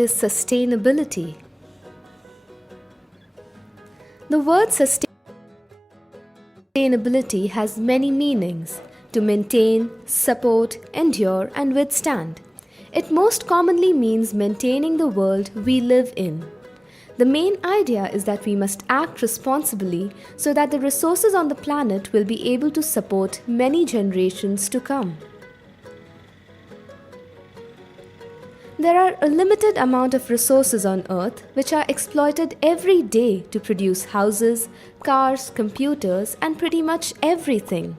is sustainability? The word sustainability has many meanings: to maintain, support, endure, and withstand. It most commonly means maintaining the world we live in. The main idea is that we must act responsibly so that the resources on the planet will be able to support many generations to come. There are a limited amount of resources on Earth which are exploited every day to produce houses, cars, computers, and pretty much everything.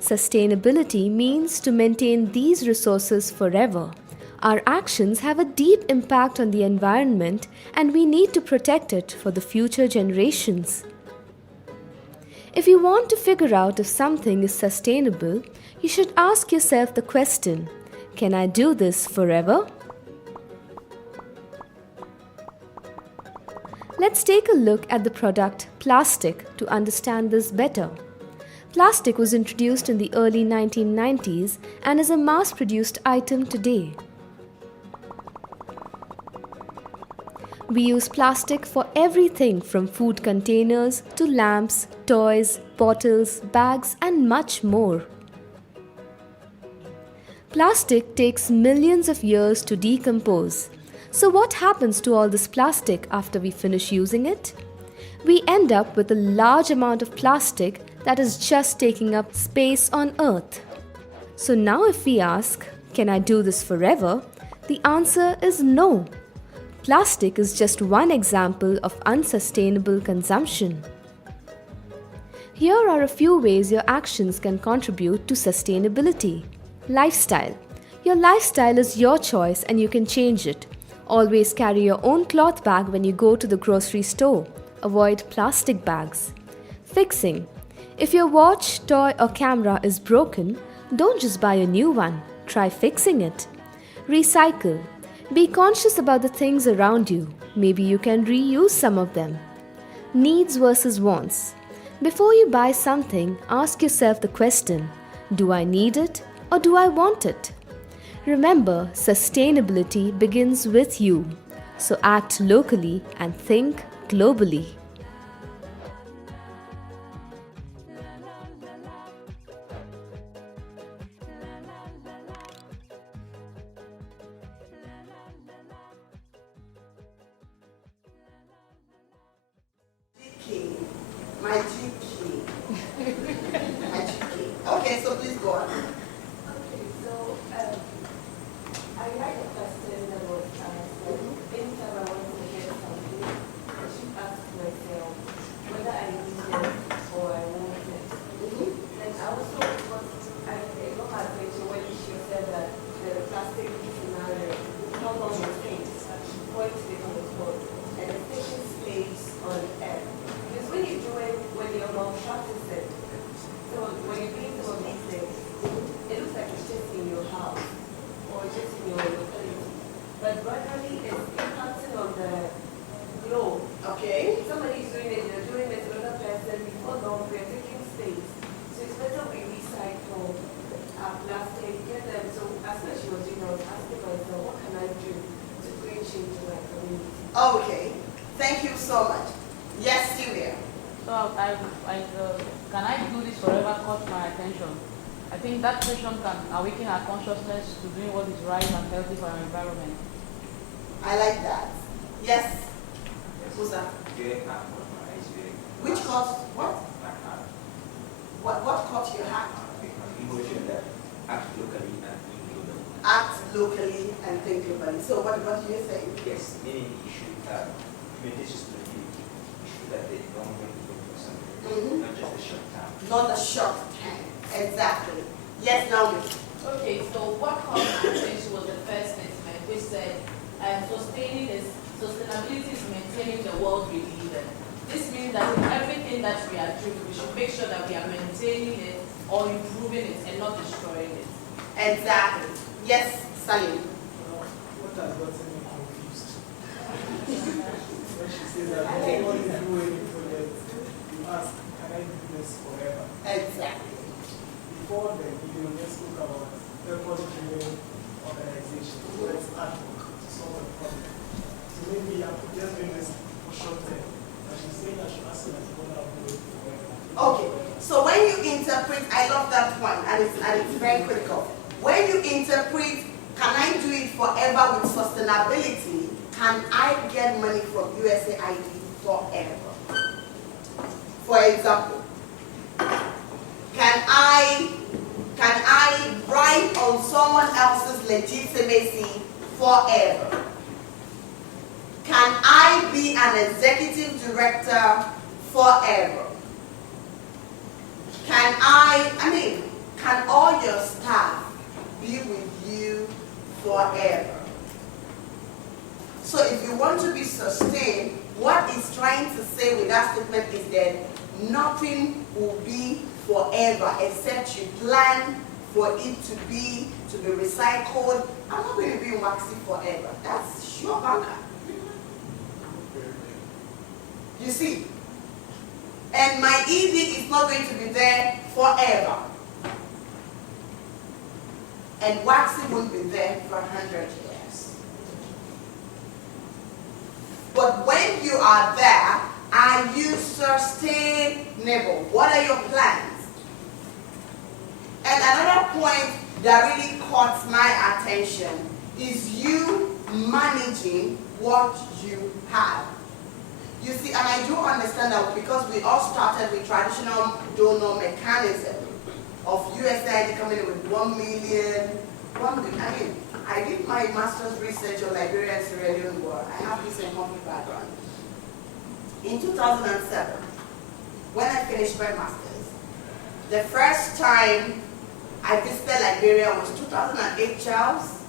Sustainability means to maintain these resources forever. Our actions have a deep impact on the environment and we need to protect it for the future generations. If you want to figure out if something is sustainable, you should ask yourself the question, can I do this forever? Let's take a look at the product plastic to understand this better. Plastic was introduced in the early 1990s and is a mass-produced item today. We use plastic for everything from food containers to lamps, toys, bottles, bags, and much more. Plastic takes millions of years to decompose. So what happens to all this plastic after we finish using it? We end up with a large amount of plastic that is just taking up space on Earth. So now if we ask, can I do this forever? The answer is no. Plastic is just one example of unsustainable consumption. Here are a few ways your actions can contribute to sustainability. Lifestyle. Your lifestyle is your choice and you can change it. Always carry your own cloth bag when you go to the grocery store. Avoid plastic bags. Fixing. If your watch, toy or camera is broken, don't just buy a new one. Try fixing it. Recycle. Be conscious about the things around you. Maybe you can reuse some of them. Needs versus wants. Before you buy something, ask yourself the question, do I need it or do I want it? Remember, sustainability begins with you. So act locally and think globally. King, my king. My king. Okay, so please go on. Okay, so I like a question that was asked. Anytime I want to get something, I should ask myself whether I need it or I want it. Then I also I got my attention when she said that the plastic scenario, how long it takes, she points it on the spot, and the station stays on air. Because when you do it, when you're malpractice it, so when you're doing some of these things, it looks like it's just in your house or just in your locality. But gradually it's impacting on the globe. Okay. Somebody is doing it, they're doing it to another person, before long we're taking space. So it's better we recycle our plastic, get them. So as much she was doing, I was asking myself, what can I do to create change in my community? Okay. Thank you so much. Yes, Sylvia. So can I do this forever caught my attention. I think that question can awaken our consciousness to doing what is right and healthy for our environment. I like that. Yes. Who's that? Which caught what? What caught your heart? Emotion that act locally and think globally. Act locally and think globally. So what do you say? Yes, meaning you should communicate sustainability. You should that the long way to go for something, not just the short term. Not a short time. Exactly. Yes, Naomi. Okay, so what caught my attention was the first statement which said sustainability is maintaining the world we live in. This means that in everything that we are doing, we should make sure that we are maintaining it or improving it and not destroying it. Exactly. Yes, Salim. What has gotten me confused? When she says that before you do any project, you ask, can I do this forever? Exactly. Before then, you just spoke about purpose-driven organization. and it's very critical. When you interpret, can I do it forever with sustainability? Can I get money from USAID forever? For example, can I ride on someone else's legitimacy forever? Can I be an executive director forever? Can can all your staff be with you forever? So if you want to be sustained, what it's trying to say with that statement is that nothing will be forever except you plan for it to be recycled. I'm not going to be waxy forever. That's sure banker. You see? And my ED is not going to be there forever. And waxy won't be there for 100 years. But when you are there, are you sustainable? What are your plans? And another point that really caught my attention is you managing what you have. You see, and I do understand that because we all started with traditional donor mechanism of USAID coming in with 1 million. I did my master's research on Liberia and Sierra Leone war. I have this in Hong background. In 2007, when I finished my master's, the first time I visited Liberia was 2008, Charles?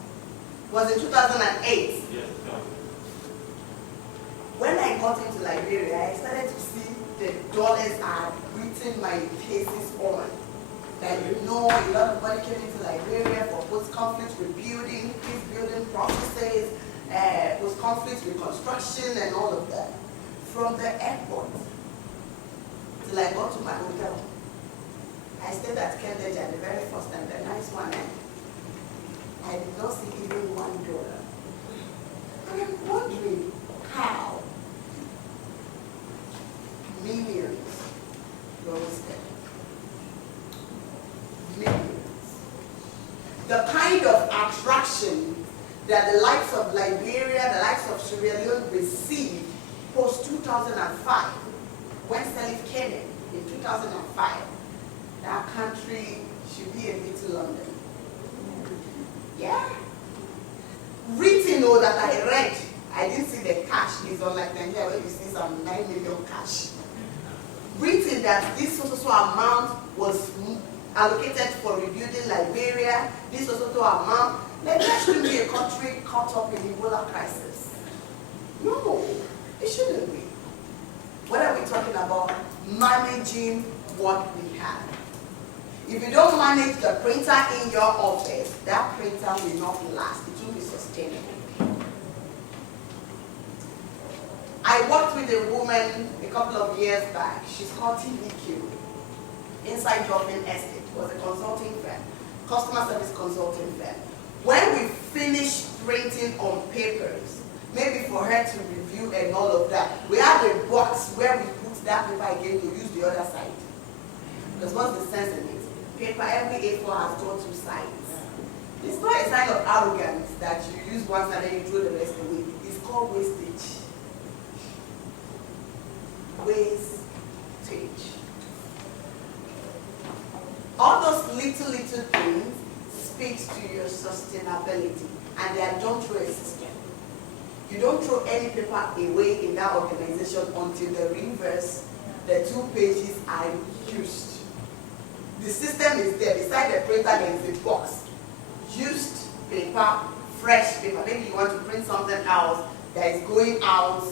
Was in 2008. Yes. When I got into Liberia, I started to see the dollars I had written my thesis on. That a lot of money came into Liberia for post-conflict rebuilding, peace building processes, post-conflict reconstruction and all of that. From the airport till I got to my hotel, I stayed at Kendeja the very first time, the nice one. I did not see even $1. And I'm wondering how millions were wasted. Millions. The kind of attraction that the likes of Liberia, the likes of Sierra Leone received post-2005, when Salif came in 2005, that country should be a little London. Yeah. Written or that I read, I didn't see the cash. It's unlike Nigeria where you see some 9 million cash. Written that this so amount was allocated for rebuilding Liberia, this so amount. Liberia shouldn't be a country caught up in Ebola crisis. No, it shouldn't be. What are we talking about? Managing what we have. If you don't manage the printer in your office, that printer will not last. It won't be sustainable. I worked with a woman a couple of years back. She's called TVQ, inside Joplin Estate. It was a consulting firm, customer service consulting firm. When we finished printing on papers, maybe for her to review and all of that, we had a box where we put that paper again to use the other side. Because what's the sense in it? Paper, every A4 has got 2 sides. It's not a sign of arrogance that you use one side and you throw the rest away. It's called wastage. Wastage. All those little things speaks to your sustainability, and they are done through a system. You don't throw any paper away in that organization until the reverse, the 2 pages are used. The system is there. Beside the printer, there is a box. Used paper, fresh paper. Maybe you want to print something else that is going out,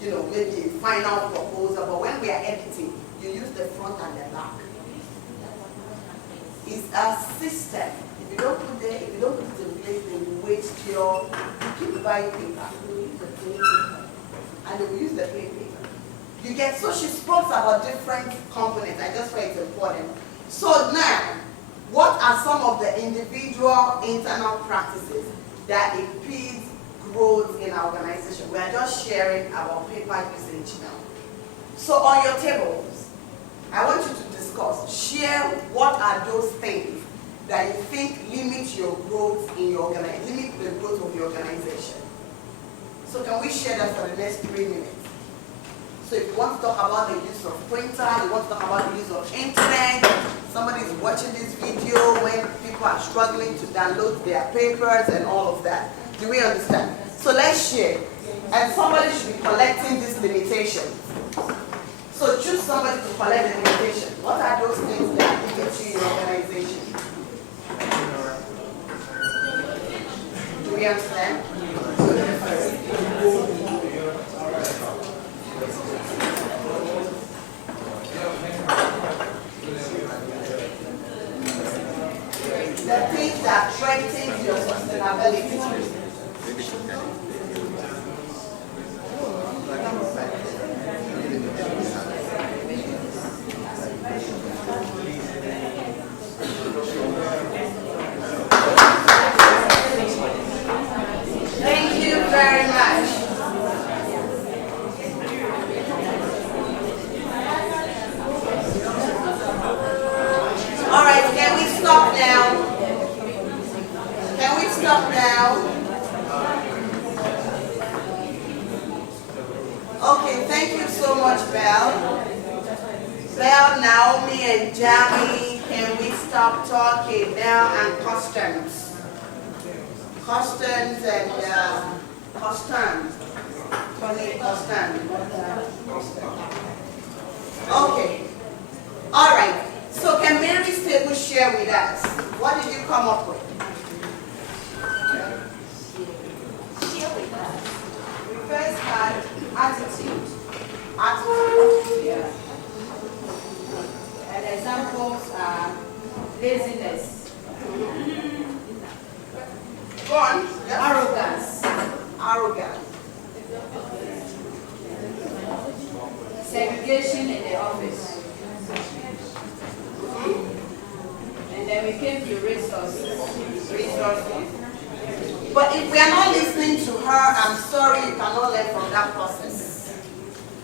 maybe a final proposal. But when we are editing, you use the front and the back. It's a system. If you don't put it in place, then you waste you keep buying paper. You use the plain paper. And they will use the plain paper. You get, so she spoke about different components. I just felt it's important. So now, what are some of the individual internal practices that impede growth in our organization? We are just sharing about paper usage now. So on your tables, I want you to discuss, share what are those things that you think limit your growth in your limit the growth of your organization? So can we share that for the next 3 minutes? So if you want to talk about the use of printer, you want to talk about the use of internet, somebody is watching this video when people are struggling to download their papers and all of that. Do we understand? So let's share. And somebody should be collecting these limitations. So choose somebody to collect the limitations. What are those things that limit you in your organization? Do we understand? The things that threaten your sustainability. Thank you very much. All right, can we stop now? Can we stop now? Okay, thank you so much, Belle. Belle, Naomi, and Jamie, can we stop talking now and customs? Customs and customs. Customs. Okay. All right. So can Mary's table share with us? What did you come up with? Share with us. We first had attitude. Attitude. Yeah. And examples are laziness, Go on. Yes. arrogance, Arrogant. segregation in the office. And then we came to resources. Resources. But if we are not listening to her, I'm sorry you cannot learn from that process.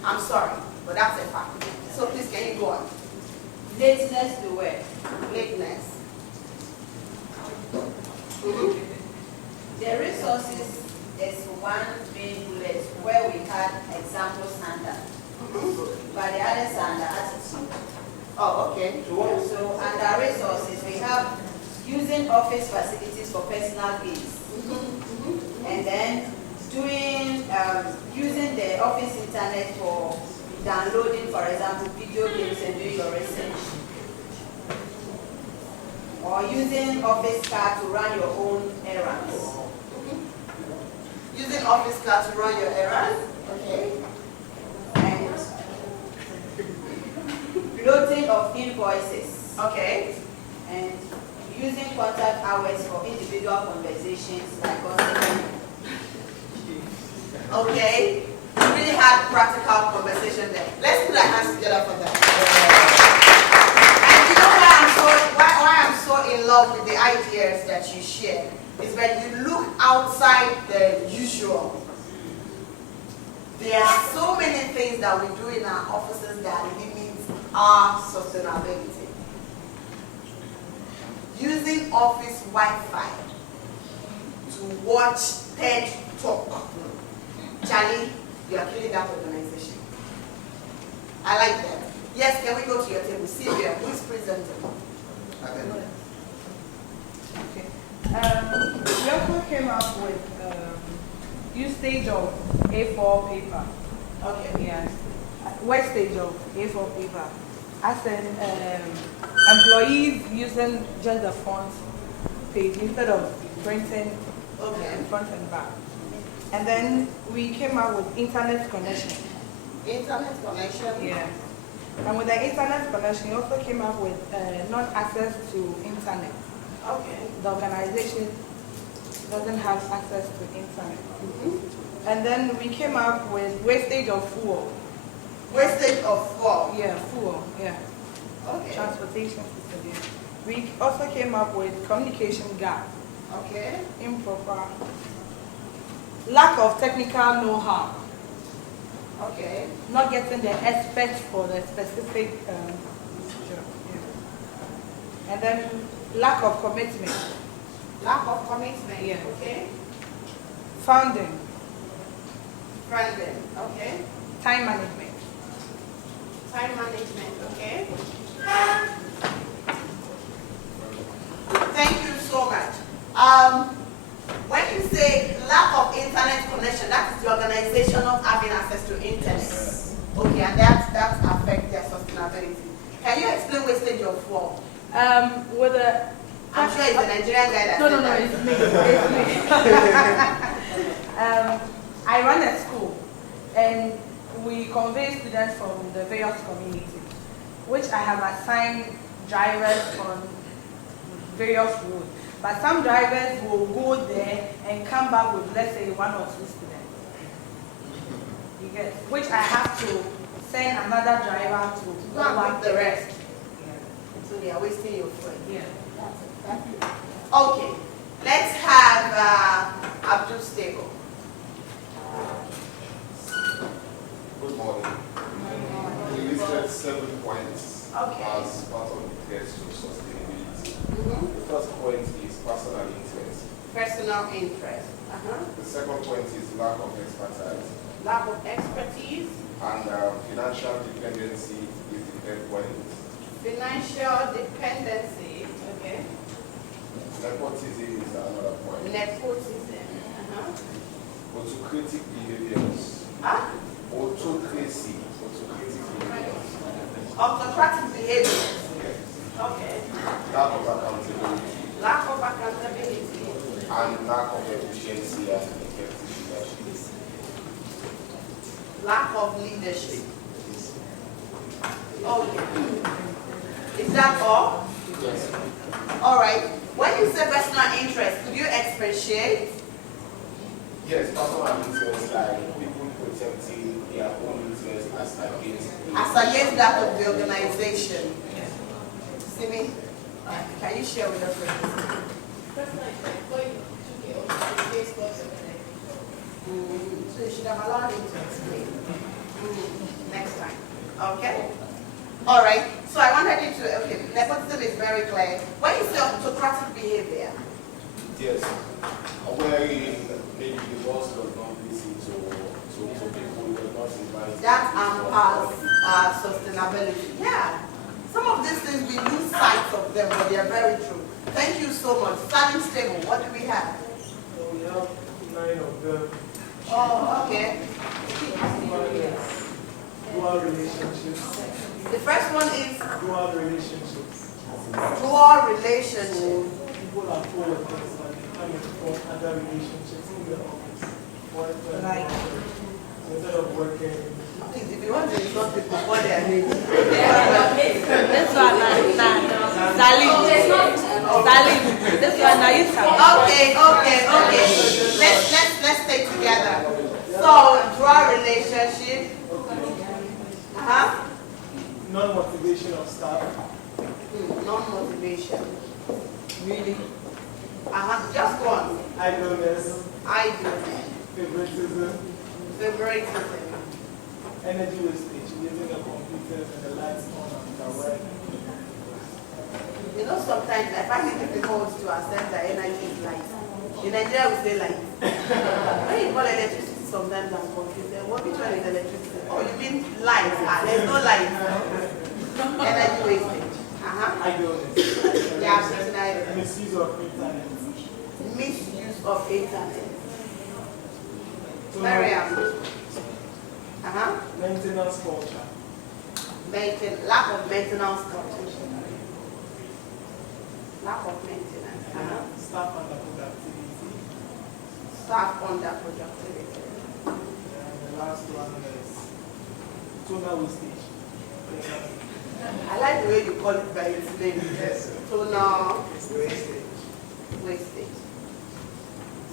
I'm sorry, but that's a fact. So please, can you go on? Laziness to work. Lateness. The resources is one main bullet where we had example standard. But the others are under attitude. Oh, okay. So under resources, we have using office facilities for personal gains. And then doing, using the office internet for downloading, for example, video games and doing your research. Or using office car to run your own errands. Using office car to run your errands. Okay. And loading of invoices. Okay. And using contact hours for individual conversations like us. Okay. We really had practical conversation there. Let's put our hands together for that. And you know why I'm so in love with the ideas that you share is when you look outside the usual. There are so many things that we do in our offices that limit our sustainability. Using office Wi-Fi to watch TED Talk. Charlie, you are killing that organization. I like that. Yes, can we go to your table? Sylvia, please present them. Okay. We also came up with usage of A4 paper. Okay. Yes. Wastage of A4 paper. As in employees using just the front page instead of printing front and back. And then we came out with internet connection. Internet connection? Yeah. And with the internet connection, we also came up with non-access to internet. Okay. The organization doesn't have access to internet. And then we came up with wastage of fuel. Wastage of fuel? Yeah, fuel, yeah. Okay. Transportation system, yeah. We also came up with communication gap. Okay. Improper. Lack of technical know-how. Okay. Not getting the experts for the specific job. Yeah. And then Lack of commitment. Lack of commitment. Yeah. Okay. Funding. Funding. Okay. Time management. Time management. Okay. Thank you so much. When you say lack of internet connection, that is the organization of having access to internet. Okay, and that affects their sustainability. Can you explain wastage of form? With a I'm sure it's a Nigerian guy that no, said that. it's me. I run a school, and we convey students from the various communities, which I have assigned drivers on various routes. But some drivers will go there and come back with, let's say, 1 or 2 students. You get, which I have to send another driver to Go and pick the rest. Yeah. So they are wasting your food. Yeah. Okay, let's have Abdul Stable. Good morning. We listed 7 points Okay. as part of the test to sustainability. Mm-hmm. The first point is personal interest. Personal interest. The second point is lack of expertise. Lack of expertise. And financial dependency is the third point. Financial dependency. Okay. Nepotism is another point. Nepotism. Autocratic behaviors. Autocracy. Autocratic behavior. Yes. Okay. Lack of accountability. Lack of accountability. And lack of efficiency and effective leadership. Lack of leadership. Okay. Is that all? Yes. All right. When you say personal interest, could you expatiate? Yes, personal interest, like people protecting their own interest as against That of the organization. See me? Can you share with us? Personal interest, when you took it on the Facebook organization. So you should have allowed him to explain. Next time. Okay? All right. So I wanted you to, okay, nepotism is very clear. When you say autocratic behavior, yes, wherein maybe the boss does not listen to people who does not invite. that impacts sustainability. Yeah. Some of these things we lose sight of them, but they are very true. Thank you so much. Standing stable, what do we have? So we have 9 of them. Oh, okay. Dual relationships. The first one is Dual relationships. dual relationship. People are co-workers and they come and form other relationships in the office. Like? Instead of working. Please, if you want to insult people, what they are names. This one, Salim. Salim. This one, now you Okay. Let's stay together. So, dual relationship. Non-motivation of staff. Non-motivation. Really? Just go on. Idleness. Idleness. Favoritism. Favoritism. Energy wastage. Using the computers and the lights on and the work. You know, sometimes I find it difficult to accept that energy is light. In Nigeria, we say light. When you call electricity, sometimes I'm confused. Which one is electricity? Oh, you mean light? There's no light. Energy wastage. Idleness. Yeah, certain idleness. Misuse of internet. Misuse of internet. So Mariam. Maintenance culture. Lack of maintenance culture. Lack of maintenance. Staff underproductivity. Staff underproductivity. And the last one is total wastage. I like the way you call it by its name. Yes. Total Wastage. wastage.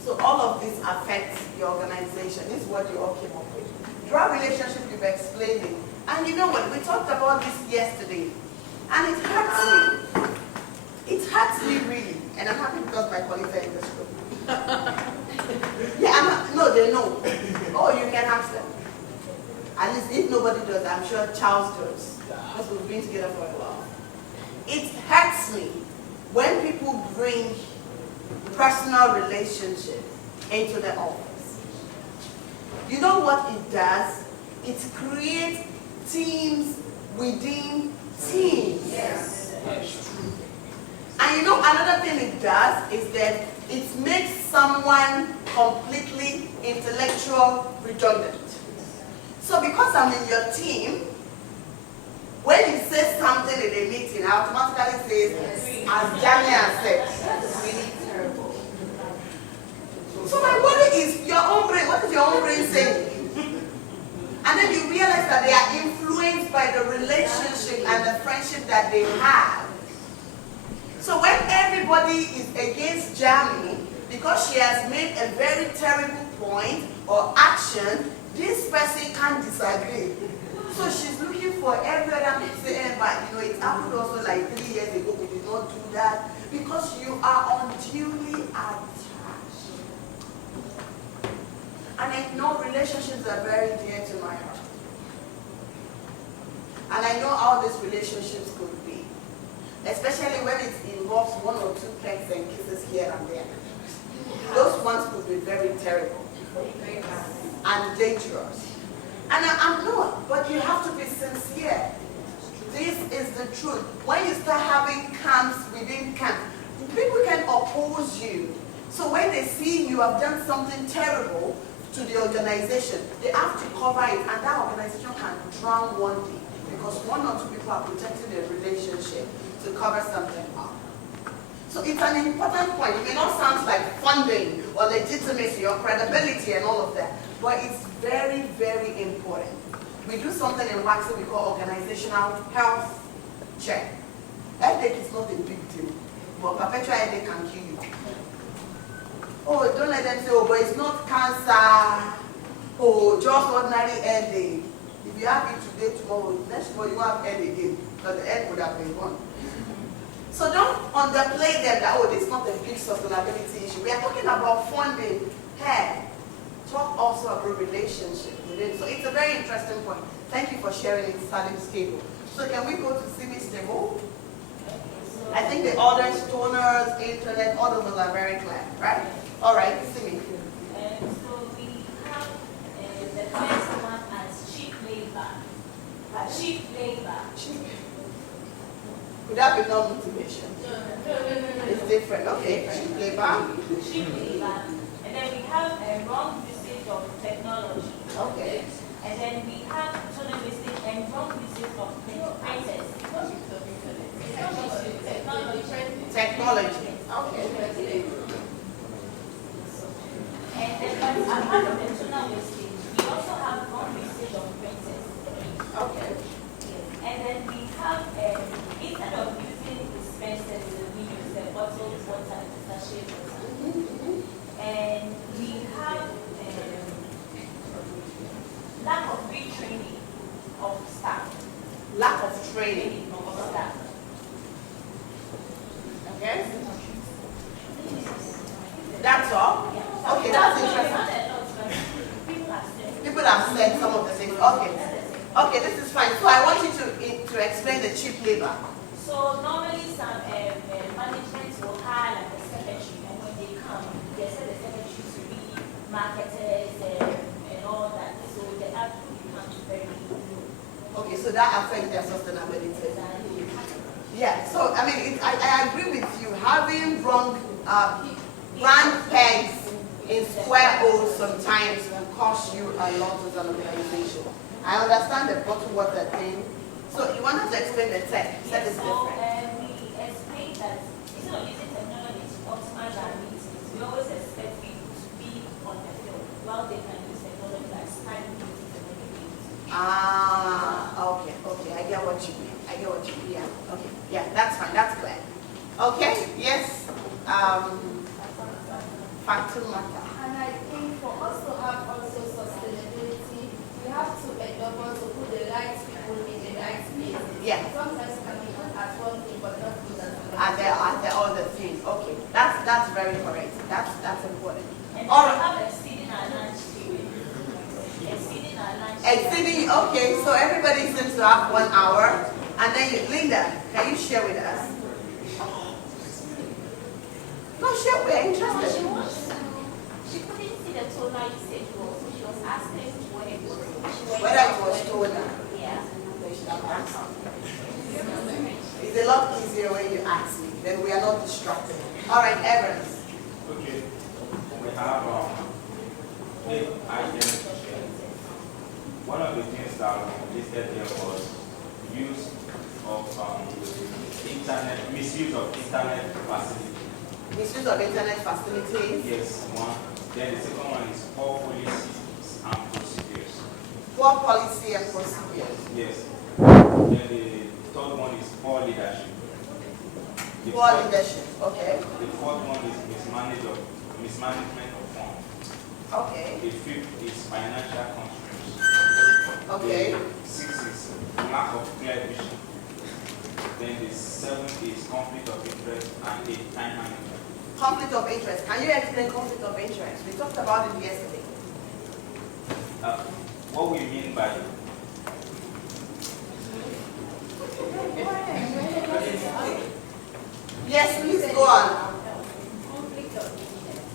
So all of this affects the organization. This is what you all came up with. Dual relationship you've explained. And you know what? We talked about this yesterday. And it hurts me. It hurts me really. And I'm happy because my colleagues are in this room. No, they know. Oh, you can ask them. At least if nobody does, I'm sure Charles does. Because we've been together for a while. It hurts me when people bring personal relationships into the office, you know what it does? It creates teams within teams. Yes. And you know another thing it does is that it makes someone completely intellectual redundant. So because I'm in your team, when you say something in a meeting, I automatically say, as Daniel said. That's really terrible. So my worry is your own brain. What is your own brain saying? And then you realize that they are influenced by the relationship and the friendship that they have. So when everybody is against Jamie because she has made a very terrible point or action, this person can't disagree. So she's looking for every other thing to say, but you know, it happened also like 3 years ago, we did not do that, because you are unduly attached. And I know relationships are very dear to my heart. And I know how these relationships could be, especially when it involves 1 or 2 pecks and kisses here and there. Those ones could be very terrible and dangerous. And I'm not, but you have to be sincere. This is the truth. When you start having camps within camps, people can oppose you. So when they see you have done something terrible to the organization, they have to cover it, and that organization can drown one day because 1 or 2 people are protecting their relationship to cover something up. So it's an important point. It may not sound like funding or legitimacy or credibility and all of that, but it's very, very important. We do something in WAXA we call organizational health check. Headache is not a big deal, but perpetual headache can kill you. Oh, don't let them say, oh, but it's not cancer. Oh, just ordinary headache. If you have it today, tomorrow, next tomorrow you won't have head again, because the head would have been gone. So don't underplay them that, oh, this is not a big sustainability issue. We are talking about funding. Hey, talk also about relationship with it. So it's a very interesting point. Thank you for sharing it, Salim's table. So can we go to Simi's table? I think the others, toners, internet, all of them are very clear, right? All right, Simi. So we have the first one as cheap labor. Cheap labor. Could that be non-motivation? No. It's different. Okay, cheap labor. Cheap labor. And then we have a wrong usage of technology. Okay. And then we have total mistake and wrong usage of printers. Technology. Okay. And then apart from the total mistake, we also have wrong usage of printers. Okay. And then we have, instead of using dispensers, we use the bottled water, sachet water. And we have lack of retraining of staff. Lack of training. Of staff. Okay. That's all? Yeah. Okay, that's interesting. People have said some of the things. Okay. Okay, this is fine. So I want you to explain the cheap labor. So normally some management will hire like a secretary, and when they come, they send the secretary to be marketers and all that. So the output becomes very low. Okay, so that affects their sustainability. Yeah, so I mean, I agree with you. Having wrong brand pegs in square holes sometimes will cost you a lot as an organization. I understand the bottled water thing. So you want us to explain the tech? That is So different. we explain that instead of using technology to optimize our meetings, we always expect people to be on the field while they can use technology like Skype meetings and everything. Okay, I get what you mean. Yeah, okay, yeah, that's fine, that's clear. Okay, yes, Fatumata. And I think for us to have also sustainability, we have to endeavor to put the right people in the right place. Yeah. Sometimes can be good at one thing, but not good at another. Are there other things? Okay, that's very correct. That's important. And All we right. have exceeding our lunch period. Exceeding our lunch Exceeding, okay, so everybody seems to have 1 hour. And then Linda, can you share with us? No, sure, we're No, interested. she wants to. She couldn't see the toner usage was, so she was asking where it was. Whether it was toner. Yeah. They should have asked. It's a lot easier when you ask me, then we are not distracted. All right, Evans. Okay. We have 8 items. One of the things that we listed here was use of misuse of internet facilities. Misuse of internet facilities. Yes, one. Then the second one is poor policies and procedures. Poor policy and procedures. Yes. Then the third one is poor leadership. The Poor fourth- leadership. Okay. The fourth one is mismanagement of funds. Okay. The fifth is financial constraints. Okay. The sixth is lack of clear vision. Then the seventh is conflict of interest, and 8 time management. Conflict of interest. Can you explain conflict of interest? We talked about it yesterday. What we mean by Yes, please go on. Conflict of interest.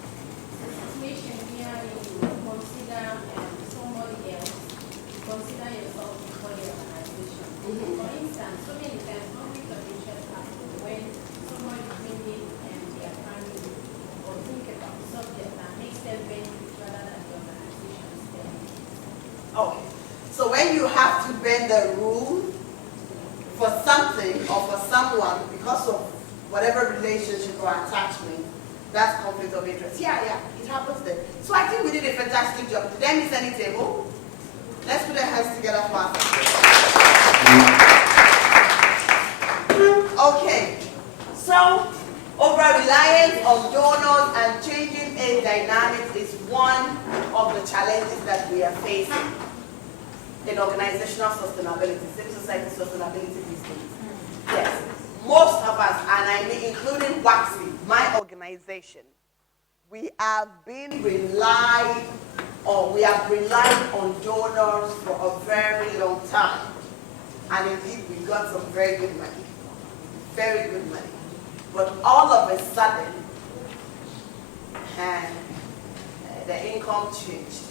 The situation here you consider somebody else, consider yourself before the organization. For instance, so many times conflict of interest happens when somebody bringing their family or think about subject that makes them benefit rather than the organization's benefit. Okay. So when you have to bend the rule for something or for someone because of whatever relationship or attachment, that's conflict of interest. Yeah, it happens there. So I think we did a fantastic job. Did I miss any table? Let's put our hands together fast. Okay. So over-reliance on donors and changing aid dynamics is one of the challenges that we are facing in organizational sustainability, civil society sustainability these days. Yes. Most of us, and I mean including WAXI, my organization, we have relied on donors for a very long time. And indeed, we got some very good money. Very good money. But all of a sudden, the income changed.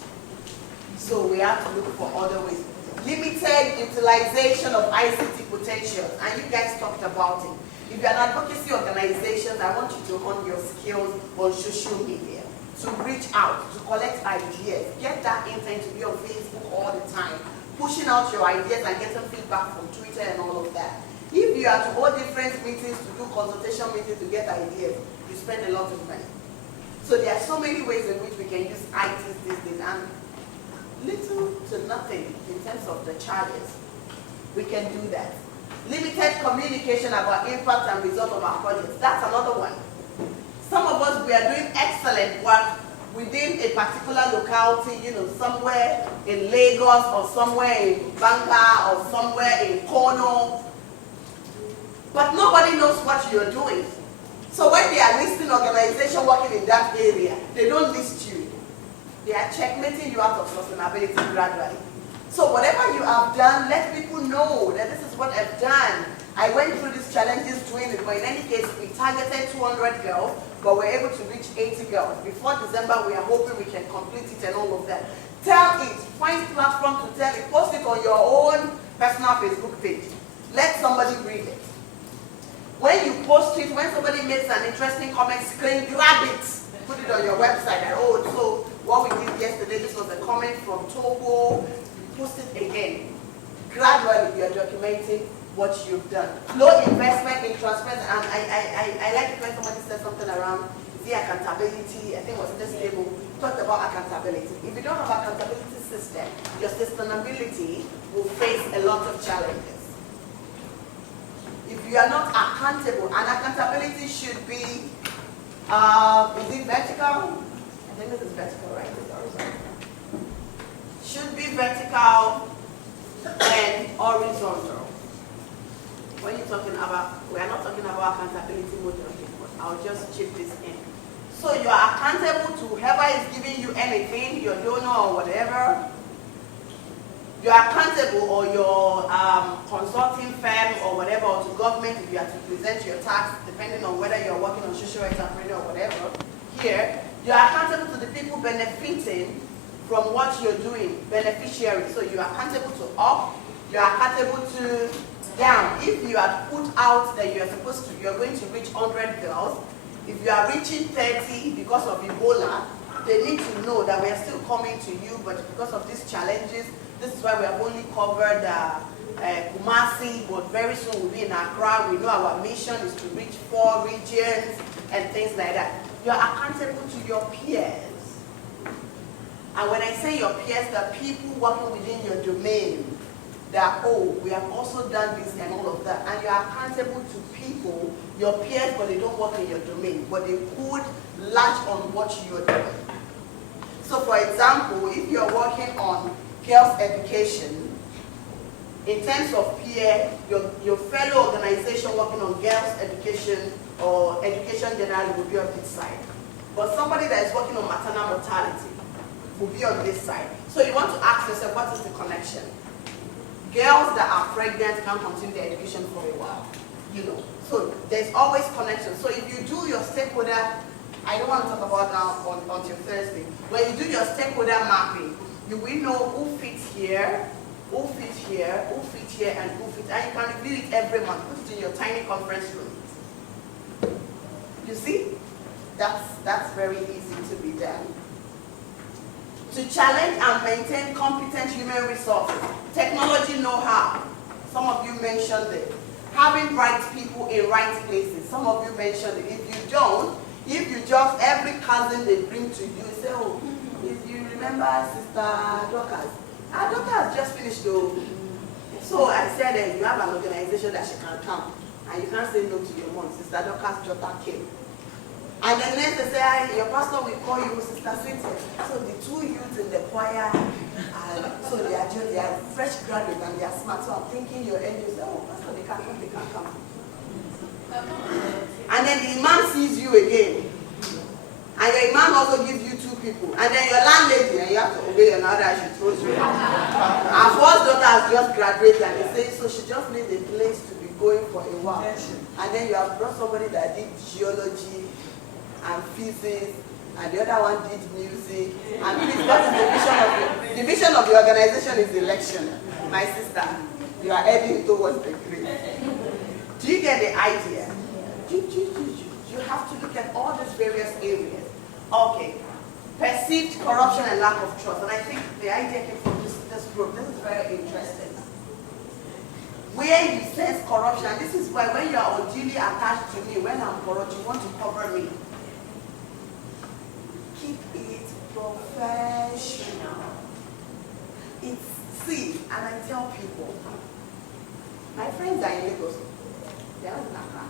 So we have to look for other ways. Limited utilization of ICT potentials, and you guys talked about it. If you're an advocacy organization, I want you to hone your skills on social media, to reach out, to collect ideas, get that intent to be on Facebook all the time, pushing out your ideas and getting feedback from Twitter and all of that. If you are to hold different meetings, to do consultation meetings to get ideas, you spend a lot of money. So there are so many ways in which we can use IT these days, and little to nothing in terms of the charges. We can do that. Limited communication about impact and result of our projects. That's another one. Some of us, we are doing excellent work within a particular locality, somewhere in Lagos or somewhere in Banga or somewhere in Kono. But nobody knows what you're doing. So when they are listing organization working in that area, they don't list you. They are checkmating you out of sustainability gradually. So whatever you have done, let people know that this is what I've done. I went through these challenges doing it, but in any case, we targeted 200 girls, but we're able to reach 80 girls. Before December, we are hoping we can complete it and all of that. Tell it, find platform to tell it, post it on your own personal Facebook page. Let somebody read it. When you post it, when somebody makes an interesting comment, screen grab it, put it on your website. And, oh, so what we did yesterday, this was a comment from Togo. Post it again. Gradually, you're documenting what you've done. Low investment in transparency. And I like it when somebody said something around the accountability. I think it was in this table, talked about accountability. If you don't have accountability system, your sustainability will face a lot of challenges. If you are not accountable, and accountability should be, is it vertical? I think this is vertical, right? It's horizontal. Should be vertical and horizontal. When you're talking about, we are not talking about accountability model here, but I'll just chip this in. So you are accountable to whoever is giving you anything, your donor or whatever. You are accountable, or your consulting firm or whatever whatever, or to government if you have to present your tax, depending on whether you're working on social entrepreneur or whatever. Here, you are accountable to the people benefiting from what you're doing, beneficiaries. So you are accountable to up, you are accountable to down. If you are put out that you're going to reach 100 girls, if you are reaching 30 because of Ebola, they need to know that we are still coming to you, but because of these challenges, this is why we have only covered Kumasi, but very soon we'll be in Accra. We know our mission is to reach 4 regions and things like that. You are accountable to your peers. And when I say your peers, the people working within your domain, that, oh, we have also done this and all of that. And you are accountable to people, your peers, but they don't work in your domain, but they could latch on what you're doing. So for example, if you're working on girls' education, in terms of peer, your fellow organization working on girls' education or education generally will be on this side. But somebody that is working on maternal mortality will be on this side. So you want to ask yourself, what is the connection? Girls that are pregnant can continue their education for a while, you know. So there's always connection. So if you do your stakeholder, I don't want to talk about that until Thursday. When you do your stakeholder mapping, you will know who fits here, who fits here, who fits here, and who fits. And you can review it every month. Put it in your tiny conference room. You see? That's very easy to be done. To challenge and maintain competent human resources, technology know-how. Some of you mentioned it. Having right people in right places. Some of you mentioned it. If you don't, if you just, every cousin they bring to you, say, oh, if you remember Sister Dorcas. Dorcas just finished though. So I said, you have an organization that she can come. And you can't say no to your mom. Sister Dorcas Jota came. And then next they say, your pastor will call you Sister Cynthia. So the 2 youths in the choir, so they are fresh graduates and they are smart. So I'm thinking your end, you say, oh, pastor, they can't come. And then the imam sees you again. And your imam also gives you 2 people. And then your landlady, and you have to obey another as she throws you out. Our first daughter has just graduated and they say, so she just needs a place to be going for a while. And then you have brought somebody that did geology and physics, and the other one did music. And please, what is the vision of the organization is election. My sister, you are heading towards the grave. Do you get the idea? You have to look at all these various areas. Okay, perceived corruption and lack of trust. And I think the idea came from this group. This is very interesting. Where you sense corruption, and this is why when you are unduly attached to me, when I'm corrupt, you want to cover me. Keep it professional. See, and I tell people, my friends are in Lagos. They are not in Accra.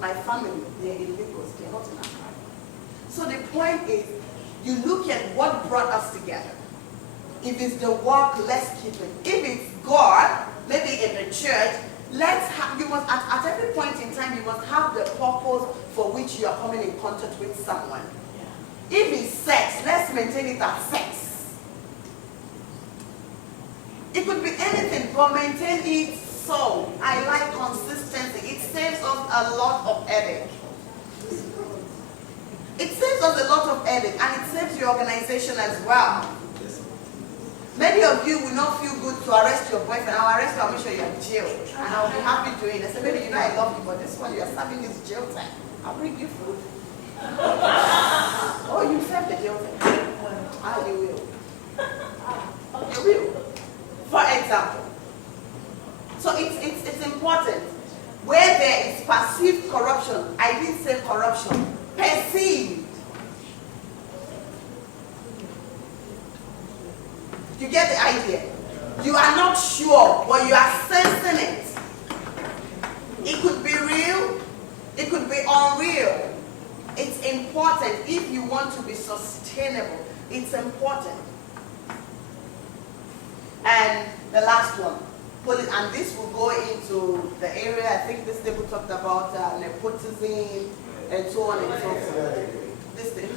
My family, they are in Lagos. They are not in Accra. So the point is, you look at what brought us together. If it's the work, let's keep it. If it's God, maybe in the church, you must, at every point in time, you must have the purpose for which you are coming in contact with someone. If it's sex, let's maintain it as sex. It could be anything, but maintain it so. I like consistency. It saves us a lot of headache. It saves us a lot of headache, and it saves your organization as well. Many of you will not feel good to arrest your boyfriend. I'll arrest you, I'll make sure you're in jail. And I'll be happy doing it. I say, baby, you know I love you, but this one, you're serving this jail time. I'll bring you food. Oh, you serve the jail time. Ah, you will. You will. For example. So it's important. Where there is perceived corruption, I didn't say corruption, perceived. You get the idea? You are not sure, but you are sensing it. It could be real, it could be unreal. It's important if you want to be sustainable. It's important. And the last one, and this will go into the area, I think this table talked about nepotism and so on and so forth. This thing.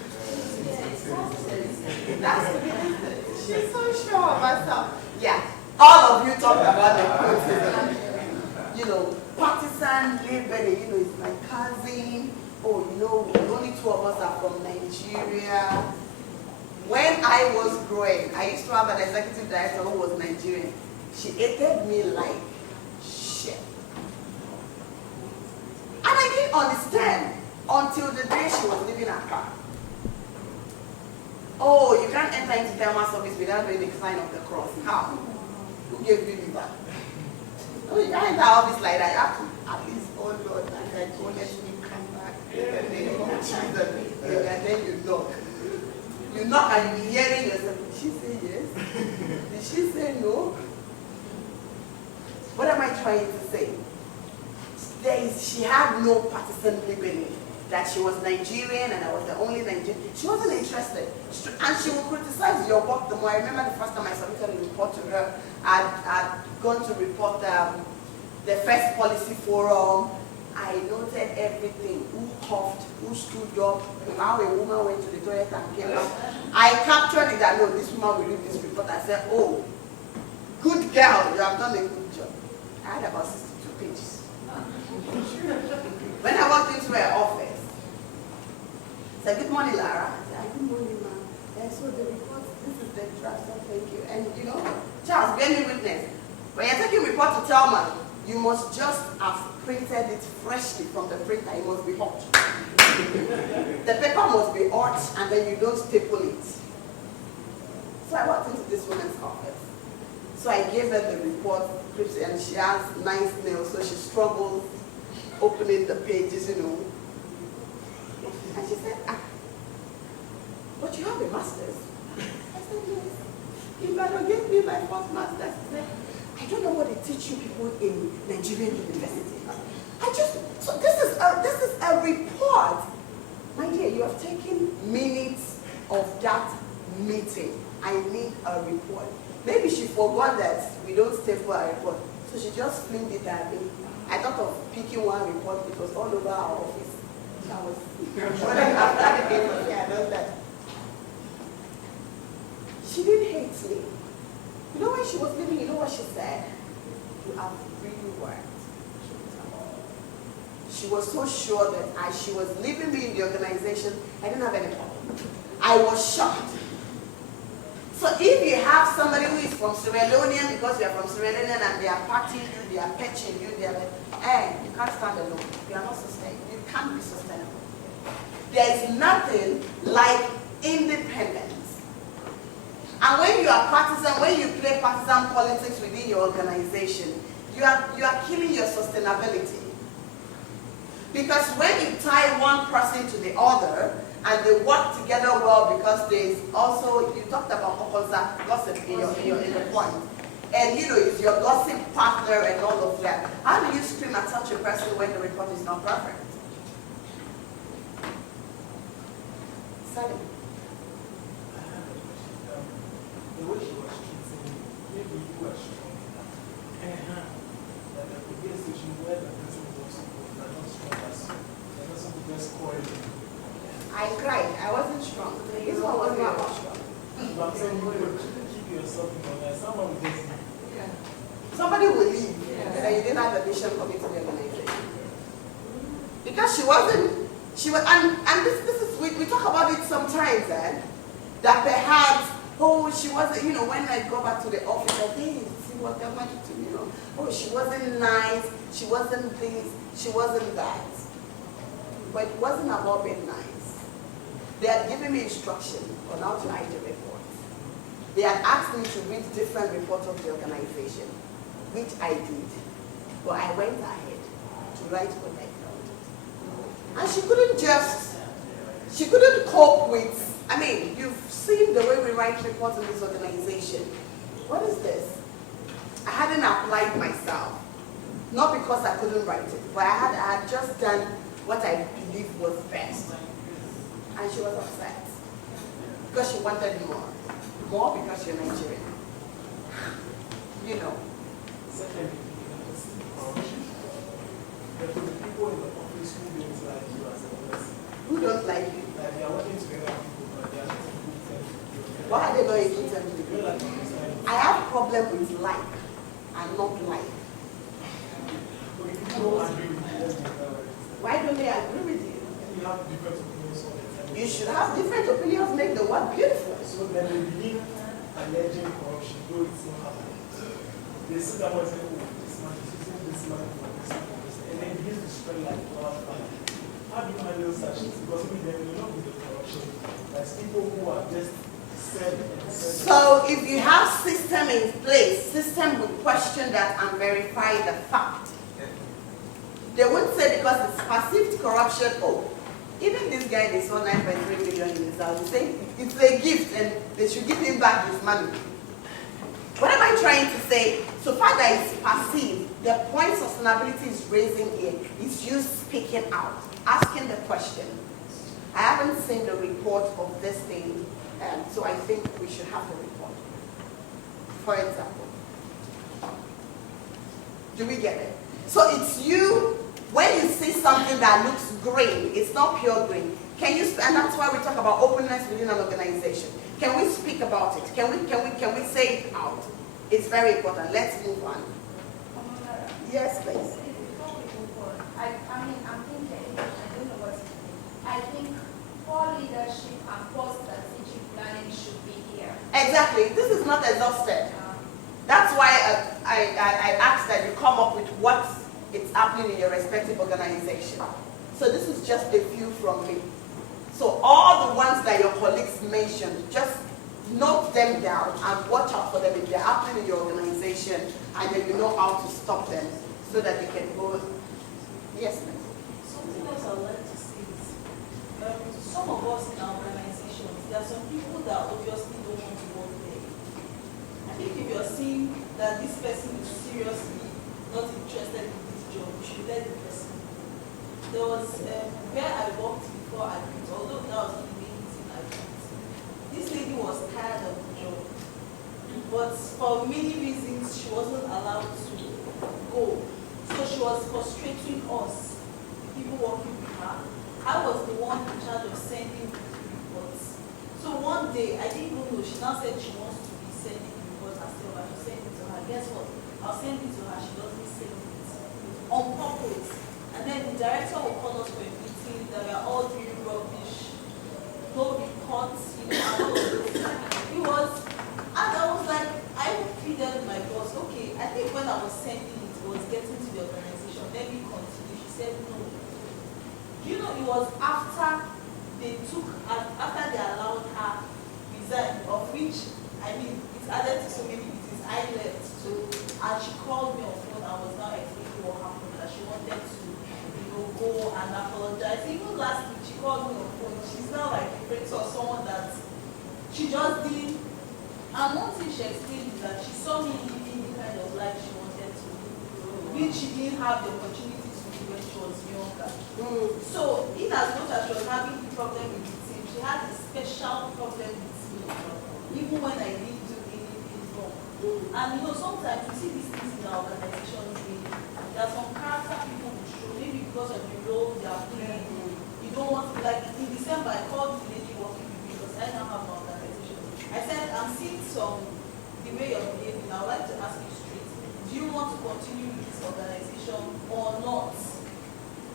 She's so sure of herself. Yeah. All of you talked about nepotism. partisan label, it's my cousin. Oh, only two of us are from Nigeria. When I was growing, I used to have an executive director who was Nigerian. She hated me like shit. And I didn't understand until the day she was leaving her car. Oh, you can't enter into Thelma's office without doing the sign of the cross. How? Who gave you that? Oh, you can't enter our office like that. You have to at least, oh Lord, and then go let me come back. In the name of Jesus. And then you knock. You knock and you be hearing yourself. Did she say yes? Did she say no? What am I trying to say? She had no partisan labeling. That she was Nigerian and I was the only Nigerian. She wasn't interested. And she would criticize your work the more. I remember the first time I submitted a report to her, I'd gone to report the first policy forum. I noted everything, who coughed, who stood up, how a woman went to the toilet and came out. I captured it that, no, this woman will read this report. I said, oh, good girl, you have done a good job. I had about 62 pages. When I walked into her office, I said, good morning, Lara. I said, good morning, ma'am. And so the report, this is the draft, so thank you. And Charles, bear me witness. When you're taking report to Thelma, you must just have printed it freshly from the printer. It must be hot. The paper must be hot, and then you don't staple it. So I walked into this woman's office. So I gave her the report, and she has nice nails, so she struggles opening the pages, And she said, but you have a master's. I said, yes. Ibadan gave me my first master's. She said, I don't know what they teach you people in Nigerian university. So this is a report. My dear, you have taken minutes of that meeting. I need a report. Maybe she forgot that we don't staple a report. So she just flinged it at me. I thought of picking one report because all over our office. I was after the paper, I know that. She didn't hate me. When she was leaving, you know what she said? You have really worked. She was so sure that as she was leaving me in the organization, I didn't have any problem. I was shocked. So if you have somebody who is from Sierra Leone because you are from Sierra Leone and they are partying you, they are petching you, they are like, you can't stand alone. You are not sustainable. You can't be sustainable. There is nothing like independence. And when you are partisan, when you play partisan politics within your organization, you are killing your sustainability. Because when you tie one person to the other, and they work together well because there is also, you talked about gossip in the point. And it's your gossip partner and all of that. How do you scream at such a person when the report is not perfect? Sorry. The way she was treating, maybe you were strong. That the biggest issue where the person was also good, but not strong as you. The person who just scored. I cried. I wasn't strong. This one was not strong. But I'm saying you shouldn't keep yourself in order. Someone will just leave. Yeah. Somebody will leave. Yeah. And you didn't have a mission coming to the organization. Because she was, and this is, we talk about it sometimes, that perhaps, she wasn't, when I go back to the office, I think, see what they're going to do, she wasn't nice, she wasn't this, she wasn't that. But it wasn't about being nice. They had given me instruction on how to write a report. They had asked me to read different reports of the organization, which I did. But I went ahead to write what I felt. And she couldn't cope with, you've seen the way we write reports in this organization. What is this? I hadn't applied myself. Not because I couldn't write it, but I had just done what I believed was best. And she was upset because she wanted more. More because you're Nigerian. Secondly, there are the people in the office who don't like you as a person. Who don't like you? Like they are working together with people, but they are not in good terms with you. Why are they not in good terms with You're you? like, I have a problem with like and not like. Okay, people don't agree with you. Why don't they agree with you? You have different opinions on it. You should have different opinions, make the world beautiful. So then they begin alleging corruption, though it's not happening. They sit down and say, oh, this man is using this man for this man for this, and then it begins to spread like wildfire. How do you handle such things? Because we then will not be the corruption. There's people who are just said and said. So if you have system in place, system will question that and verify the fact. They won't say because it's perceived corruption, oh, even this guy they saw 9.3 million in his house, they say it's a gift and they should give him back his money. What am I trying to say? So far that it's perceived, the point sustainability is raising here is you speaking out, asking the question. I haven't seen the report of this thing, so I think we should have the report. For example, do we get it? So it's you, when you see something that looks green, it's not pure green. Can you, and that's why we talk about openness within an organization. Can we speak about it? Can we say it out? It's very important. Let's move on. Yes, please. Before we move on, I'm thinking, I don't know what to think. I think poor leadership and poor strategic planning should be here. Exactly. This is not exhausted. That's why I asked that you come up with what is happening in your respective organization. So this is just a few from me. So all the ones that your colleagues mentioned, just note them down and watch out for them if they're happening in your organization, and then you know how to stop them so that you can go. Yes, ma'am. Something else I would like to say is, some of us in our organizations, there are some people that obviously don't want to work there. I think if you're seeing that this person is seriously not interested in this job, you should let the person go. There was where I worked before I quit, although that was the main thing I quit. This lady was tired of the job, but for many reasons she wasn't allowed to go. So she was frustrating us, the people working with her. I was the one in charge of sending reports. So one day, I didn't even know, she now said she wants to be sending reports herself. I should send it to her. Guess what? I'll send it to her. She doesn't send it on purpose. And then the director will call us for a meeting that we are all doing rubbish, no reports, and all of this. It was, and I was like, I pleaded my boss, okay, I think when I was sending it was getting to the organization, let me continue. She said no. You know, it was after they allowed her resign, of which, I mean, it added to so many meetings. I left too, and she called me on phone. I was now explaining what happened, that she wanted to, go and apologize. Even last week, she called me on phone. She's now like a friend or someone that she just didn't. And one thing she explained is that she saw me living the kind of life she wanted to live, which she didn't have the opportunity to do when she was younger. So, in as much as she was having the problem with the team, she had a special problem with me, even when I didn't do anything wrong. And you know, sometimes you see these things in our organizations, there are some character people who show, maybe because of the role they are playing. You don't want to, like in December, I called the lady working with me because I now have my organization. I said, I'm seeing the way you're behaving. I would like to ask you straight. Do you want to continue with this organization or not?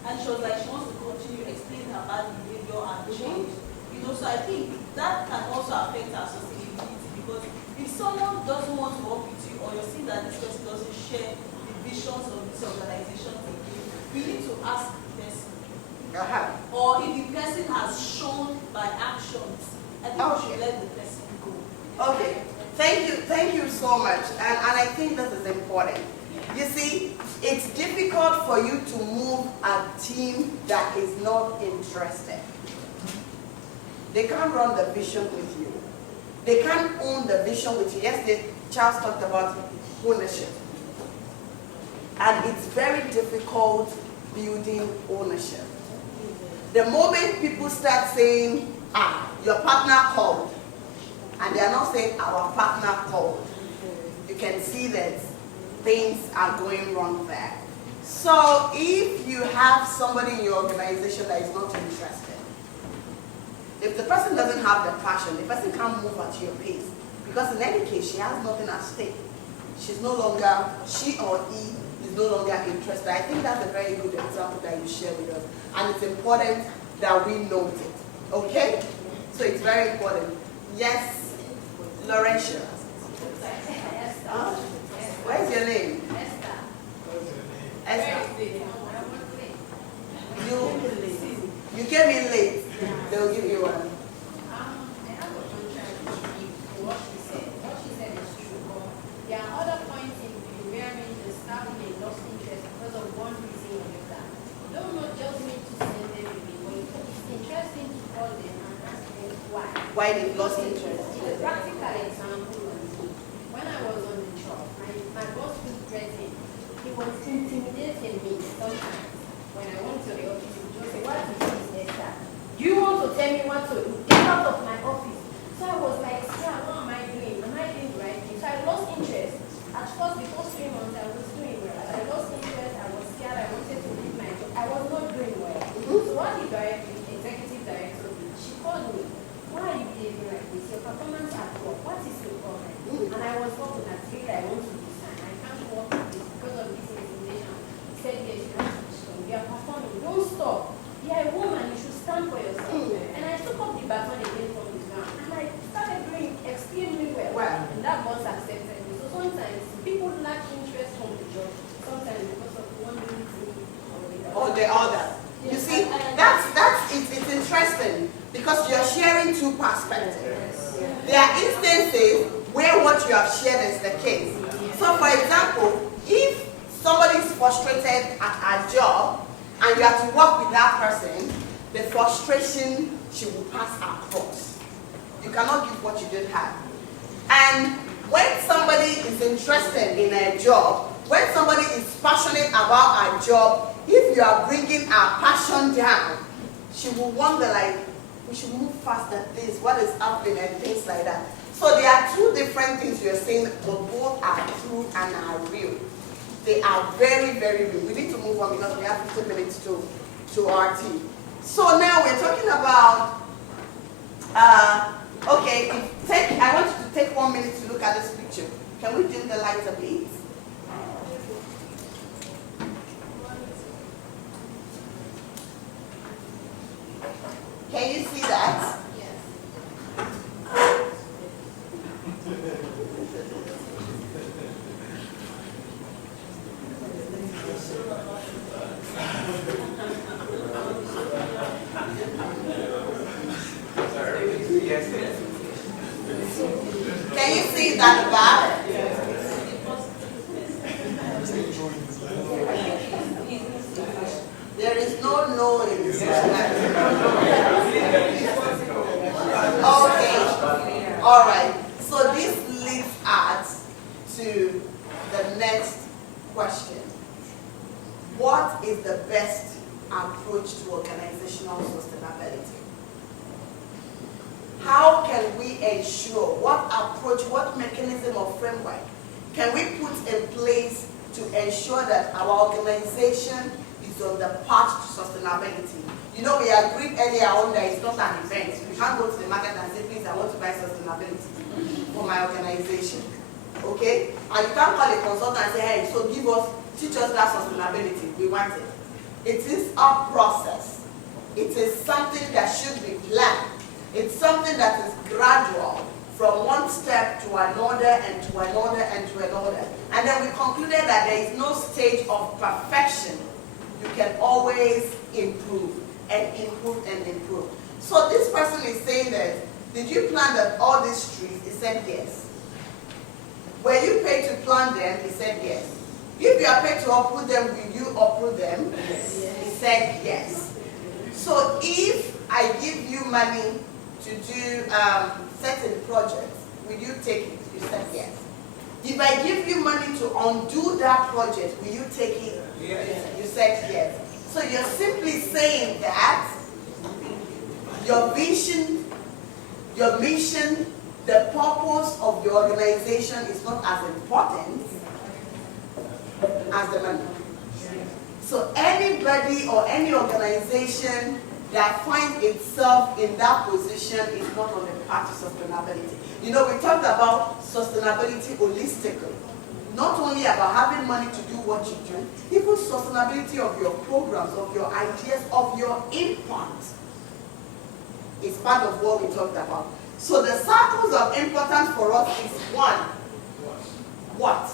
And she was like, she wants to continue explaining her bad behavior and change. You know, so I think that can also affect our sustainability, because if someone doesn't want to work with you, or you're seeing that this person doesn't share the visions of this organization with you, you need to ask the person. Or if the person has shown by actions, I think we should let the person go. Okay, thank you so much, and I think this is important. You see, it's difficult for you to move a team that is not interested. They can't run the vision with you. They can't own the vision with you. Yesterday, Charles talked about ownership. And it's very difficult building ownership. The moment people start saying, your partner called, and they are not saying our partner called, you can see that things are going wrong there. So if you have somebody in your organization that is not interested, if the person doesn't have the passion, the person can't move at your pace, because in any case, she has nothing at stake. She's no longer, she or he, is no longer interested. I think that's a very good example that you share with us. And it's important that we note it. Okay? So it's very important. Yes, Laurentia. Where's your name? Esther. You came in late. They'll give you one. What she said is true. There are other points in view wherein the staff may lost interest because of one reason or the other. You don't know just need to send them away, but it's interesting to call them and ask them why. Why they've lost interest? A practical example was me. When I was on the job, my boss was present. He was intimidating me sometimes. When I went to the office, he would just say, "What is this, Esther? Do you want to tell me what to do? Get out of my office." So I was like, "Yeah, what am I doing? Am I doing the right thing?" So I lost interest. At first, the first 3 months, I was doing well. As I lost interest, I was scared. I wanted to leave my job. I was not doing well. So what the executive director did, she called me. "Why are you behaving like this? Your performance at work, what is your problem?" And I was working at three. I want to resign. I can't work with this because of this intimidation. He said, "Yes, you have to be strong. You are performing. Don't stop. You are a woman. You should stand for yourself." And I took up the baton again from the ground. And I started doing extremely well. And that boss accepted me. So sometimes people lack interest from the job. Sometimes because of one reason Or the other. You see, it's interesting because you're sharing two perspectives. There are instances where what you have shared is the case. So for example, if somebody is frustrated at a job and you have to work with that person, the frustration she will pass across. You cannot give what you don't have. And when somebody is interested in a job, when somebody is passionate about a job, if you are bringing our passion down, she will wonder like, we should move fast at this, what is happening and things like that. So there are two different things you're saying, but both are true and are real. They are very, very real. We need to move on because we have 15 minutes to our tea. So now we're talking about, okay, I want you to take 1 minute to look at this picture. Can we dim the lights a bit? Can you see that? Can you see that back? There is no noise. Okay. All right. So this leads us to the next question. What is the best approach to organizational sustainability? How can we ensure, what approach, what mechanism or framework can we put in place to ensure that our organization is on the path to sustainability? You know, we agreed earlier on that it's not an event. We can't go to the market and say, please, I want to buy sustainability for my organization. Okay? And you can't call a consultant and say, hey, so teach us that sustainability. We want it. It is a process. It is something that should be planned. It's something that is gradual from one step to another and to another and to another. And then we concluded that there is no stage of perfection. You can always improve and improve and improve. So this person is saying that, did you plant all these trees? He said yes. Were you paid to plant them? He said yes. If you are paid to uproot them, will you uproot them? Yes. He said yes. So if I give you money to do certain projects, will you take it? You said yes. If I give you money to undo that project, will you take it? Yes. You said yes. So you're simply saying that your vision, your mission, the purpose of your organization is not as important as the money. So anybody or any organization that finds itself in that position is not on the path to sustainability. You know, we talked about sustainability holistically. not only about having money to do what you do, even sustainability of your programs, of your ideas, of your impact is part of what we talked about. So the circles of importance for us is one, what?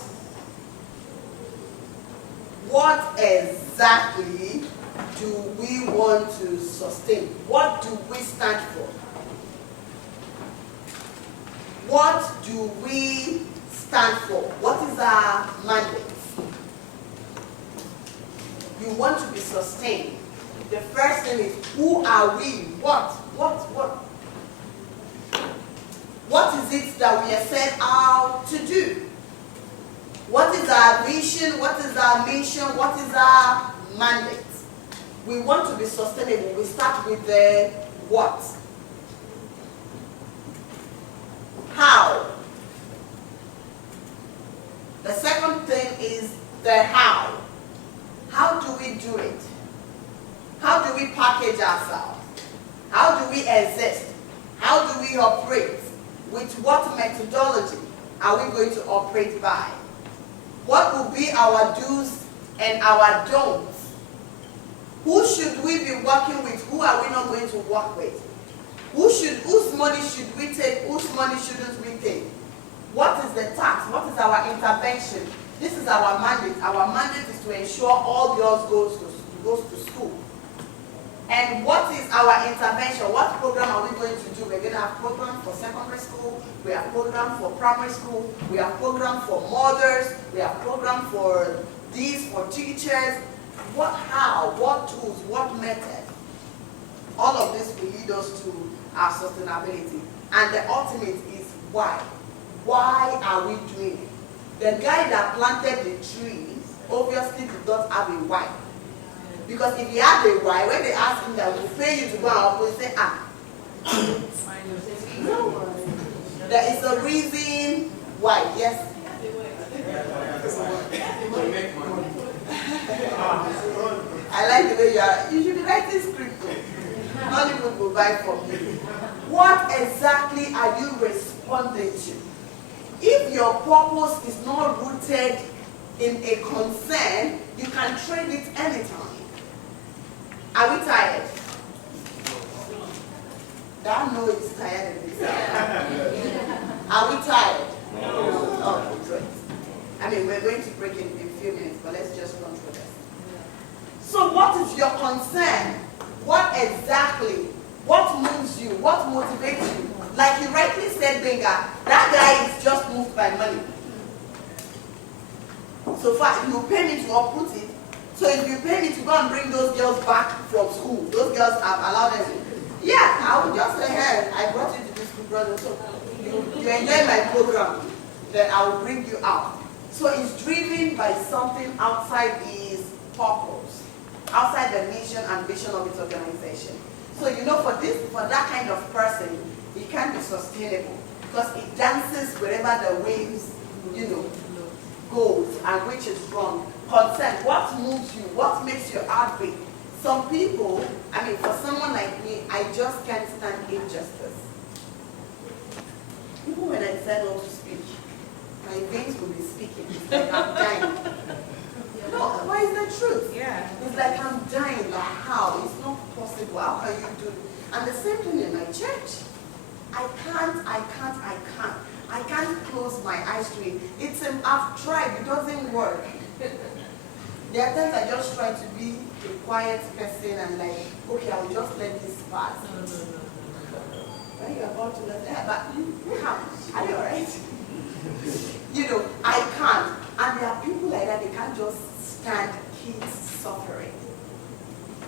What exactly do we want to sustain? What do we stand for? What do we stand for? What is our mandate? You want to be sustained. The first thing is, who are we? What? What is it that we are set out to do? What is our vision? What is our mission? What is our mandate? We want to be sustainable. We start with the what. How. The second thing is the how. How do we do it? How do we package ourselves? How do we exist? How do we operate? With what methodology are we going to operate by? What will be our do's and our don'ts? Who should we be working with? Who are we not going to work with? Whose money should we take? Whose money shouldn't we take? What is the tax? What is our intervention? This is our mandate. Our mandate is to ensure all girls goes to school. And what is our intervention? What program are we going to do? We're going to have programs for secondary school. We have programs for primary school. We have programs for mothers. We have programs for these, for teachers. What, how, what tools, what method? All of this will lead us to our sustainability. And the ultimate is why. Why are we doing it? The guy that planted the trees obviously did not have a why. Because if he had a why, when they ask him that will pay you to go and operate, say, no. There is a reason why. Yes? I like the way you are. You should be writing script. Hollywood will buy from you. What exactly are you responding to? If your purpose is not rooted in a concern, you can trade it anytime. Are we tired? That no is tired of itself. Are we tired? No. Oh, great. I mean, we're going to break in a few minutes, but let's just run through this. So what is your concern? What exactly? What moves you? What motivates you? Like you rightly said, Benga, that guy is just moved by money. So far, you pay me to uproot it. So if you pay me to go and bring those girls back from school, those girls have allowed them to, yeah, I will just say, hey, I brought you to this school, brother, so you enjoy my program, then I will bring you out. So it's driven by something outside his purpose, outside the mission and vision of its organization. So you know, for that kind of person, it can be sustainable because it dances wherever the waves, goes and which is wrong. Concern, what moves you? What makes your heart beat? Some people, I mean, for someone like me, I just can't stand injustice. Even when I decide not to speak, my veins will be speaking. It's like I'm dying. No, why is the truth? Yeah. It's like I'm dying. Like how? It's not possible. How can you do it? And the same thing in my church. I can't close my eyes to it. I've tried. It doesn't work. There are times I just try to be a quiet person and like, okay, I'll just let this pass. When you're about to let it, but come, are you alright? I can't. And there are people like that, they can't just stand kids suffering.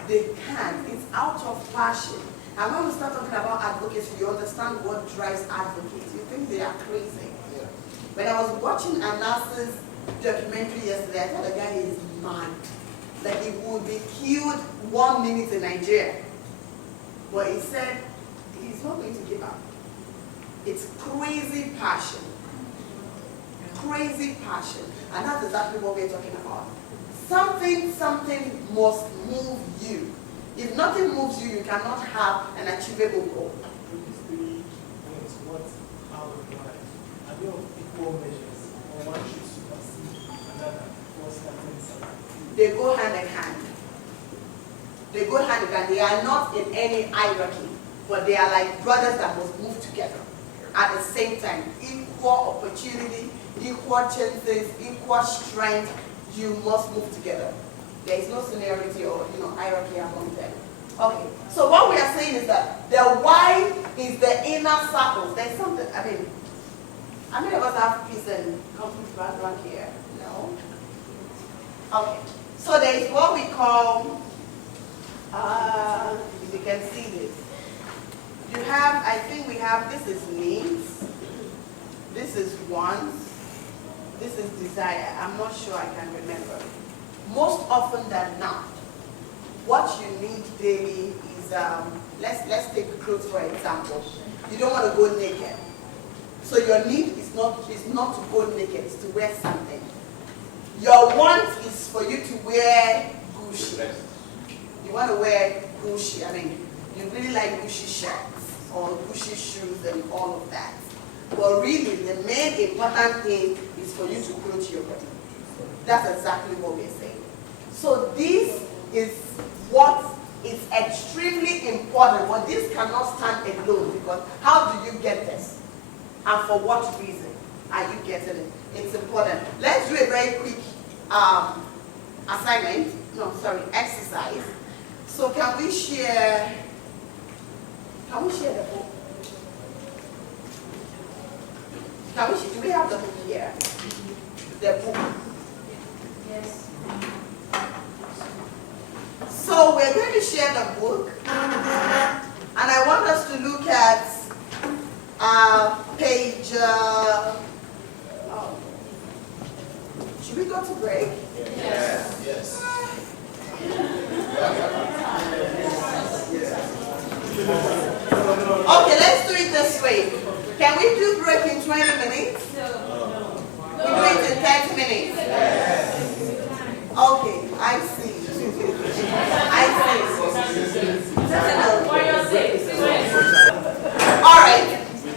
They can't. It's out of passion. And when we start talking about advocacy, you understand what drives advocates. You think they are crazy. Yeah. When I was watching Anas's documentary yesterday, I thought the guy is mad. Like he would be killed 1 minute in Nigeria. But he said he's not going to give up. It's crazy passion. Crazy passion. And that's exactly what we're talking about. Something must move you. If nothing moves you, you cannot have an achievable goal. What, how, and why? Are they of equal measures, or one should supersede they go hand in hand. They go hand in hand. They are not in any hierarchy, but they are like brothers that must move together at the same time. Equal opportunity, equal chances, equal strength. You must move together. There is no seniority or hierarchy among them. Okay. So what we are saying is that the why is the inner circles. There's something. I mean, how many of us have peace and conflict background here? No. Okay. So there is what we call. If you can see this. You have, I think we have, this is needs, this is wants, this is desire. I'm not sure I can remember. Most often than not, what you need daily is, let's take clothes for example. You don't want to go naked. So your need is not to go naked, it's to wear something. Your want is for you to wear Gucci. You want to wear Gucci, I mean, you really like Gucci shirts or Gucci shoes and all of that. But really, the main important thing is for you to clothe your body. That's exactly what we're saying. So this is what is extremely important, but this cannot stand alone, because how do you get this? And for what reason are you getting it? It's important. Let's do a very quick exercise. So can we share the book? Do we have the book here? The book. Yes. So we're going to share the book, and I want us to look at page. Should we go to break? Yes. Yes. Okay, let's do it this way. Can we do break in 20 minutes? We do it in 30 minutes? Okay, I see. All right,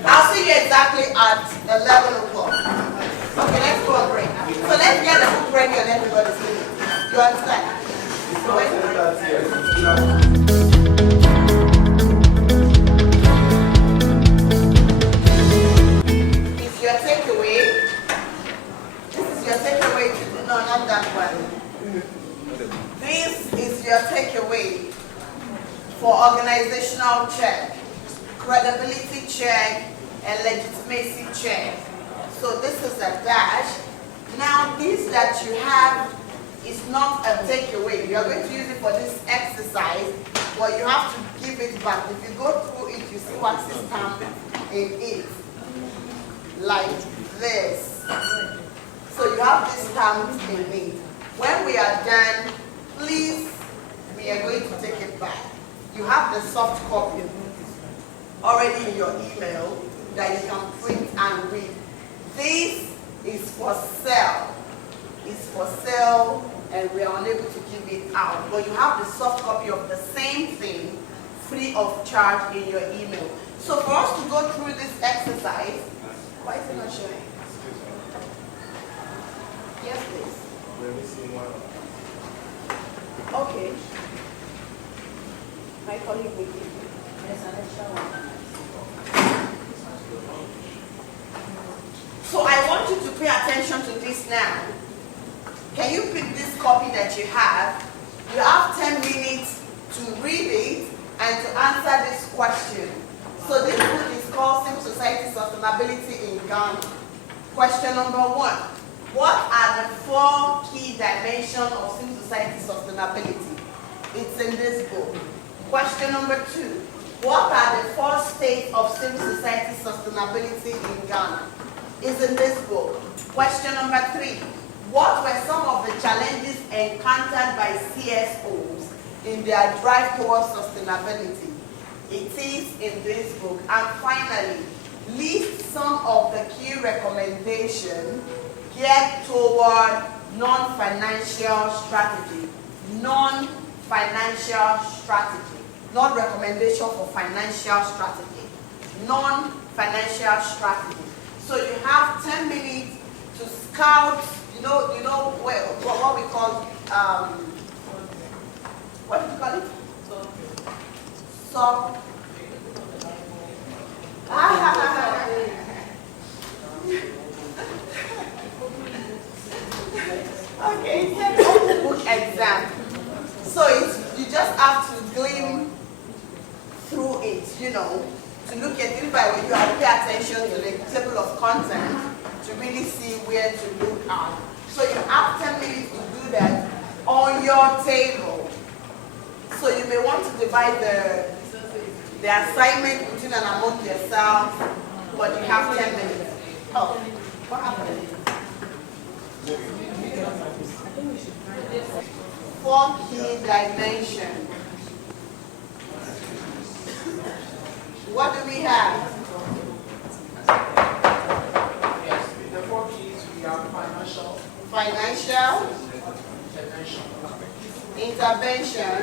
I'll see you exactly at 11 o'clock. Okay, let's go on break. So let's get the book ready and everybody's leaving. You understand? It's your takeaway. This is your takeaway to no, not that one. This is your takeaway for organizational check, credibility check, and legitimacy check. So this is a dash. Now this that you have is not a takeaway. You are going to use it for this exercise, but you have to give it back. If you go through it, you see what's stamped in it. Like this. So you have this stamped in it. When we are done, please, we are going to take it back. You have the soft copy already in your email that you can print and read. This is for sale. It's for sale, and we are unable to give it out. But you have the soft copy of the same thing free of charge in your email. So for us to go through this exercise, why is it not showing? Yes, please. Okay. My colleague will give you. There's an extra one. So I want you to pay attention to this now. Can you pick this copy that you have? You have 10 minutes to read it and to answer this question. So this book is called Civil Society Sustainability in Ghana. Question number 1. What are the 4 key dimensions of civil society sustainability? It's in this book. Question number 2. What are the 4 states of civil society sustainability in Ghana? It's in this book. Question number 3. What were some of the challenges encountered by CSOs in their drive towards sustainability? It is in this book. And finally, list some of the key recommendations geared toward non-financial strategy. Non-financial strategy. Not recommendation for financial strategy. Non-financial strategy. So you have 10 minutes to scout what we call, what do you call it? Okay, it's an open book exam. So you just have to glean through it, to look at it by when you have to pay attention to the table of content to really see where to look at. So you have 10 minutes to do that on your table. So you may want to divide the assignment between and among yourself, but you have 10 minutes. Oh, what happened? 4 key dimensions. What do we have? Yes, the 4 keys we have financial, intervention,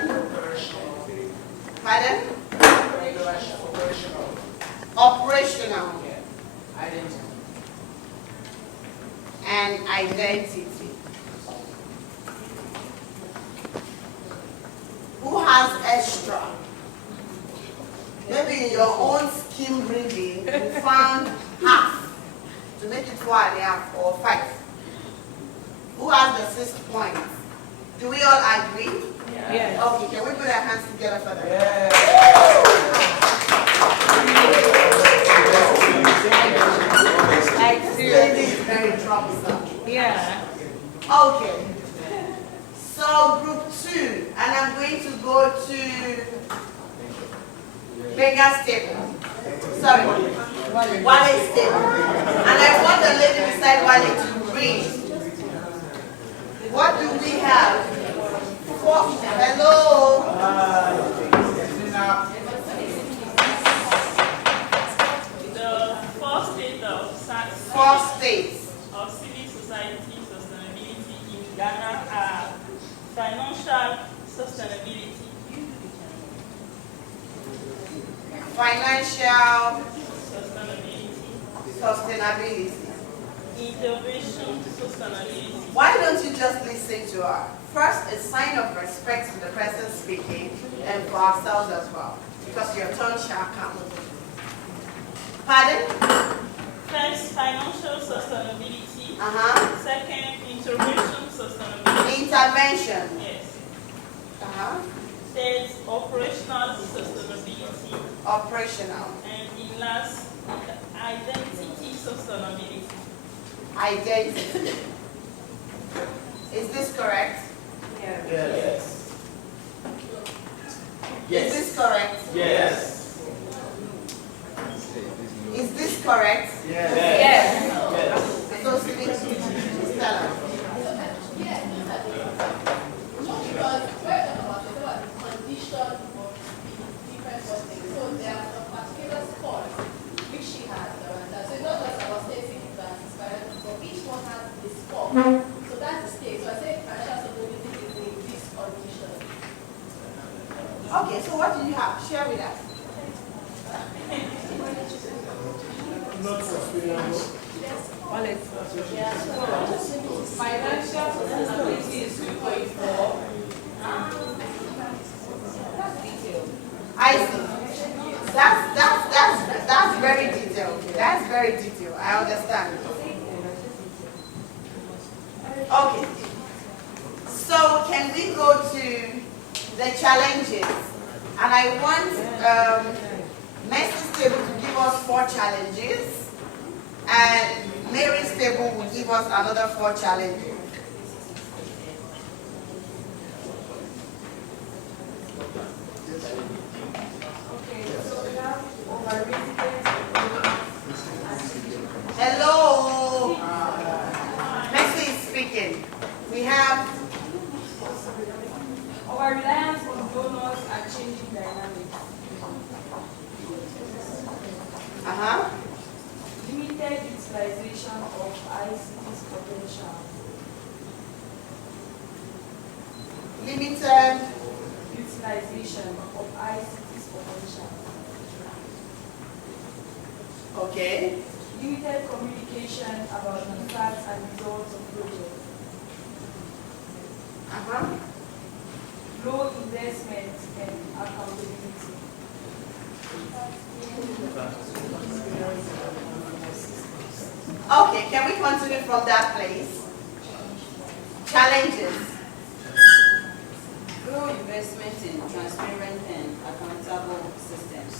pardon? Operational, and identity. Who has extra? Maybe in your own skim reading, you found half to make it 4.5 or 5. Who has the 6 points? Do we all agree? Yes. Okay, can we put our hands together for that? Yeah. This lady is very troublesome. Yeah. Okay. So group 2, and I'm going to go to Mega's table. Sorry, Wale's table. And I want the lady beside Wale to read. What do we have? Hello? The 4 states of 4 states of civil society sustainability in Ghana are financial sustainability, financial sustainability, sustainability. intervention sustainability. Why don't you just listen to her? First, a sign of respect to the person speaking and for ourselves as well, because your turn shall come. Pardon? First, financial sustainability. Second, intervention sustainability. Intervention. Yes. Third, Operational sustainability. operational. And the last, identity sustainability. Identity. Is this correct? Yes. Is this correct? Yes. Is this correct? Yes. So, Stella. Because we're talking about the condition of different things. So there are some particular scores which she has around that. So it's not just about stating advances, but each one has a score. So that's the state. So I say financial stability is in this condition. Okay, so what do you have? Share with us. Not sustainable. Financial sustainability is 2.4. That's detailed. I see. That's very detailed. That's very detailed. I understand. Okay. So can we go to the challenges? And I want Mercy's table to give us 4 challenges, and Mary's table will give us another 4 challenges. Hello. Mercy is speaking. We have Our reliance on donors and changing dynamics. Limited utilization of ICT's potential. limited Utilization of ICT's potential. okay. Limited communication about the facts and results of projects. continue from that place? Challenges. Through investment in transparent and accountable systems.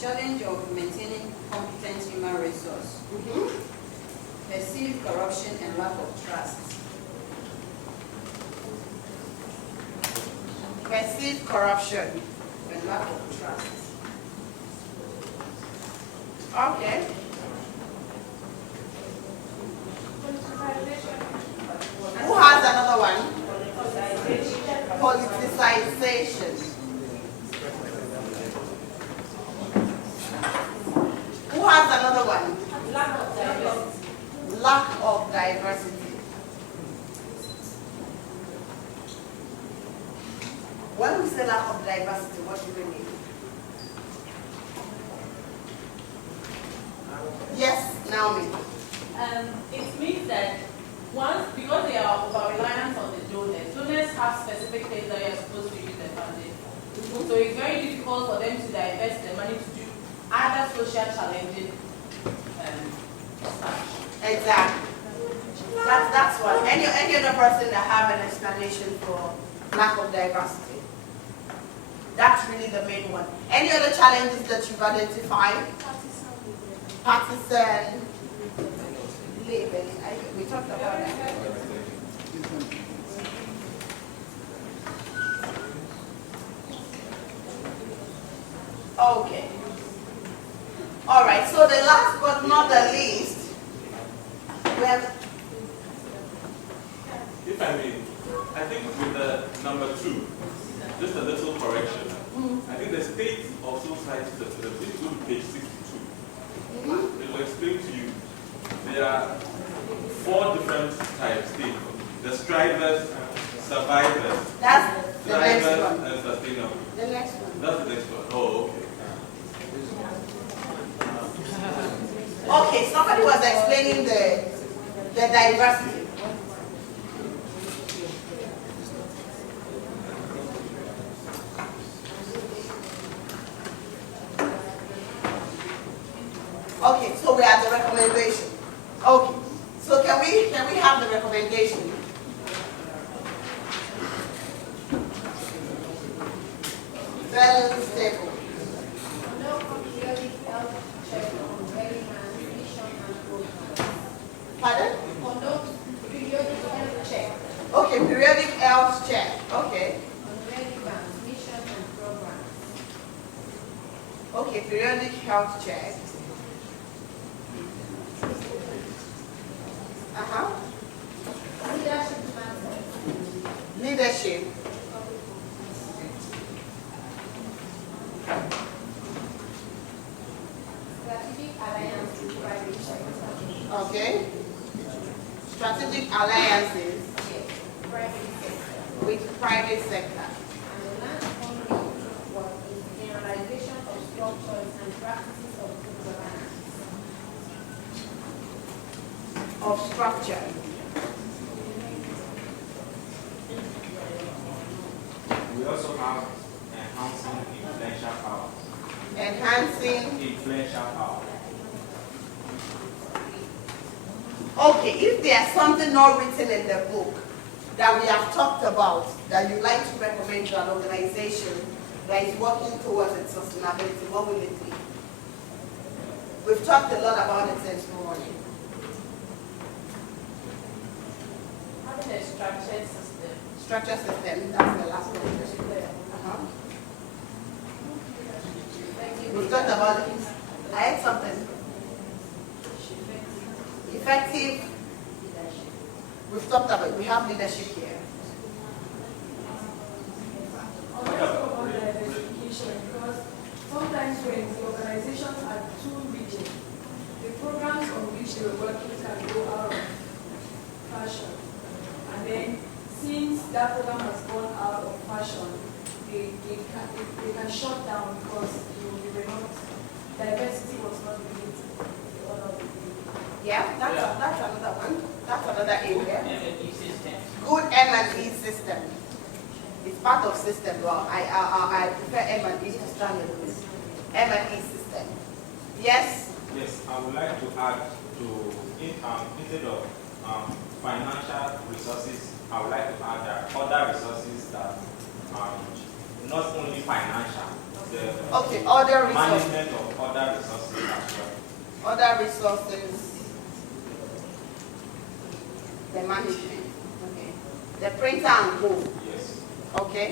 Challenge of maintaining competent human resource. Perceived corruption and lack of trust. Perceived corruption And lack of trust. Okay. Who has another one? Politicization. Who has another one? Lack of diversity. Lack of diversity. When we say lack of diversity, what do we mean? Yes, Naomi. It means that once, because they are over-reliant on the donors have specific things that you're supposed to use their funding. So it's very difficult for them to divest their money to do other social challenging stuff. Exactly. That's what. Any other person that have an explanation for lack of diversity? That's really the main one. Any other challenges that you've identified? Partisan labeling. We talked about that. Okay. All right. So the last but not the least, we have. If I may, I think with the number 2, just a little correction. I think the state of society, if you go to page 62, it will explain to you there are 4 different types. The strivers, survivors, That's the next thrivers, one. and sustainable. The next one. That's the next one. Oh, okay. Okay, somebody was explaining the diversity. Okay, so we have the recommendation. Okay, so can we have the recommendation? Very stable. Pardon? Okay, periodic health check. Okay. Okay, periodic health check. Leadership. Strategic alliance with private sector. Okay. Strategic alliances Private sector. with private sector. And the last one was the generalization of structures and practices of good governance. Of structure. We also have enhancing influential power. Enhancing. Influential power. Okay, if there's something not written in the book that we have talked about that you like to recommend to an organization that is working towards its sustainability, what will it be? We've talked a lot about it since morning. Having a structured system. Structure system, that's the last one. We've talked about it. I had something. Effective. We've talked about it. We have leadership here. Also on diversification, because sometimes when the organizations are too rigid, the programs on which they were working can go out of fashion. And then since that program has gone out of fashion, they can shut down because they were not, diversity was not given to the order of the day. Yeah, that's another one. That's another area. M&E system. Good M&E system. It's part of system. Well, I prefer M&E to stand with M&E system. Yes? Yes, I would like to add to instead of financial resources, I would like to add that other resources that not only financial, Okay, other resources. management of other resources as well. Other resources. The management. Okay. The printer and co. Yes. Okay.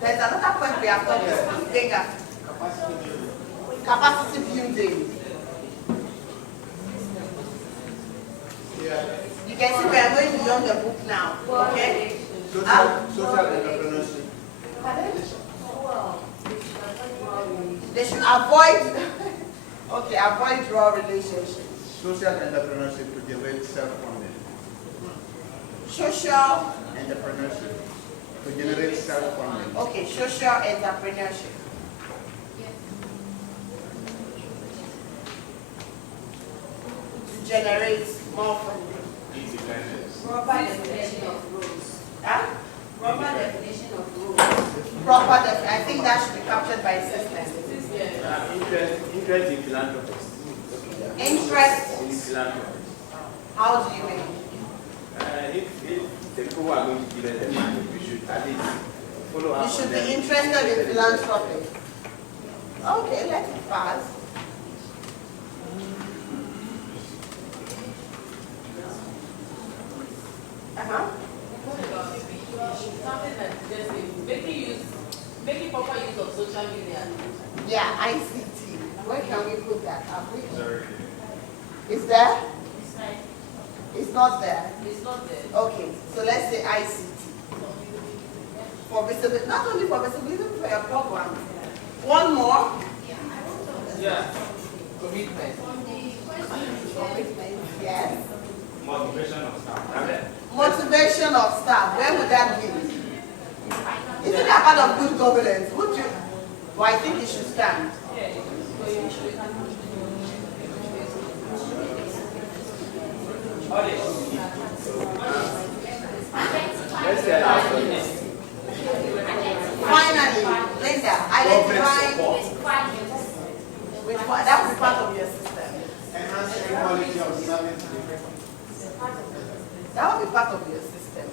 There's another point we have talked about. Bigger. Capacity building. You can see we are going beyond the book now. Okay? Social entrepreneurship. They should avoid, okay, avoid raw relationships. Social entrepreneurship to generate self-funding. Social Entrepreneurship to generate self-funding. Okay, social entrepreneurship. To generate more funding. Independence. Proper definition of roles. Huh? Proper definition of roles. Proper definition. I think that should be captured by system. Interest in philanthropists. Interest. In philanthropists. How do you mean? If the people who are going to give us the money, we should at least follow up. You should on be them. interested in philanthropy. Okay, let it pass. Something that just making proper use of social media. Yeah, ICT. Where can we put that? Have we? Is there? It's not there. It's not there. Okay, so let's say ICT. For visibility, not only for visibility, for your program. One more. Yeah. Commitment. Commitment, yes. Motivation of staff. Motivation of staff. Where would that be? Isn't that part of good governance? Would you? Well, I think it should stand. Finally, Linda, identify with what that would be part of your system. Enhancing quality of service. That would be part of your system.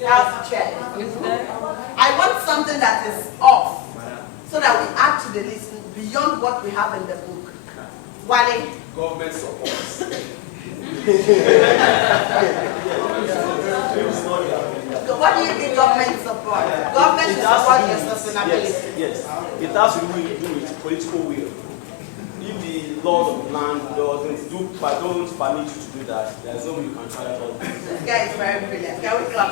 Health check. I want something that is off, so that we add to the list beyond what we have in the book. Wale. Government support. What do you mean government support? Government should support your sustainability. Yes. It has to do with political will. If the laws of the land don't permit you to do that, there's no way you can try it out. This guy is very brilliant. Can we clap?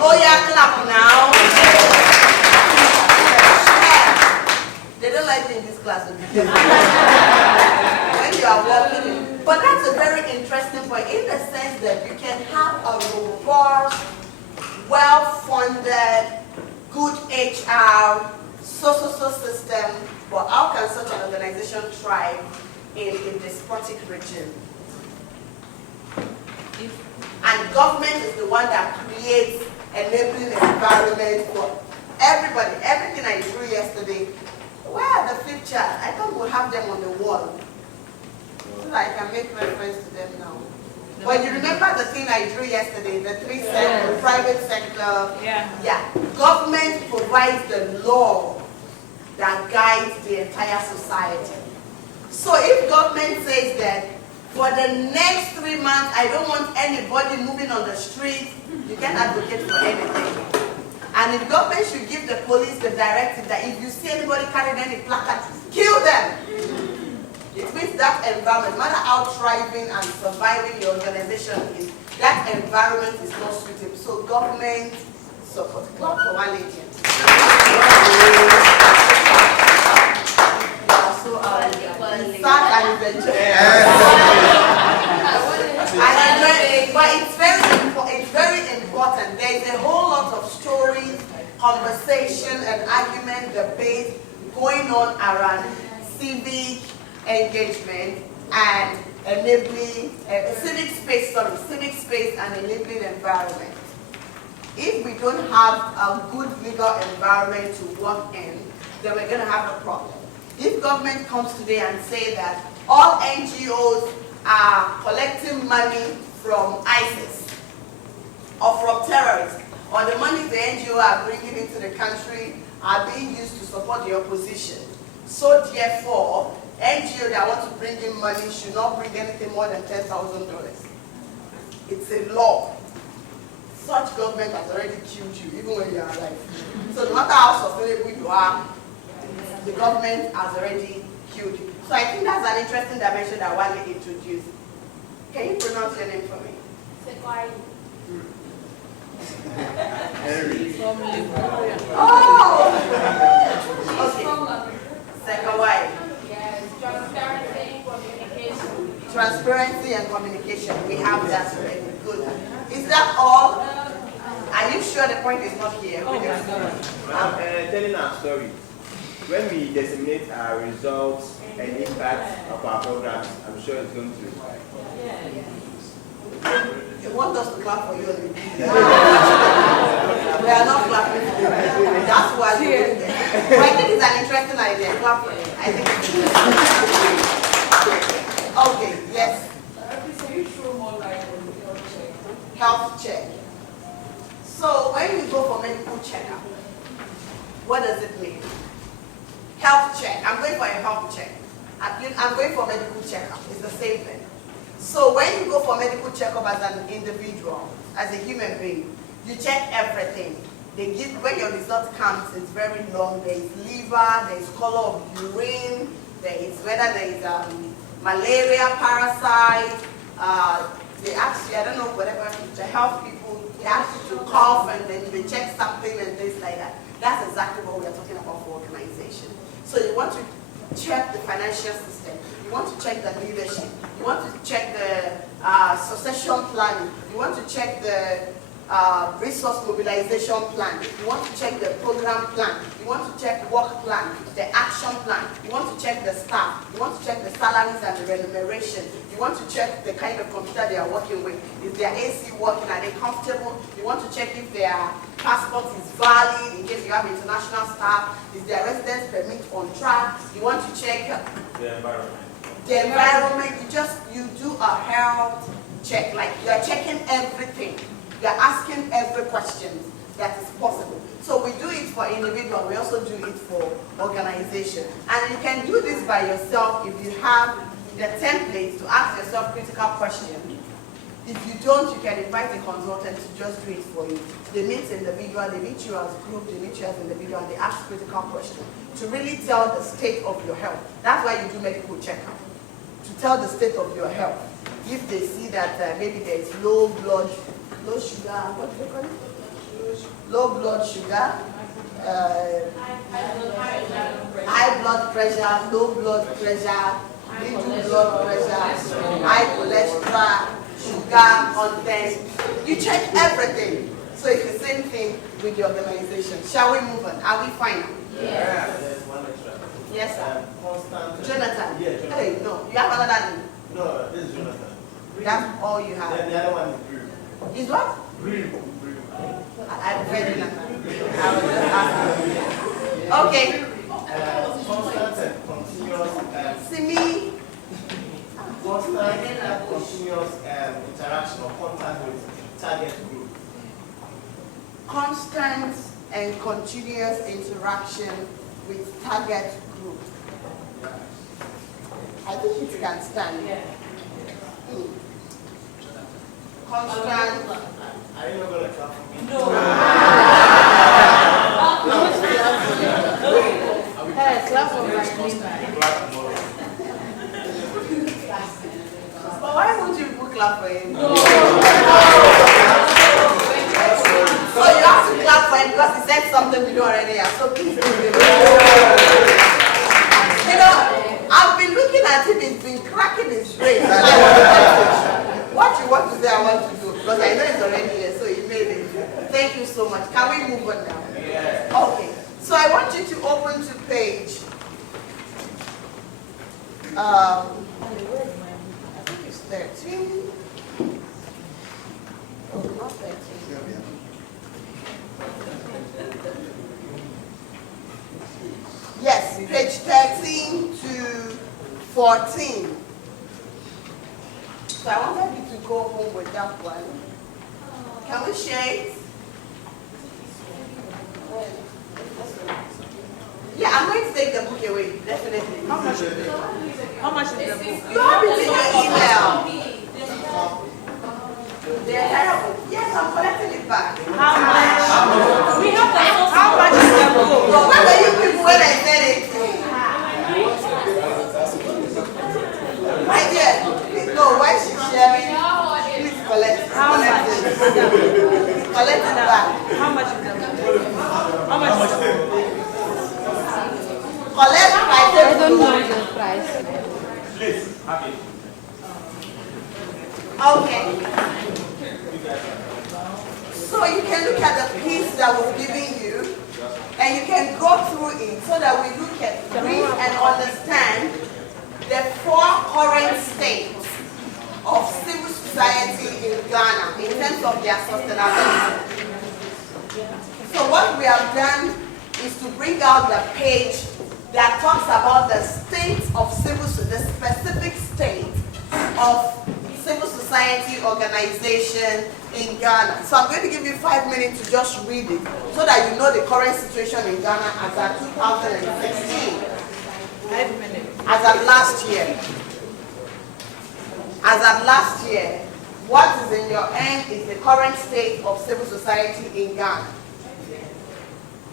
Oh yeah, clap now. They don't like me in this class. When you are walking in. But that's a very interesting point in the sense that you can have a robust, well-funded, good HR, social system, but how can such an organization thrive in a despotic regime? And government is the one that creates enabling environment for everybody. Everything I drew yesterday, where are the pictures? I thought we'll have them on the wall. So that I can make reference to them now. But you remember the thing I drew yesterday, the three sectors, private sector. Yeah. Government provides the law that guides the entire society. So if government says that for the next 3 months, I don't want anybody moving on the street, you can't advocate for anything. And if government should give the police the directive that if you see anybody carrying any placard, kill them. It means that environment, no matter how thriving and surviving your organization is, that environment is not suitable. So government support. Clap for one lady. But it's very important. There is a whole lot of stories, conversation, and argument, debate going on around civic engagement and enabling civic space and enabling environment. If we don't have a good legal environment to work in, then we're going to have a problem. If government comes today and say that all NGOs are collecting money from ISIS or from terrorists, or the money the NGO are bringing into the country are being used to support the opposition, so therefore, NGO that want to bring in money should not bring anything more than $10,000. It's a law. Such government has already killed you, even when you are alive. So no matter how sustainable you are, the government has already killed you. So I think that's an interesting dimension that Wale introduced. Can you pronounce your name for me? Sekwai. Oh! Okay. Sekwai. Yes, transparency and communication. Transparency and communication. We have that already. Good. Is that all? Are you sure the point is not here? I'm telling our story. When we disseminate our results and impact of our programs, I'm sure it's going to. You want us to clap for you? We are not clapping for you. That's why you're doing it. But I think it's an interesting idea. Clap for it. I think it's interesting. Okay, yes. Can you throw more light on the health check? Health check. So when you go for medical checkup, what does it mean? Health check. I'm going for a health check. I'm going for medical checkup. It's the same thing. So when you go for medical checkup as an individual, as a human being, you check everything. They give, when your result comes, it's very long. There is liver, there is color of urine, there is whether there is malaria, parasite. They ask you, I don't know, whatever, the health people, they ask you to cough and then they check something and things like that. That's exactly what we are talking about for organization. So you want to check the financial system. You want to check the leadership. You want to check the succession planning. You want to check the resource mobilization plan. You want to check the program plan. You want to check work plan, the action plan. You want to check the staff. You want to check the salaries and the remuneration. You want to check the kind of computer they are working with. Is their AC working? Are they comfortable? You want to check if their passport is valid in case you have international staff. Is their residence permit on track? You want to check The environment. the environment. You do a health check, like you are checking everything. You are asking every question that is possible. So we do it for individual, we also do it for organization. And you can do this by yourself if you have the templates to ask yourself critical questions. If you don't, you can invite a consultant to just do it for you. They meet individual, they meet you as group, they meet you as individual, and they ask critical questions to really tell the state of your health. That's why you do medical checkup, to tell the state of your health. If they see that maybe there is low sugar, what do they call it? Low blood sugar, high blood pressure, low blood pressure, middle blood pressure, high cholesterol, sugar content. You check everything. So it's the same thing with the organization. Shall we move on? Are we fine? Yes. There's one extra. Yes, sir. Constant. Jonathan. Yeah, Jonathan. Hey, no. You have another name? No, this is Jonathan. That's all you have. The other one is Brew. Is what? Brew. I'm very Jonathan. I was just asking. Okay. Constant and continuous. Simi. Constant and continuous interaction or contact with target group. Constant and continuous interaction with target group. I think it can stand. Constant. Are you not going to clap for me? No. Hey, clap for my name. But why won't you clap for him? No. So you have to clap for him because he said something we do already. So please do it. You know, I've been looking at him, he's been cracking his brain. What you want to say, I want to do. Because I know it's already here, so he made it. Thank you so much. Can we move on now? Yeah. Okay. So I want you to open to page. I think it's 13. Oh, not 13. Yes, page 13. 14. So I wanted you to go home with that one. Can we share it? Yeah, I'm going to take the book away, definitely. How much is it? How much is the book? You have it in your email. They're terrible. Yes, I'm collecting it back. How much? We have the how much is the book? So where were you people when I said it? My dear, please, no, why is she sharing? Please collect it. How much? Collect it back. How much is the book? How much is the book? Collect my I don't know the price. Please, have it. Okay. So you can look at the piece that we're giving you, and you can go through it so that we look at, read and understand the 4 current states of civil society in Ghana in terms of their sustainability. So what we have done is to bring out the page that talks about the state of the specific state of civil society organization in Ghana. So I'm going to give you 5 minutes to just read it so that you know the current situation in Ghana as at 2016. 5 minutes. As at last year. As at last year, what is in your end is the current state of civil society in Ghana.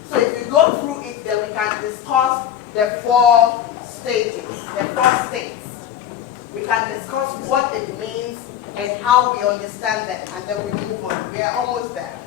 So if you go through it, then we can discuss the 4 stages, the 4 states. We can discuss what it means and how we understand them, and then we move on. We are almost there.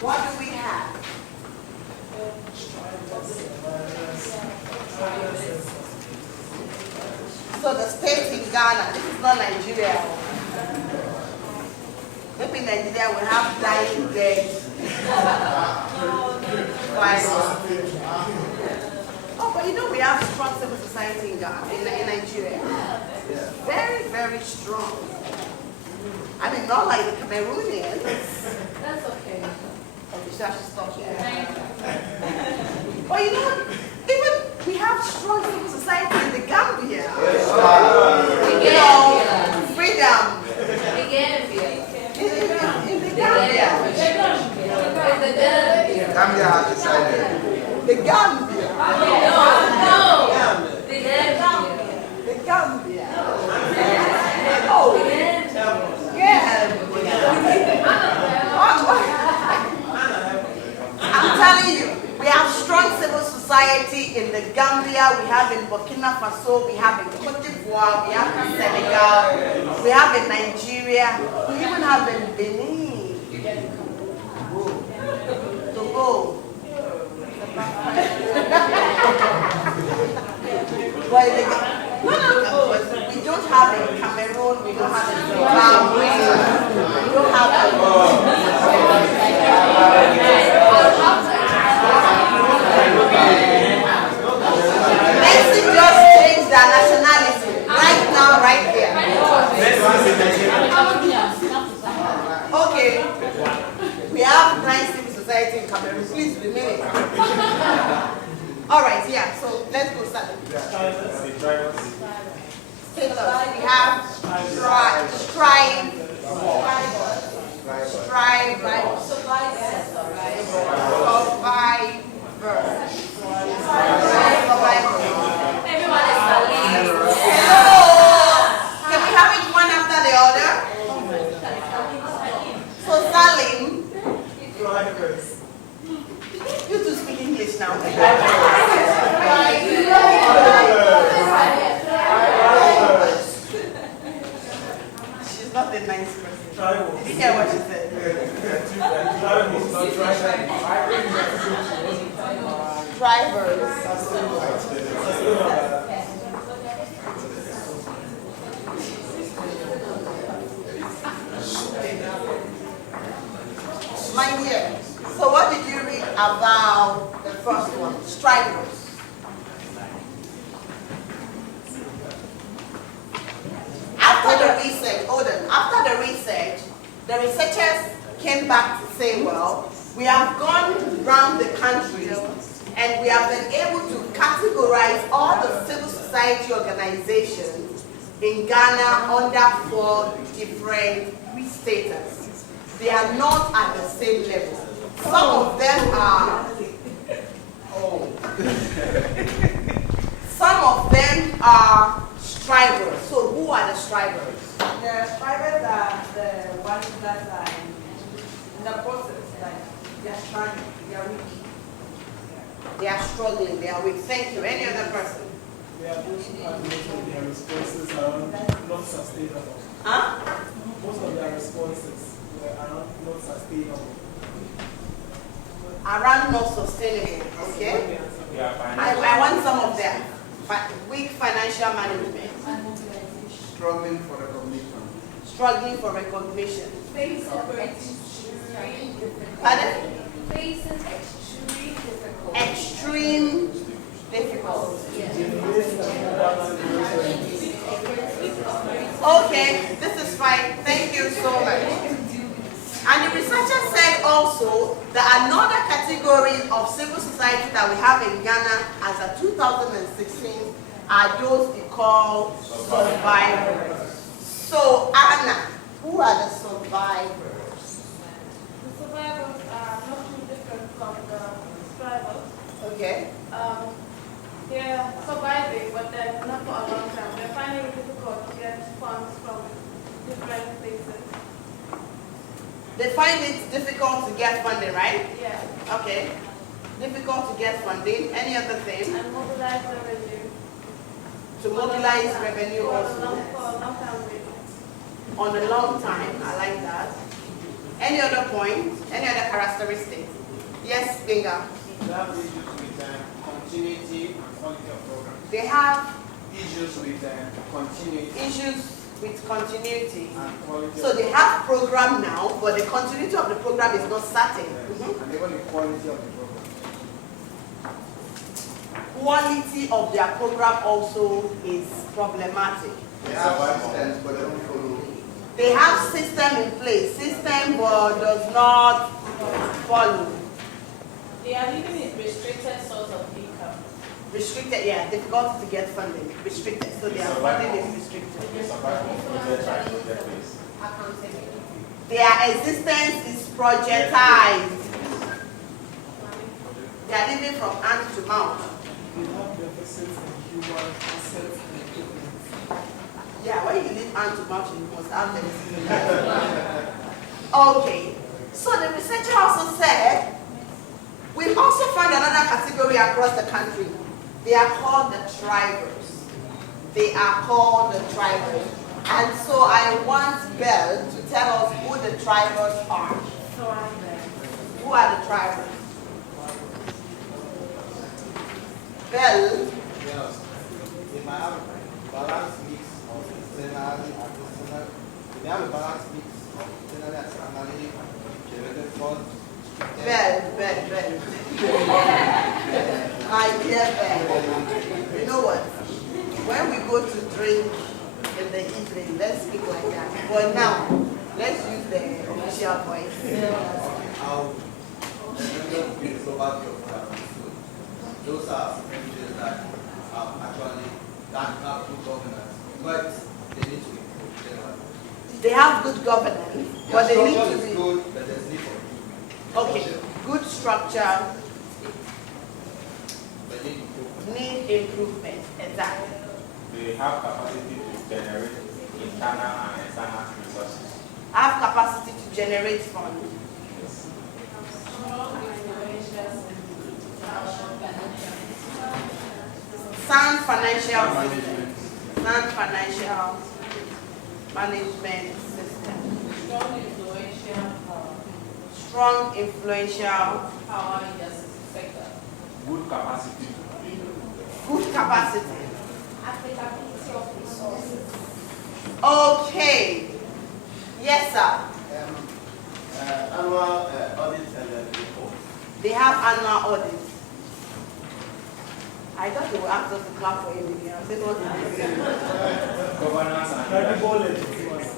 What do we have? So the state in Ghana, this is not Nigeria. Maybe Nigeria will have dying dead. Oh, but you know we have strong civil society in Ghana, in Nigeria. Very, very strong. I mean, not like the Cameroonians. That's okay. Okay, so I should stop here. But you know, even we have strong civil society in the Gambia. You know, freedom. The Gambia. In the Gambia. Gambia has decided. The Gambia. No. The Gambia. The Gambia. Oh. Yeah. I'm telling you, we have strong civil society in the Gambia, we have in Burkina Faso, we have in Cote d'Ivoire, we have in Senegal, we have in Nigeria, we even have in Benin, Togo. We don't have in Cameroon, we don't have in Zimbabwe, we don't have Mexico just changed their nationality right now, right there. Okay, we have nice civil society in Cameroon. Please remain it. All right, yeah. So let's go start. We have Strive. Everyone is believing. Can we have it one after the other? So Salim, you two speak English now. She's not a nice person. Did you hear what she said? the researchers came back to say, well, we have gone around the country and we have been able to categorize all the civil society organizations in Ghana under 4 different status. They are not at the same level. Some of them are, some of them are strivers. So who are the strivers? The strivers are the ones that are in the process, like they are trying, they are weak. They are struggling, they are weak. Thank you. Any other person? They are those who are making their responses are not sustainable. Huh? Most of their responses are not sustainable. Around not sustainable, okay? I want some of them. Weak financial management. Struggling for recognition. Struggling for recognition. Face operating extreme difficult. Pardon? Faces extreme difficult. Extreme difficult. Okay, this is fine. Thank you so much. And the researcher said also that another category of civil society that we have in Ghana as of 2016 are those we call survivors. So, Anna, who are the survivors? The survivors are not too different from the strivers. Okay. They're surviving, but they're not for a long time. They're finding it difficult to get funds from different places. They find it difficult to get funding, right? Yeah. Okay. Difficult to get funding. Any other thing? And mobilize revenue. To mobilize revenue For a also. long time basis. On a long time, I like that. Any other point? Any other characteristics? Yes, Binga. They have issues with continuity and quality of program. They have Issues with continuity. issues with continuity. And quality. So they have program now, but the continuity of the program is not certain. Mhm. And even the quality of the program. Quality of their program also is problematic. They have systems, but they don't follow. They have system in place, system but does not follow. They are living in restricted source of income. Restricted, yeah, difficult to get funding. Restricted, so their funding is restricted. Their existence is projectized. They are living from hand to mouth. They have deficits in human assets and equipment. Yeah, when you live hand to mouth, you must have them. Okay, so the researcher also said, we've also found another category across the country. They are called the tribers. They are called the tribers. And so I want Belle to tell us who the tribers are. Who are the tribers? Belle? Yes. They might have a balanced mix of internally and externally. They have a balanced mix of internally and externally generated funds. Belle. My dear Belle. You know what? When we go to drink in the evening, let's speak like that. But now, let's use the official voice. How the global those are regions that have actually have good governance, but they need to be improved. They have good governance, but they need to be good, but there's need for improvement. okay. Good structure But need improvement. need improvement. Exactly. They have capacity to generate internal and external resources. Have capacity to generate funds. Sound financial system. Sound financial management system. Strong influential power in their sector. Good capacity. Good capacity. Applicability of resources. Okay. Yes, sir. Annual audits and reports. They have annual audits. I thought they would ask us to clap for him again. I said, no, Governance and Credible leadership. legitimacy.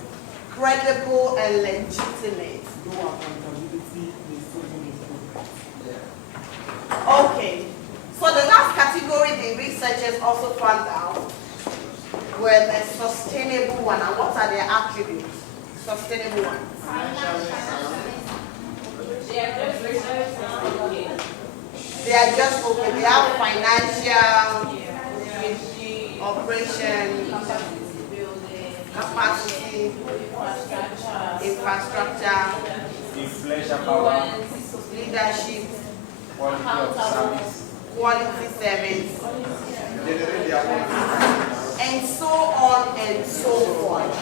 credible and legitimate. No accountability, they still do improvement. Okay. So the last category the researchers also found out were the sustainable one. And what are their attributes? Sustainable ones. They are just okay. They have financial, operation, capacity, infrastructure, influential power, leadership, quality of service, quality service, and so on and so forth.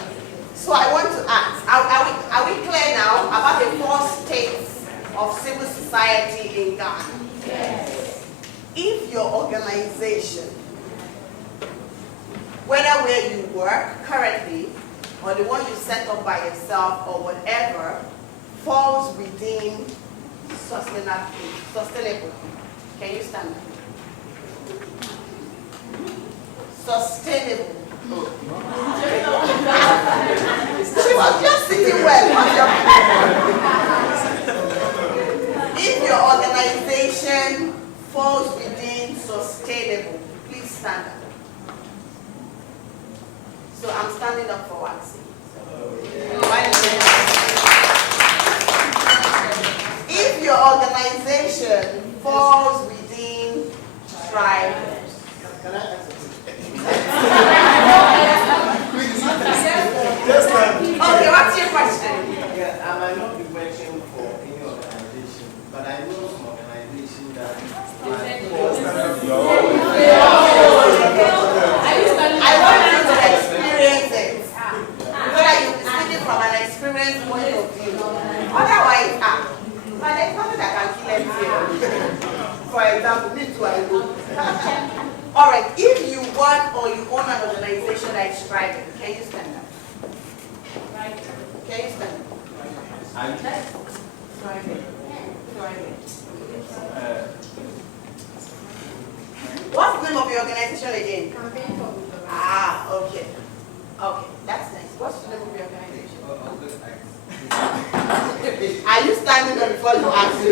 So I want to ask, are we clear now about the 4 states of civil society in Ghana? Yes. If your organization, whether where you work currently or the one you set up by yourself or whatever, falls within sustainable. Can you stand up? Sustainable. She was just sitting well. If your organization falls within sustainable, please stand up. So I'm standing up for Waxy. If your organization falls within tribe, can I answer? Okay, what's your question? Yeah, I might not be working for any organization, but I know some organization that I want you to experience it. Whether you're speaking from an experience point of view. Otherwise, but there's nothing that can kill them. For example, me too, I know. Alright, if you work or you own an organization that is thriving, can you stand up? Can you stand up? Thriving. What's the name of your organization again? Okay. Okay, that's nice. What's the name of your organization? Are you standing up before you ask me?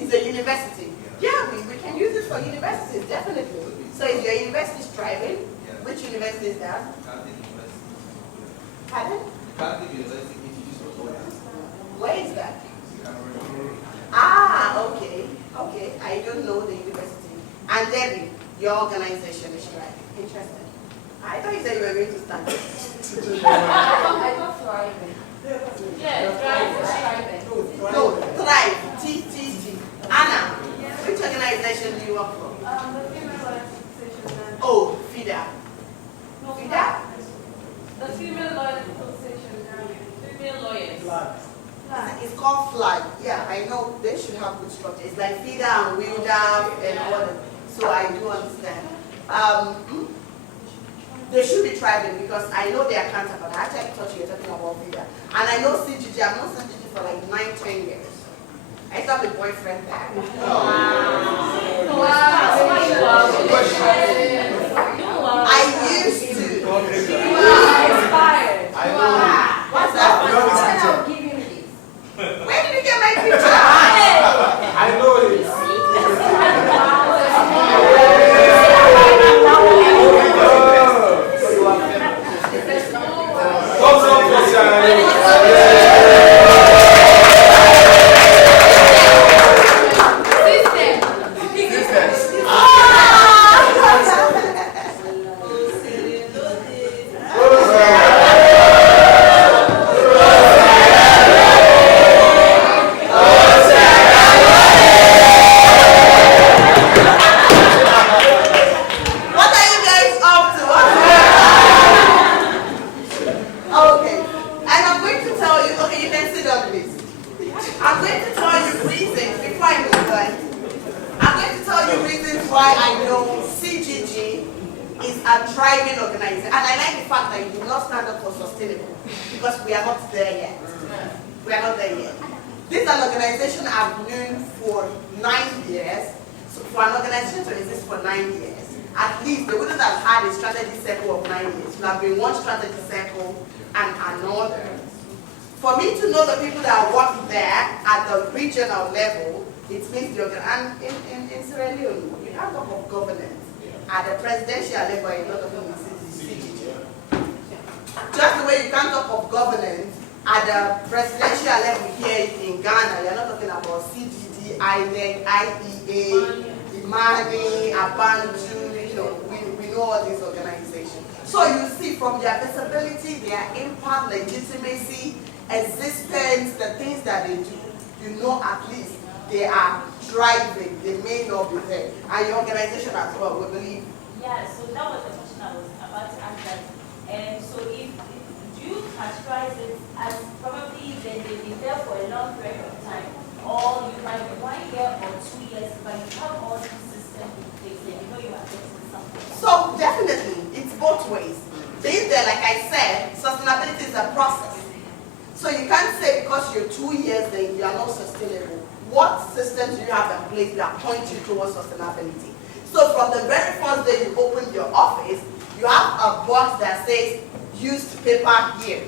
It's a university. Yeah, we can use it for universities, definitely. So is your university striving? Which university is that? Pardon? Where is that? Okay. Okay, I don't know the university. And Debbie, your organization is striving. Interesting. I thought you said you were going to stand. I got thriving. Thriving. No, Thrive. T. Anna, which organization do you work for? The Female Lawyers Association. Oh, FIDA. No, FIDA? The Female Lawyers Association. Female lawyers. It's called FLAG. Yeah, I know they should have good structure. It's like FIDA and WILDA and all that. So I do understand. They should be thriving because I know their counterpart. I actually thought you were talking about FIDA. And I know CGG. I've known CGG for like 9-10 years. I used to have a boyfriend there. I used to. You are inspired. I know. What's that? I'll give you this. Where did you get my picture? I know it. So for an organization to exist for 9 years, at least they wouldn't have had a strategy circle of 9 years. It would have been one strategy circle and another. For me to know the people that work there at the regional level, it means the and in Sierra Leone, you have talk of governance at the presidential level, a lot of them is CGG. Just the way you can't talk of governance at the presidential level here in Ghana, you're not talking about CGD, INEC, IEA, Imani, Abantu, you know, we know all these organizations. So you see from their visibility, their impact, legitimacy, existence, the things that they do, you know at least they are thriving, they may not be there. And your organization as well, we believe. Yeah, so that was the question I was about to ask that. And so if do you categorize it as probably they've been there for a long period of time, or you might be 1 year or 2 years, but you have all these systems in place and you know you are getting something? So definitely, it's both ways. Being there, like I said, sustainability is a process. So you can't say because you're 2 years then you are not sustainable. What systems do you have in place that point you towards sustainability? So from the very first day you open your office, you have a box that says used paper here,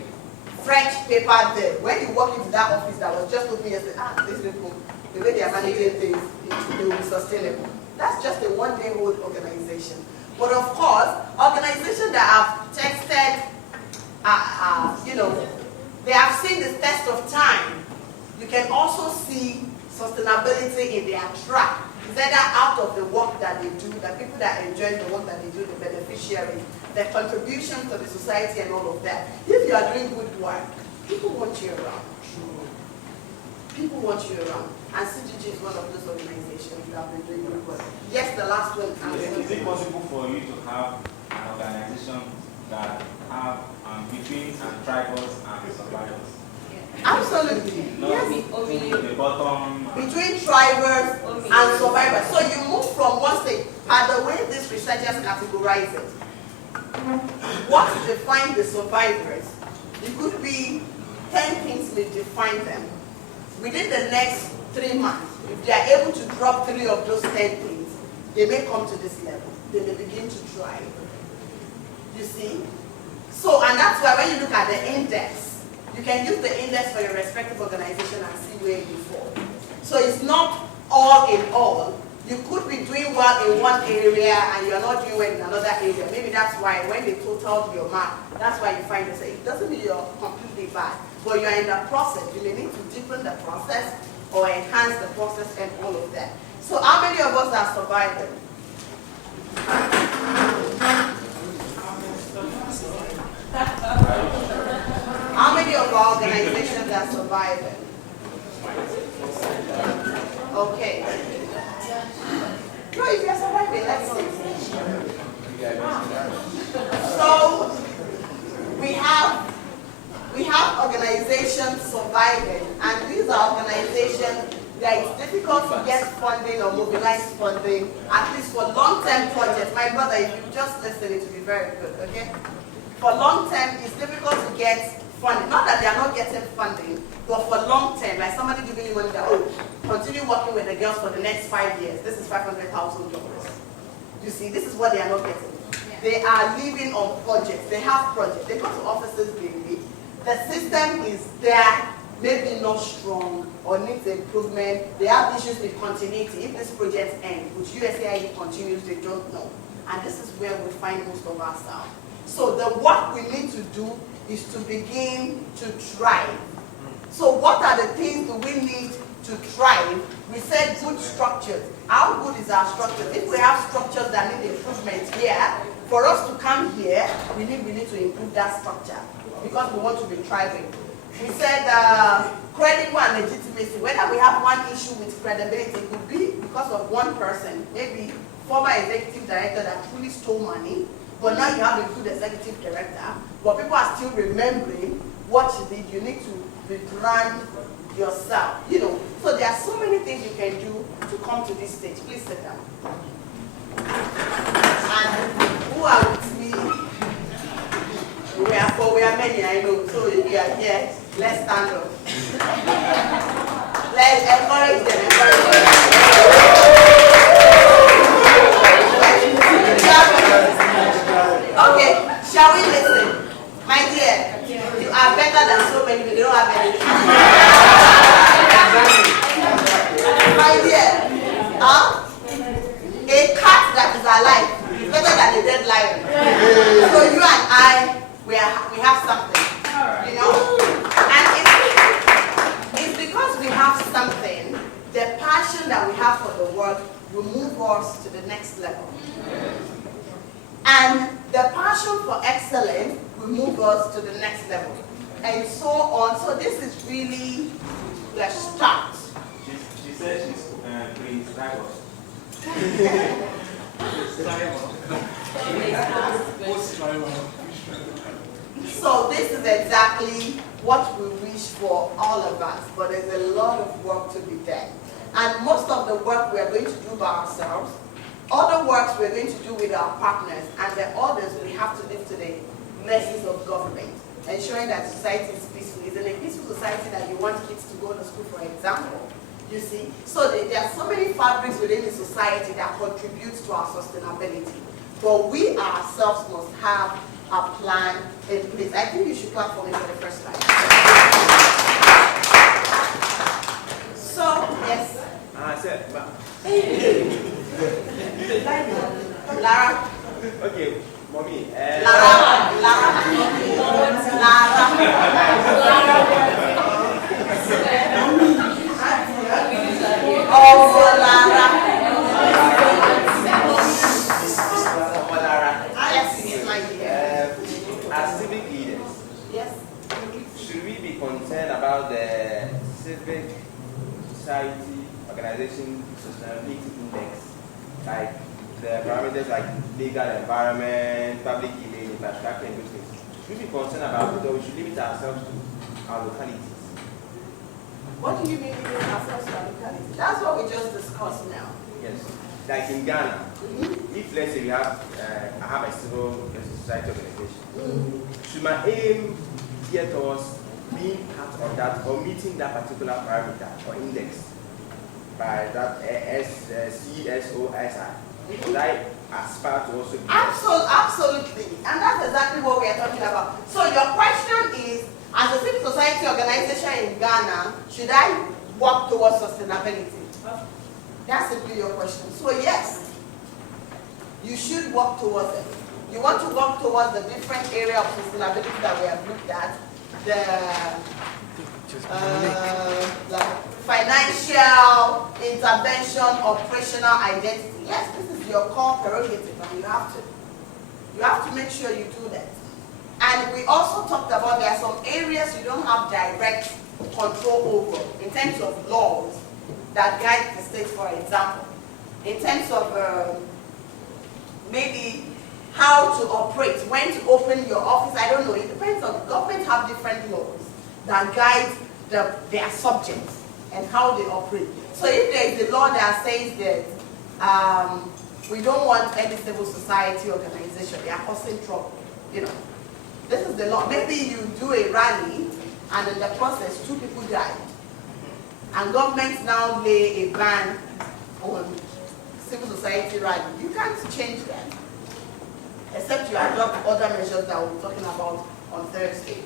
French paper there. When you walk into that office that was just open yesterday, these people, the way they are managing things, they will be sustainable. That's just a one-day-old organization. But of course, organizations that have tested, you know, they have seen the test of time. You can also see sustainability in their track. It's either out of the work that they do, the people that enjoy the work that they do, the beneficiaries, the contribution to the society and all of that. If you are doing good work, people want you around. People want you around. And CGG is one of those organizations that have been doing good work. Yes, the last one. Is it possible for you to have an organization that have between tribals and survivors? Absolutely. No, Yes. the bottom. Between tribers and survivors. So you move from one state. By the way, these researchers categorize it. What defines the survivors? It could be 10 things may define them. Within the next 3 months, if they are able to drop 3 of those 10 things, they may come to this level. They may begin to thrive. You see? So, and that's why when you look at the index, you can use the index for your respective organization and see where you fall. So it's not all in all. You could be doing well in one area and you're not doing well in another area. Maybe that's why when they totaled your mark, that's why you find yourself. It doesn't mean you're completely bad, but you're in the process. You may need to deepen the process or enhance the process and all of that. So how many of us are surviving? How many of our organizations are surviving? Okay. No, if you're surviving, let's see. So we have organizations surviving, and these are organizations that it's difficult to get funding or mobilize funding, at least for long-term projects. My brother, if you just listen, it will be very good, okay? For long-term, it's difficult to get funding. Not that they are not getting funding, but for long-term, like somebody giving you money that, continue working with the girls for the next 5 years. This is $500,000. You see, this is what they are not getting. They are living on projects. They have projects. They go to offices daily. The system is there, maybe not strong or needs improvement. They have issues with continuity. If this project ends, which USAID continues, they don't know. And this is where we find most of our staff. So the work we need to do is to begin to thrive. So what are the things do we need to thrive? We said good structures. How good is our structure? If we have structures that need improvement here, for us to come here, we need to improve that structure because we want to be thriving. We said credible and legitimacy. Whether we have one issue with credibility, it could be because of one person, maybe former executive director that truly stole money, but now you have a good executive director, but people are still remembering what you did. You need to rebrand yourself, you know. So there are so many things you can do to come to this stage. Please sit down. And who are with me? We are many, I know. So if you are here, let's stand up. Let's encourage them. a dead lion. So you and I, we have something. You know? And it's because we have something, the passion that we have for the work will move us to the next level. And the passion for excellence will move us to the next level. And so on. So this is really the start. She said she's playing Skybox. So this is exactly what we wish for all of us, but there's a lot of work to be done. And most of the work we are going to do by ourselves, other works we're going to do with our partners, and the others we have to live to the mercies of government, ensuring that society is peaceful. It's in a peaceful society that you want kids to go to school, for example. You see? So there are so many fabrics within the society that contribute to our sustainability. But we ourselves must have a plan in place. I think you should clap for me for the first time. So, yes. Lara. Okay, mommy. Lara. Oh, Lara. Yes, my dear. As civic leaders, Yes. should we be concerned about the civic society organization sustainability index, like the parameters like legal environment, public image, infrastructure, and those things? Should we be concerned about it, or we should limit ourselves to our localities? What do you mean limit ourselves to our locality? That's what we just discussed now. Yes. Like in Ghana, if let's say we have, I have a civil society organization, should my aim gear towards being part of that or meeting that particular parameter or index by that CSOSI? Should I aspire to also be? Absolutely. And that's exactly what we are talking about. So your question is, as a civil society organization in Ghana, should I work towards sustainability? That's simply your question. So yes, you should work towards it. You want to work towards the different area of sustainability that we have looked at, the financial intervention, operational identity. Yes, this is your core prerogative, and you have to make sure you do that. And we also talked about there are some areas you don't have direct control over in terms of laws that guide the state, for example. In terms of maybe how to operate, when to open your office, I don't know. It depends on, governments have different laws that guide their subjects and how they operate. So if there is a law that says that we don't want any civil society organization, they are causing trouble, you know. This is the law. Maybe you do a rally and in the process 2 people died. And governments now lay a ban on civil society rally. You can't change that, except you adopt other measures that we're talking about on Thursday.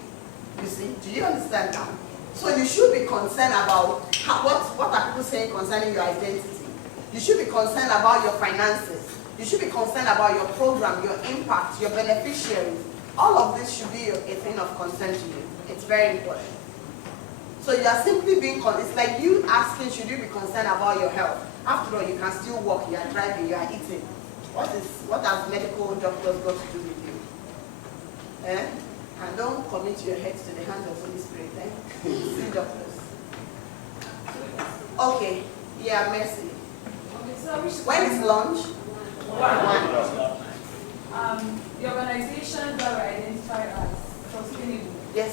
You see? Do you understand now? So you should be concerned about what are people saying concerning your identity. You should be concerned about your finances. You should be concerned about your program, your impact, your beneficiaries. All of this should be a thing of concern to you. It's very important. So you are simply being concerned. It's like you asking, should you be concerned about your health? After all, you can still walk, you are driving, you are eating. What has medical doctors got to do with you? Eh? And don't commit your head to the hands of the Holy Spirit. Eh? See doctors. Okay. Yeah, Mercy. Okay, so when is lunch? 1. The organizations that were identified as sustainable. Yes.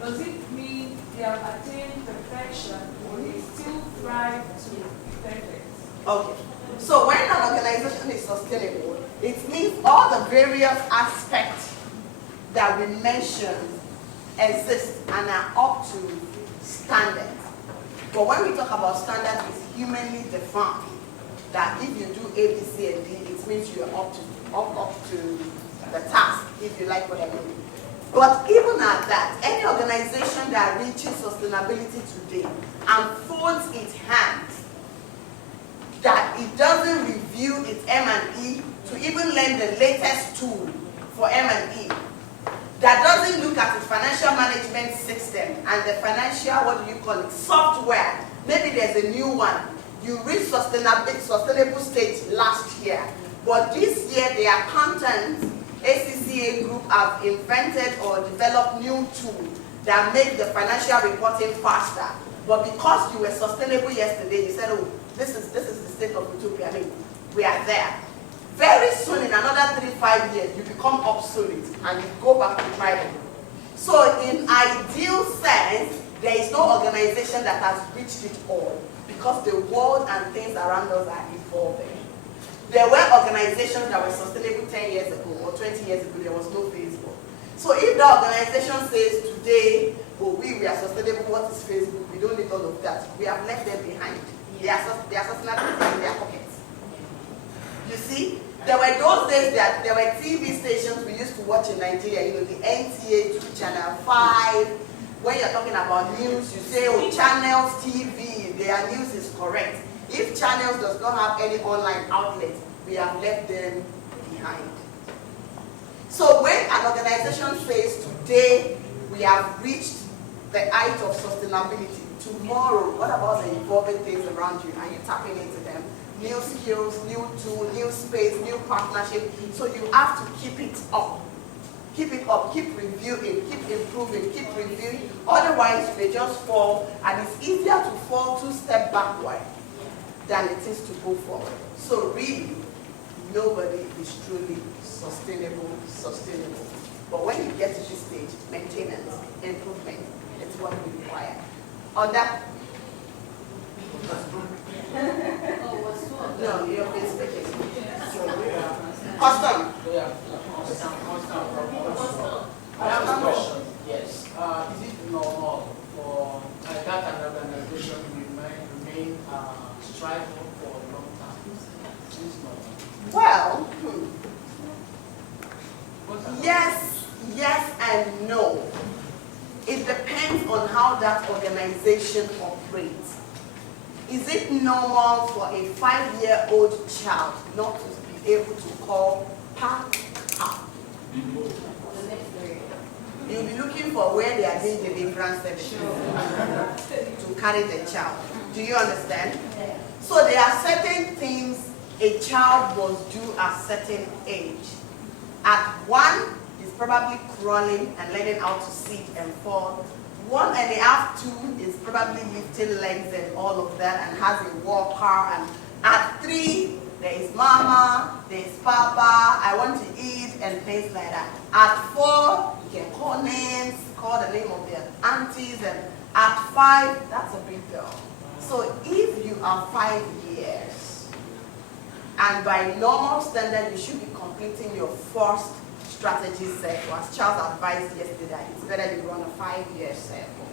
Does it mean they have attained perfection or they still strive to be perfect? Okay. So when an organization is sustainable, it means all the various aspects that we mentioned exist and are up to standards. But when we talk about standards, it's humanly defined. That if you do A, B, C, and D, it means you are up to the task, if you like what I mean. But even at that, any organization that reaches sustainability today and folds its hands, that it doesn't review its M&E to even learn the latest tool for M&E that doesn't look at the financial management system and the financial, what do you call it, software. Maybe there's a new one. You reached sustainable stage last year, but this year the accountants, ACCA group have invented or developed new tools that make the financial reporting faster. But because you were sustainable yesterday, you said, oh, this is the state of utopia. I mean, we are there. Very soon, in another 3-5 years, you become obsolete and you go back to tribal. So in ideal sense, there is no organization that has reached it all because the world and things around us are evolving. There were organizations that were sustainable 10 years ago or 20 years ago, there was no Facebook. So if the organization says today, oh, we are sustainable, what is Facebook? We don't need all of that. We have left them behind. They are sustainable in their pockets. You see, there were those days that there were TV stations we used to watch in Nigeria, you know, the NTA 2, Channel 5. When you're talking about news, you say, oh, Channels TV, their news is correct. If Channels does not have any online outlet, we have left them behind. So when an organization says today we have reached the height of sustainability, tomorrow, what about the evolving things around you? Are you tapping into them? New skills, new tool, new space, new partnership. So you have to keep it up. Keep it up, keep reviewing, keep improving, keep reviewing. Otherwise, you may just fall, and it's easier to fall 2 steps backward than it is to go forward. So really, nobody is truly sustainable. But when you get to this stage, maintenance, improvement, it's what we require. On that, no, you've been speaking. Custom. I have a question. Yes. Is it normal for that an organization remain striving for a long time? Is it normal? Well, yes and no. It depends on how that organization operates. Is it normal for a 5-year-old child not to be able to call Papa? You'll be looking for where they are doing deliverance section to carry the child. Do you understand? So there are certain things a child must do at a certain age. At 1, he's probably crawling and learning how to sit and fall. 1.5, 2 is probably lifting legs and all of that and has a walker. And at 3, there is mama, there is papa, I want to eat, and things like that. At 4, you can call names, call the name of their aunties, and at 5, that's a big girl. So if you are 5 years, and by normal standard, you should be completing your first strategy cycle. As Charles advised yesterday, it's better you run a 5-year cycle.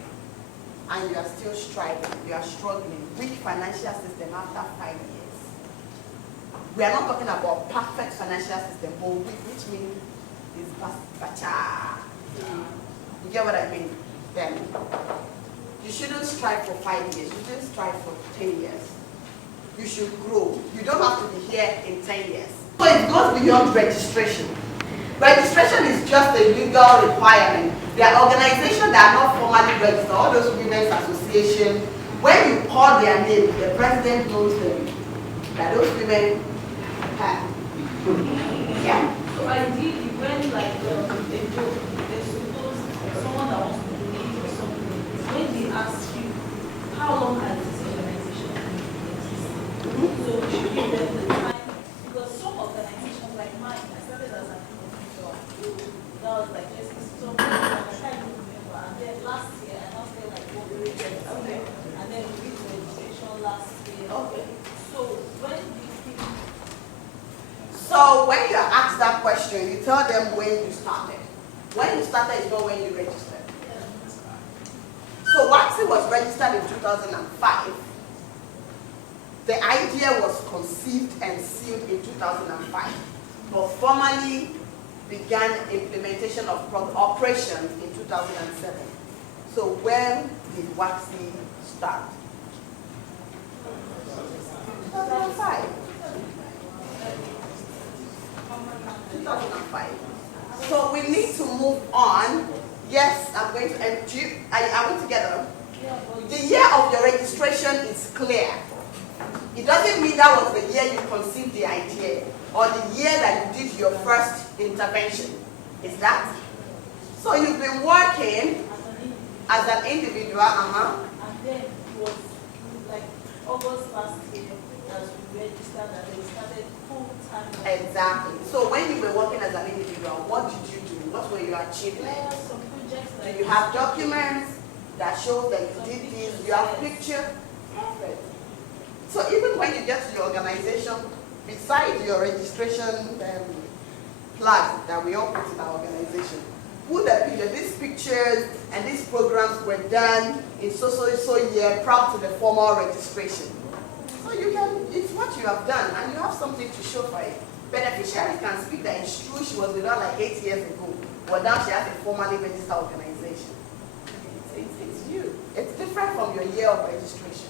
And you are still striving, you are struggling. Weak financial system after 5 years. We are not talking about perfect financial system, but weak, which means it's bacha. You get what I mean? Then you shouldn't strive for 5 years. You shouldn't strive for 10 years. You should grow. You don't have to be here in 10 years. So it goes beyond registration. Registration is just a legal requirement. There are organizations that are not formally registered, all those women's associations. When you call their name, the president knows them. That those women have. Yeah. So ideally, when like they suppose someone that wants to donate or something, when they ask you, how long has this organization been? So you should give them the time, because some organizations like mine, I started as an individual. That was like just so I can't even remember. And then last year, I now feel like cooperated. Okay. And then we did registration last year. Okay. So when do you think? So when you are asked that question, you tell them when you started. When you started is not when you registered. So WAXI was registered in 2005. The idea was conceived and sealed in 2005, but formally began implementation of operations in 2007. So when did WAXI start? 2005. 2005. So we need to move on. Yes, I'm going to, and are we together? The year of your registration is clear. It doesn't mean that was the year you conceived the idea or the year that you did your first intervention. Is that? So you've been working as an individual, And then it was like August last year that we registered and we started full-time. Exactly. So when you were working as an individual, what did you do? What were your achievements? Some projects Do like you have documents that show that you did this? You have pictures? Perfect. So even when you get to your organization, besides your registration flag that we all put in our organization, put the picture, these pictures and these programs were done in so year prior to the formal registration. So you can, it's what you have done and you have something to show for it. Beneficiaries can speak that it's true she was with us like 8 years ago, but now she has a formally registered organization. It's you. It's different from your year of registration.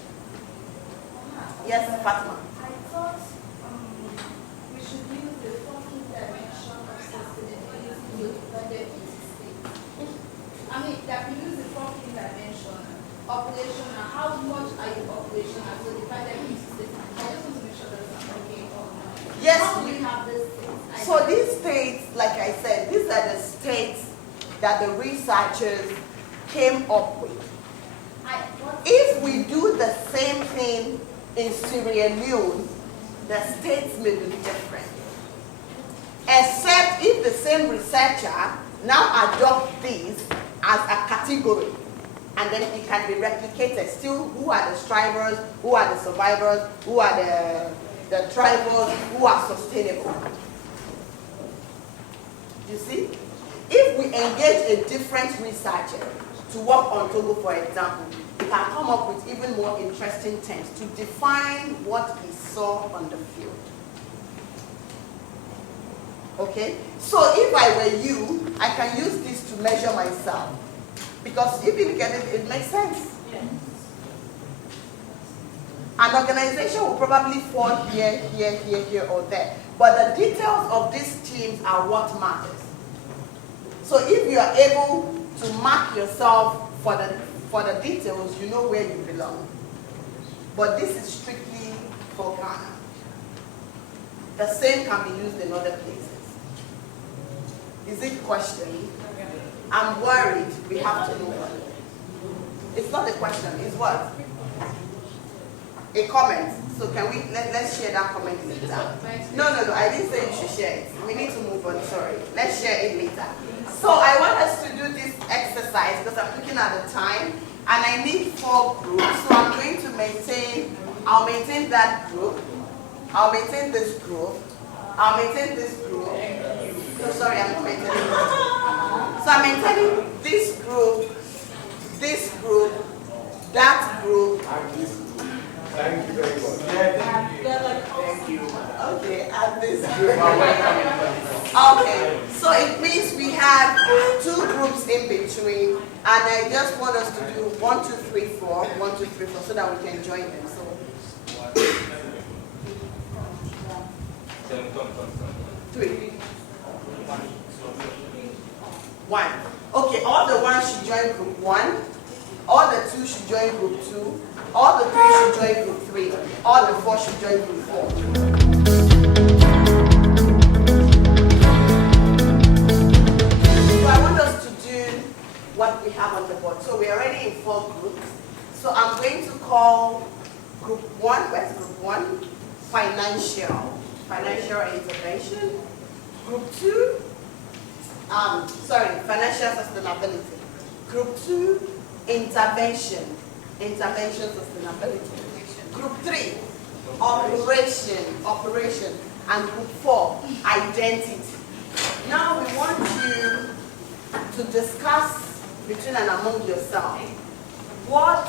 Yes, Fatima. I thought we should use the funcking dimension of sustainability that there is state. I mean, that we use the funcking dimension, operational, how much are you operational, so divided into states. I just want to make sure that I'm okay or not. Yes. How do we have this states? So these states, like I said, these are the states that the researchers came up with. If we do the same thing in Sierra Leone, the states may be different. Except if the same researcher now adopts this as a category, and then it can be replicated. Still, who are the strivers, who are the survivors, who are the tribals, who are sustainable. You see? If we engage a different researcher to work on Togo, for example, we can come up with even more interesting terms to define what he saw on the field. Okay? So if I were you, I can use this to measure myself. Because if you look at it, it makes sense. Yes. An organization will probably fall here, here, here, here, or there. But the details of these teams are what matters. So if you are able to mark yourself for the details, you know where you belong. But this is strictly for Ghana. The same can be used in other places. Is it questioned? I'm worried. We have to move on. It's not a question. It's what? A comment. So can we let's share that comment later? No. I didn't say you should share it. We need to move on. Sorry. Let's share it later. So I want us to do this exercise because I'm looking at the time, and I need 4 groups. So I'm going to maintain. I'll maintain that group. I'll maintain this group. I'll maintain this group. No, sorry, I'm not maintaining this group. So I'm maintaining this group, that group, and this group. Thank you very much. Thank you. Okay, and this group. Okay, so it means we have 2 groups in between, and I just want us to do 1, 2, 3, 4, 1, 2, 3, 4, so that we can join them. So 3. 1. Okay, all the 1 should join group 1. All the 2 should join group 2. All the 3 should join group 3. All the 4 should join group 4. So I want us to do what we have on the board. So we're already in 4 groups. So I'm going to call group 1, where's group 1? Financial intervention. Group 2, financial sustainability. Group 2, intervention sustainability. Group 3, operation. And group 4, identity. Now we want you to discuss between and among yourself, what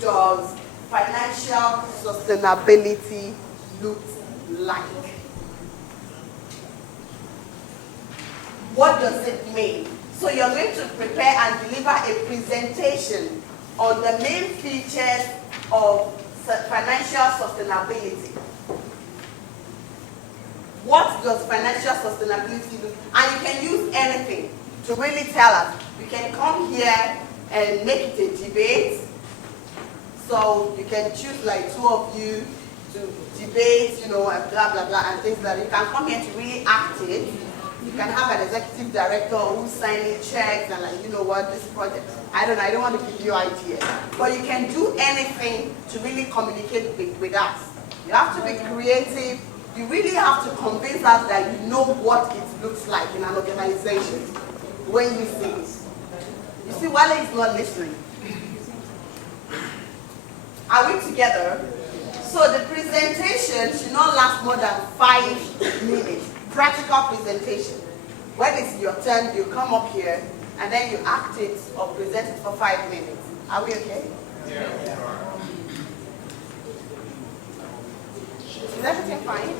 does financial sustainability look like? What does it mean? So you're going to prepare and deliver a presentation on the main features of financial sustainability. what does financial sustainability look? And you can use anything to really tell us. You can come here and make it a debate. So you can choose like 2 of you to debate, you know, and blah, blah, blah, and things like that. You can come here to really act it. You can have an executive director who's signing checks and like, you know what, this project, I don't want to give you ideas. But you can do anything to really communicate with us. You have to be creative. You really have to convince us that you know what it looks like in an organization when you see it. You see, Wale is not listening. Are we together? So the presentation should not last more than 5 minutes. Practical presentation. When it's your turn, you come up here and then you act it or present it for 5 minutes. Are we okay? Yeah. Is everything fine?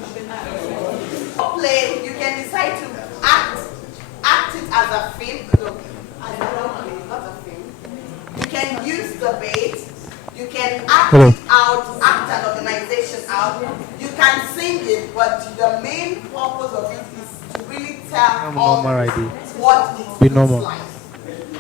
Play, you can decide to act it as a film. No, as a role play, not a film. You can use the bait. You can act it out, act an organization out. You can sing it, but the main purpose of it is to really tell all what it looks like.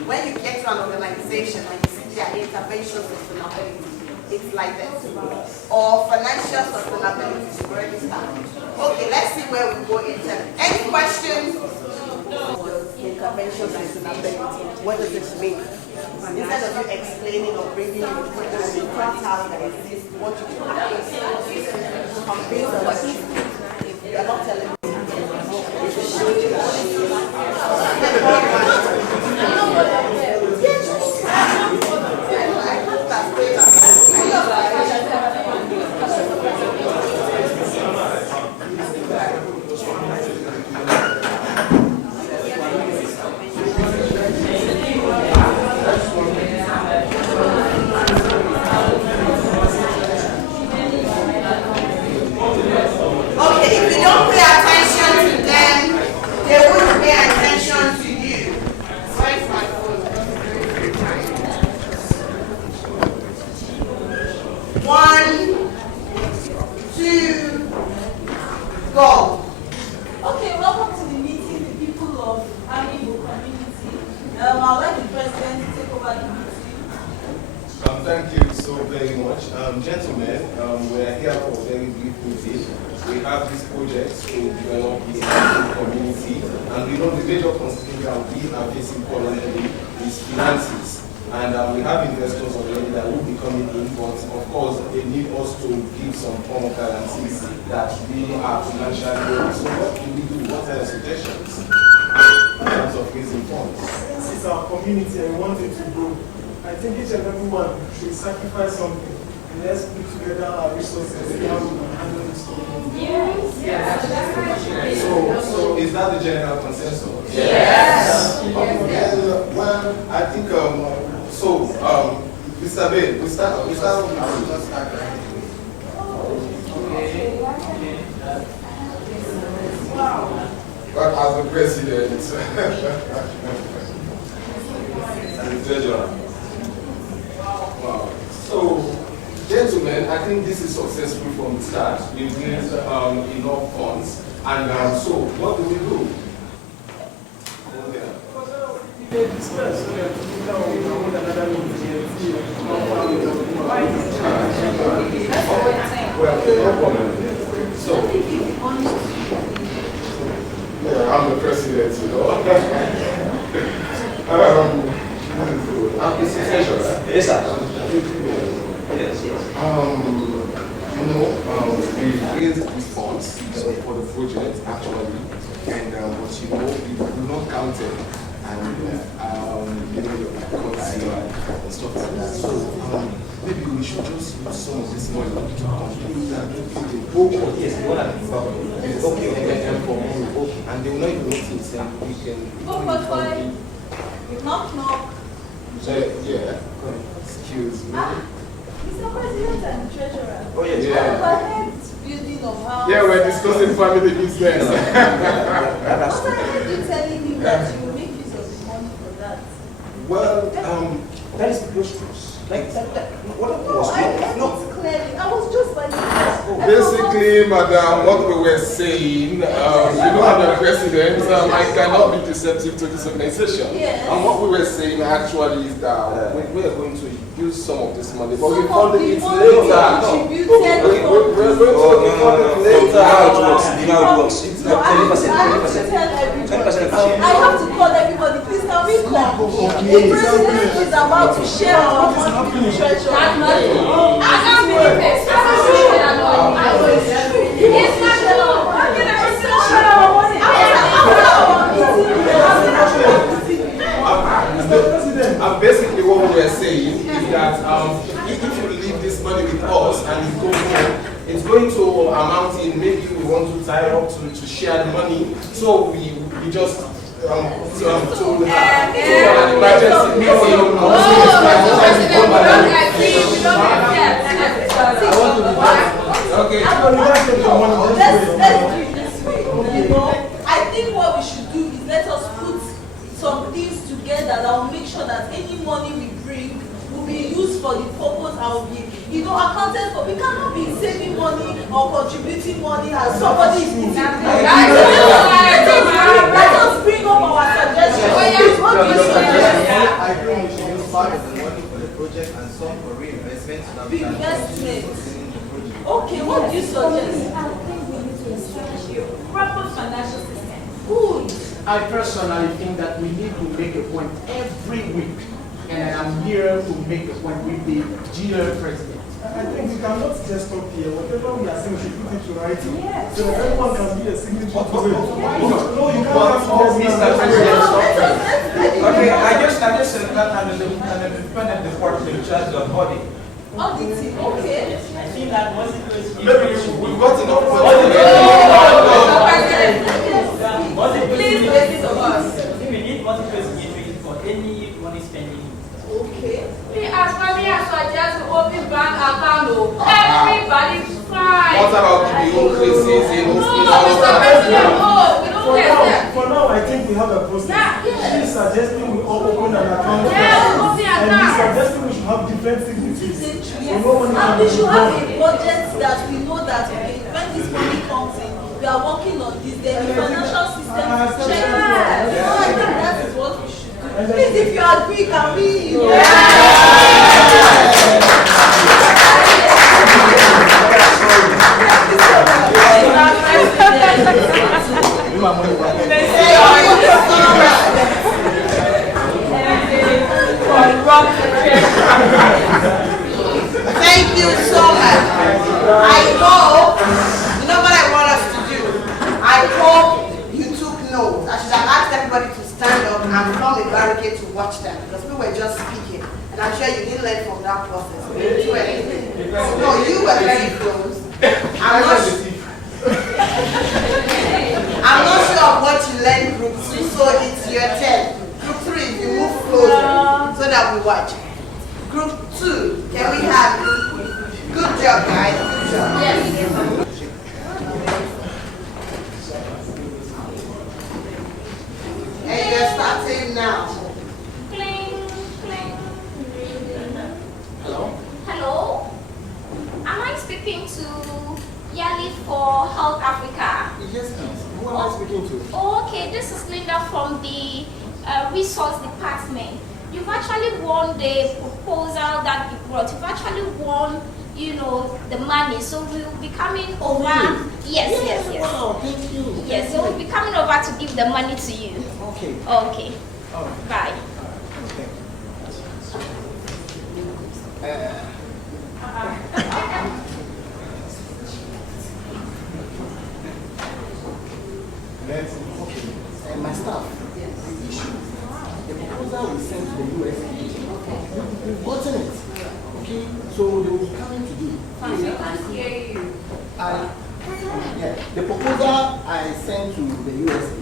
When you get to an organization and you see their intervention sustainability, it's like this. Or financial sustainability is where it starts. Okay, let's see where we go in terms. Any questions? Intervention sustainability. What does it mean? Instead of you explaining or bringing you the task that exists, what you can actually convince the what you are not telling me. Sacrifice something and let's put together our resources and see how we can handle this. Yes. So is that the general consensus? Yes. Well, I think Mr. Bay, we start. But as the president and the treasurer. Wow. So, gentlemen, I think this is successful from the start. We've raised enough funds. And so, what do we do? Well, no problem. So, yeah, I'm the president, you know. Mr. Treasurer. Yes, sir. Yes. We raised these funds for the project actually, and we do not count it, and and stuff like that. So maybe we should just use some of this money to complete that. Yes, okay, and they will not even notice, and we can. Knock. Yeah. Excuse me. Mr. President and Treasurer. Oh, yes. Yeah. Building of house. Yeah, we're discussing family business. What are you telling me that you will make use of the money for that? Well, that is preposterous. Like, what no, I get it clearly. I was just like, Basically, madam, what we were saying, you know, the president, I cannot be deceptive to this organization. Yes. And what we were saying actually is that we are going to use some of this money, but we fund it later. We're going to fund it later. You know how it works. 20%. I have to call everybody. Please, can we come? The president is about to share our money with the treasurer. And basically what we were saying is that if you leave this money with us and you go home, it's going to amount in maybe we want to tie up to share the money, so we just to an emergency meeting. Okay. Let's do it this way. You know, I think what we should do is let us put some things together that will make sure that any money we bring will be used for the purpose and will be, accounted for. We cannot be saving money or contributing money and somebody is putting let us bring up our suggestions. I think we should use part of the money for the project and some for reinvestment. Okay, what do you suggest? I think we need to establish a proper financial system. Good. I personally think that we need to make a point every week, and I'm here to make a point with the GL president. I think we cannot just stop here. Whatever we are saying, we should put it to writing. Yes. So that everyone can be a signature to it. No, you can't. Mr. President, okay, I just said that I'm the independent department in charge of audit. Auditing, okay. I think that was it. Maybe we've got enough Please listen to us. We need multiple signatories for any money spending. Okay. As for me, I suggest to open bank account. Everybody's fine. What about the increases in Mr. President, we don't get that. For now, I think we have a process. She's suggesting we all open an account. Yeah, open an and account. he's suggesting we should have different signatures. Yes. And we should have a budget that we know that okay, when this money comes in, we are working on this. Then the financial system is checked. So I think that is what we should do. Please, if you agree, can we? Thank you so much. I hope, you know what I want us to do? I hope you took notes. I should have asked everybody to stand up and form a barricade to watch them because we were just speaking. And I'm sure you didn't learn from that process. You didn't do anything. No, you were very close. I'm not sure of what you learned group 2, so it's your turn. Group 3, if you move closer so that we watch. Group 2, can we have good job, guys? Good job. Yes. And you're starting now. Hello? Hello? Am I speaking to Yali for Health Africa? Yes, please. Who am I speaking to? Okay, this is Linda from the Resource Department. You've actually won the proposal that you brought. You've actually won, the money. So we will be coming over. Really? Yes. Wow, thank you. Yes, so we'll be coming over to give the money to you. Okay. Okay. All right. Bye. Okay. My staff, the issue, the proposal we sent to the USA, we've gotten it. Okay, so they will be coming today. We can't hear you. The proposal I sent to the USA,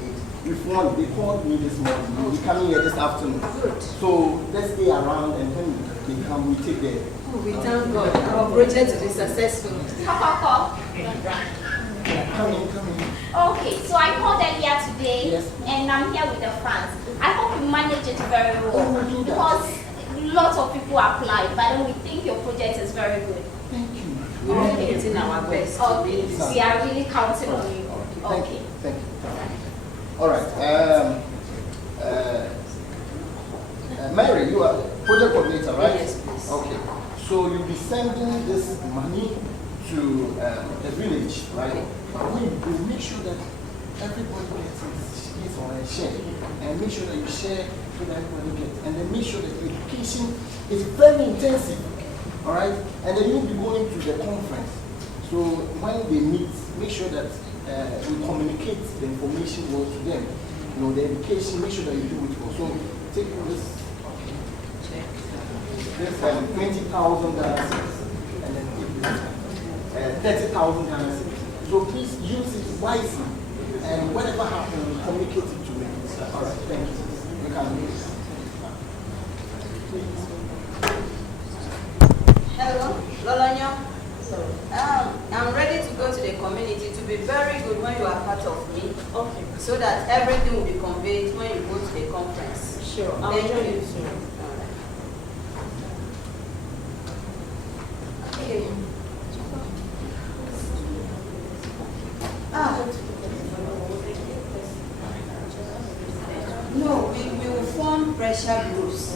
if one, they called me this morning, they'll be coming here this afternoon. Good. So let's stay around and when they come, we take the. We thank God. Our project will be successful. Come in. Okay, so I called earlier today, and I'm here with the funds. I hope you manage it very well because lots of people applied, but then we think your project is very good. Thank you. We're really putting our best. Okay, we are really counting on you. Thank Okay. you. Thank you. All right. Mary, you are project coordinator, right? Yes, please. Okay. So you'll be sending this money to the village, right? But we will make sure that everybody gets his or her share, and make sure that you share so that everybody gets, and then make sure that education is very intensive, all right? And then you'll be going to the conference. So when they meet, make sure that we communicate the information well to them. You know, the education, make sure that you do it well. So take this 20,000 and then take this 30,000. So please use it wisely, and whatever happens, communicate it to me. All right, thank you. You can do this. Hello, Lolanya. I'm ready to go to the community to be very good when you are part of me. Okay. So that everything will be conveyed when you go to the conference. Sure. Thank you. Okay. No, we will form pressure groups,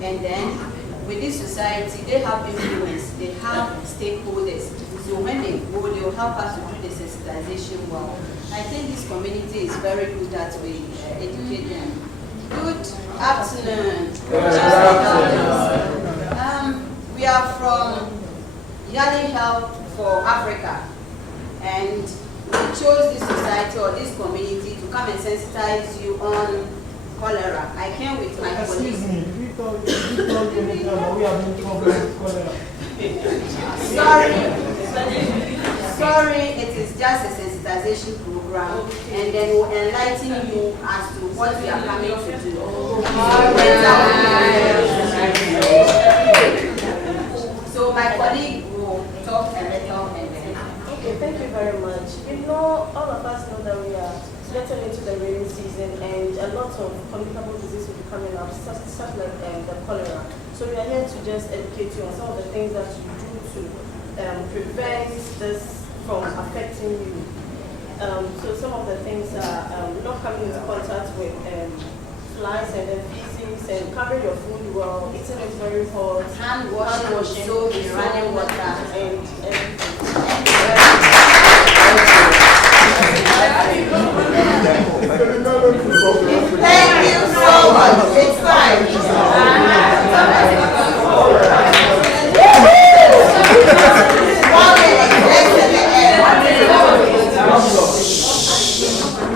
and then with this society, they have influence, they have stakeholders. So when they go, they will help us to do the sensitization well. I think this community is very good at we educate them. Good afternoon. We are from Yali Health for Africa, and we chose this society or this community to come and sensitize you on cholera. I came with my colleagues. Excuse me, we told you we have no problem with cholera. Sorry, it is just a sensitization program, and then we'll enlighten you as to what we are coming to do. So my colleague will talk a little and then. Okay, thank you very much. You know, all of us know that we are getting into the rainy season, and a lot of communicable diseases will be coming up, such like the cholera. So we are here to just educate you on some of the things that you do to prevent this from affecting you. So some of the things are not coming into contact with flies and then feces, and covering your food well, eating it very hot, hand washing, soap, running water, and Thank you so much. It's fine.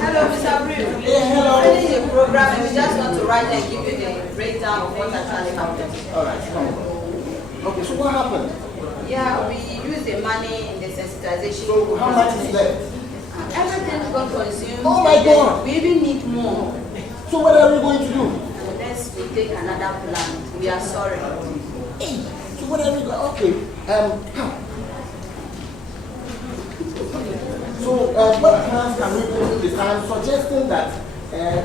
Hello, Mr. Brief. Hello. We finish the program and we just want to write and give you the breakdown of what actually happened. All right, come on. Okay, so what happened? Yeah, we use the money in the sensitization. So how much is left? Everything got consumed. Oh my God! We even need more. So what are we going to do? Unless we take another plan. We are sorry. Hey, so what are we going? Okay. So what plans can we do this? I'm suggesting that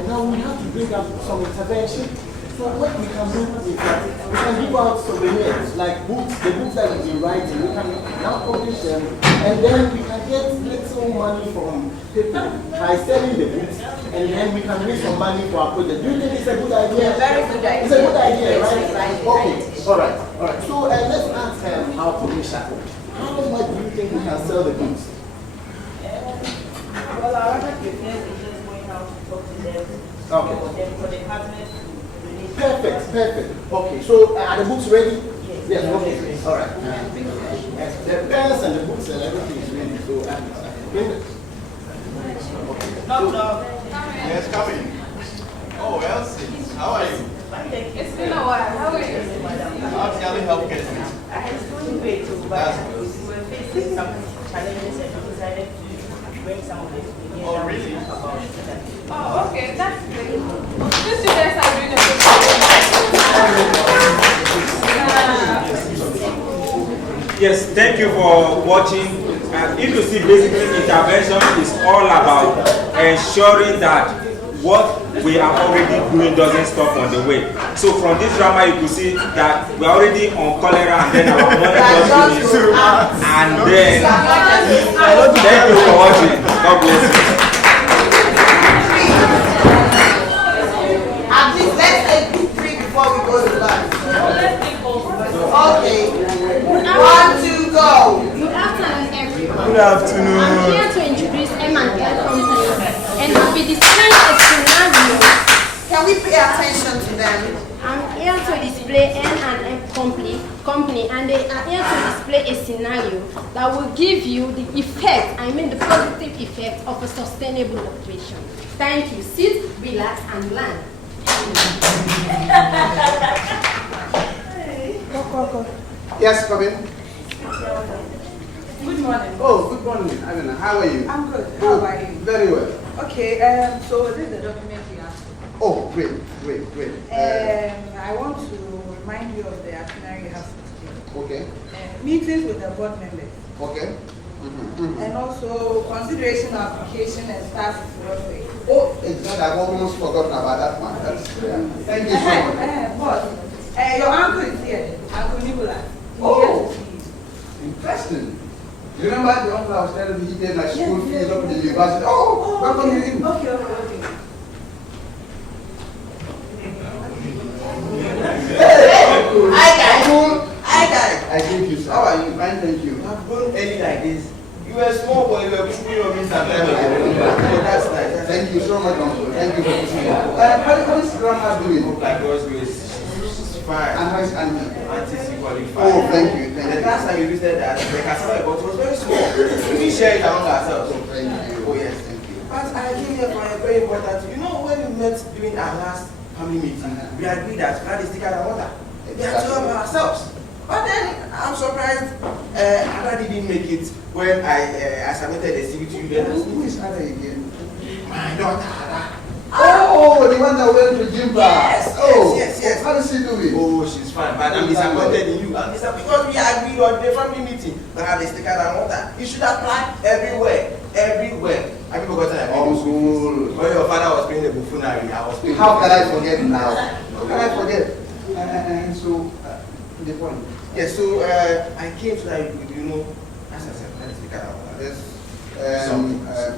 now we have to bring up some intervention. So what we can do is that we can give out souvenirs, like books, the books that we've been writing, we can now publish them, and then we can get little money from people by selling the books, and then we can raise some money for our project. Do you think it's a good idea? Very good idea. It's a good idea, Yes, right? Okay, all right. So let's ask our publisher, how much do you think we can sell the books? well, I rather prefer just going out to talk to them. Okay. For the partners. Perfect. Okay, so are the books ready? Yes, okay. All right. The pens and the books and everything is ready. So bring it. Knock, knock. Yes, come in. Oh, Elsie, how are you? It's been a while. How are you? How's Yali Health getting? It's doing great too, but we were facing some challenges and we decided to bring some of this. Oh, really? Oh, okay, that's great. Since you guys are doing a good Yes, thank you for watching. If you see, basically intervention is all about ensuring that what we are already doing doesn't stop on the way. So from this drama, you could see that we are already on cholera, and then our money got finished, and then thank you for watching. God bless you. At least let's take good drink before we go to lunch. Okay. 1, 2, go. Good afternoon, everyone. Good afternoon. I'm here to introduce M&L Company, and I'll be displaying a scenario. Can we pay attention to them? I'm here to display M&M company, and they are here to display a scenario that will give you the effect, the positive effect of a sustainable operation. Thank you. Sit, relax, and learn. Yes, come in. Good morning. Oh, good morning. I mean, how are you? I'm good. How about you? Very well. Okay, so this is the document you asked for. Oh, great. I want to remind you of the itinerary you have to do. Okay. Meetings with the board members. Okay. And also consideration of application and staff welfare. Oh, exactly. I've almost forgotten about that one. Thank you so much. Boss, your uncle is here, Uncle Nicholas. Oh, interesting. You remember the uncle I was telling you he paid my school fees up to the university? Oh, welcome you in. Okay. Hi, guys. I thank you, sir. How are you? Fine, thank you. I've grown early like this. You were small, but you were pushing your means and time ago. That's nice. Thank you so much, uncle. Thank you for pushing me. How is grandma doing? By God's grace, she's fine. And how is Auntie? Auntie's equally fine. Oh, thank you. The last time you visited that, the cassava I bought was very small. We didn't share it among ourselves. Oh, thank you. Oh, yes, thank you. But I came here for a very important. You know, when we met during our last family meeting, we agreed that we had a sticker and water. We had to help ourselves. But then I'm surprised Ada didn't make it when I submitted the CV to you. Then Who is Ada again? my daughter Ada. Oh, the one that went to Jimba. Yes. How does she do it? Oh, she's fine. But I'm disappointed in you. I'm disappointed because we agreed on the family meeting to have a sticker and water. You should apply everywhere. Have you forgotten about school? When your father was paying the buffoonery, I was paying. How can I forget now? How can I forget? And so, the point. Yes, so I came so that you know, as I said, let's speak about this.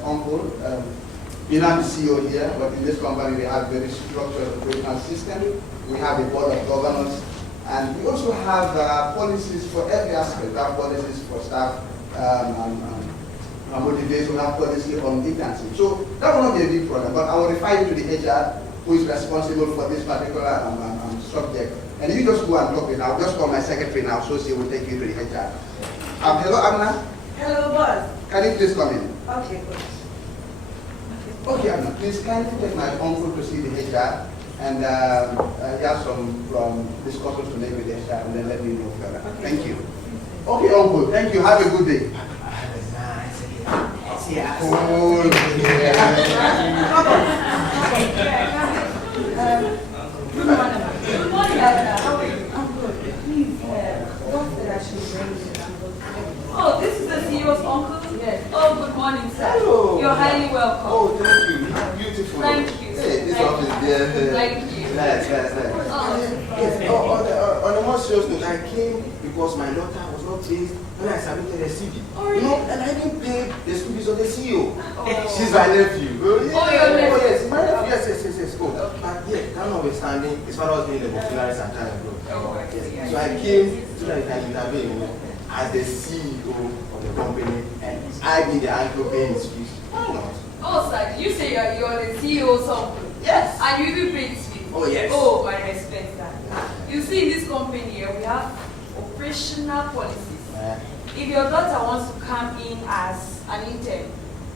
Uncle, you have the CEO here, but in this company we have very structured operational system. We have a board of governors, and we also have policies for every aspect. We have policies for staff motivation, we have policy on internship. So that will not be a big problem, but I will refer you to the HR who is responsible for this particular subject. And you just go and talk with her. I'll just call my secretary now, so she will take you to the HR. Hello, Amna. Hello, boss. Can you please come in? Okay, good. Okay, Amna, please kindly take my uncle to see the HR, and he has some discussions to make with the HR, and then let me know further. Okay. Thank you. Okay, uncle, thank you. Have a good day. Cool. Good morning. Good morning, I'm good. Please, what did I should bring you? Oh, this is the CEO's uncle? Yes. Oh, good morning, sir. Hello. You're highly welcome. Oh, thank you. Beautiful. Thank you. Hey, this Thank office you. there. Thank you. Nice. Oh. Yes, on a more serious note, I came because my daughter was not pleased when I submitted a CV. Oh, really? You know, and I didn't pay the school fees of the CEO. Oh. She's my nephew. Oh, your nephew. Oh, yes, my nephew. Yes. Oh, but yeah, that notwithstanding, his father was being the buffoonery some time ago. Oh, I see. So I came so that I can intervene, you know, as the CEO of the company, and I being the uncle paying his fees. Why not? Oh, sir, did you say you're the CEO's uncle? Yes. And you do pay his fees? Oh, yes. Oh, my respect, sir. You see, in this company here, we have operational policies. If your daughter wants to come in as an intern,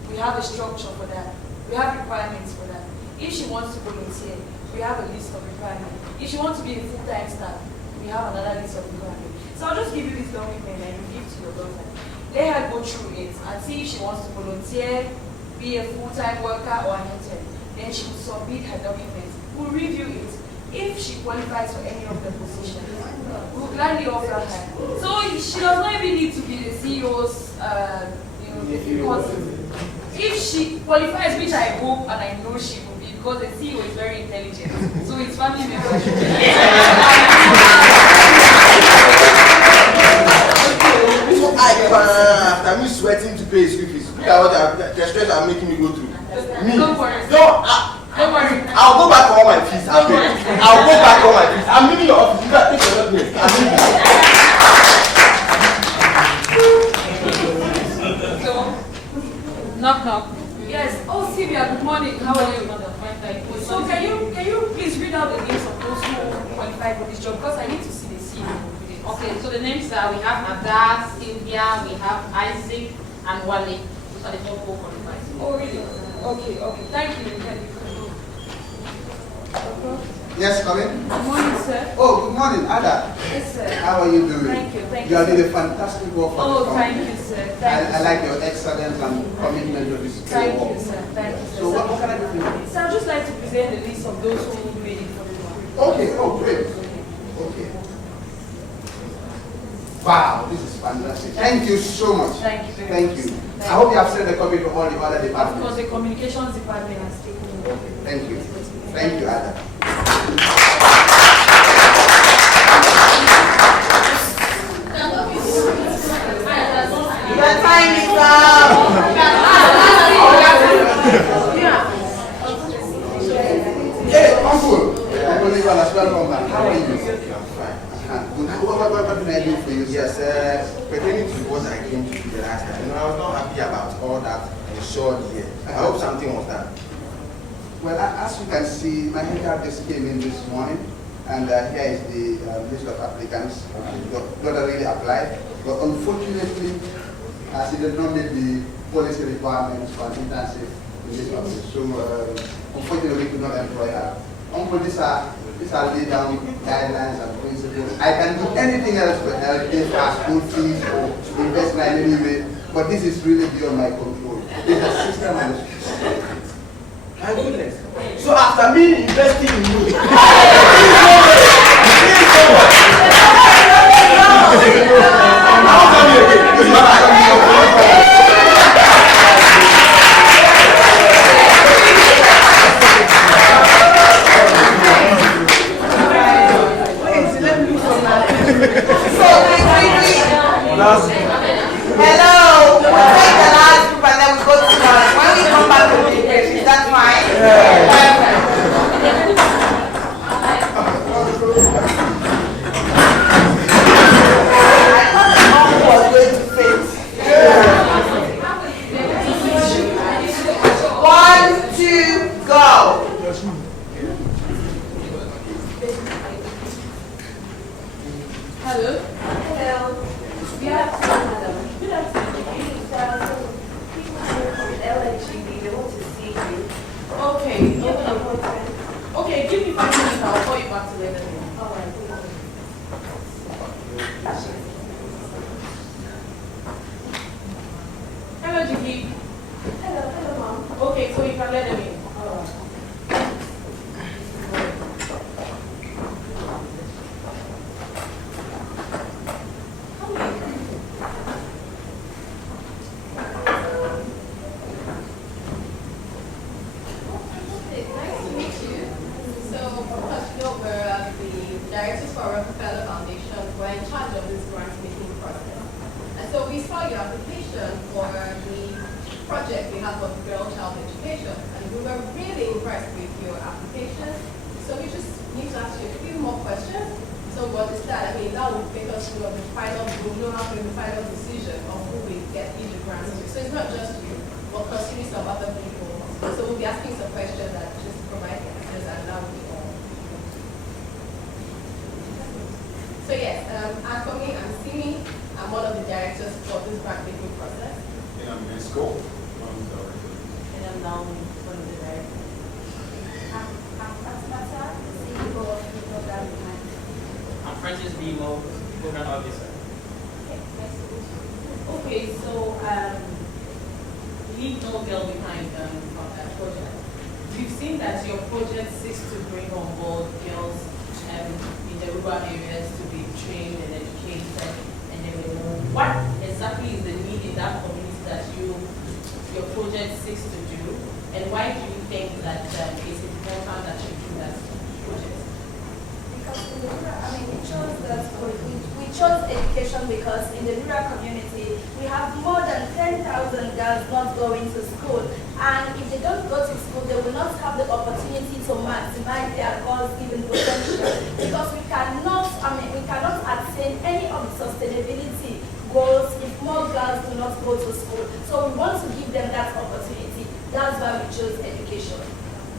we have a structure for that. We have requirements for that. If she wants to volunteer, we have a list of requirements. If she wants to be a full-time staff, we have another list of requirements. So I'll just give you this document and you give to your daughter. Let her go through it and see if she wants to volunteer, be a full-time worker or an intern. Then she will submit her documents. We'll review it. If she qualifies for any of the positions, we'll gladly offer her. So she does not even need to be the CEO's, cousin. If she qualifies, which I hope and I know she will be, because the CEO is very intelligent. So his family members should be after me sweating to pay school fees, look at what the stress are making me go through. Me. Don't worry. Don't worry. I'll go back for all my fees. I'll go back for all my fees. I'm leaving your office. You guys take your place. I'm leaving. So, knock knock. Yes. Oh, Sylvia. Good morning. How are you? So can you please read out the names of those who qualify for this job, because I need to see the CV. Okay. So the names are, we have Ada, Sylvia, we have Isaac, and Wale. Those are the top 4 qualified. Oh really? Okay. Thank you. Yes, come in. Good morning, sir. Oh, good morning, Ada. Yes, sir. How are you doing? Thank you. You are doing a fantastic work for the Oh, company. thank you, sir. I like your excellence and commitment to this Thank work. you, sir. Thank you, sir. So what can I do for you? So I'd just like to present the list of those who made it for the work. Okay, oh great. Okay. Wow, this is fantastic. Thank you so much. Thank you very Thank much. you. Thank I hope you have sent a copy to all the other Of departments. course, the communications department has taken over. Thank you. Thank you, Ada. Your time is up. Hey, Uncle. Uncle Nicholas, welcome back. How are you? Fine. What can I do for you? Yes, pertaining to what I came to do the last time, I was not happy about all that ensured here. I hope something was done. Well, as you can see, my HR just came in this morning, and here is the list of applicants. Not really applied, but unfortunately, as he did not meet the policy requirements for an internship in this office, so unfortunately, we could not employ her. Uncle, these are laid down guidelines and principles. I can do anything else but help pay for school fees or invest in any way, but this is really beyond my control. It's a system and a My goodness. So after me investing in you, Hello. We'll take the last group and then we go to lunch. When we come back to the break, is that fine? I thought the uncle was going to faint. 1, 2, go. Hello. Hello. We have to madam. Good afternoon. People from LNGB, they want to see you. Okay. You have an appointment. Okay, give me 5 minutes. I'll call you back to let them know. All right. Hello, Jiggy. Hello, ma'am. Okay, so you can let them in. All right. Nice to meet you. So, because you know, we're the directors for Rockefeller Foundation. We're in charge of this grant making process. And so we saw your application for the project we have for girl child education. And we were really impressed with your application. So we just need to ask you a few more questions. So what is that? I mean, that would make us do the final, we'll know how to make the final decision of who we get each grant to. So it's not just you, but considering some other people. So we'll be asking some questions that just provide the answers, and that will be all. So yes, as for me, I'm Simi. I'm one of the directors for this grant making process. And I'm Nesco, one of the directors. And I'm now one of the directors. I'm Fatimata, CEO of the program behind. I'm Francis Bimo, program officer. Okay, so leave no girl behind from that project. We've seen that your project seeks to bring on board girls in the rural areas to be trained and educated, and they will know what exactly is the need in that community that your project seeks to do, and why do you think that it's education because in the rural community, we have more than 10,000 girls not going to school. And if they don't go to school, they will not have the opportunity to maximize their God-given potential because we cannot attain any of the sustainability goals if more girls do not go to school. So we want to give them that opportunity. That's why we chose education.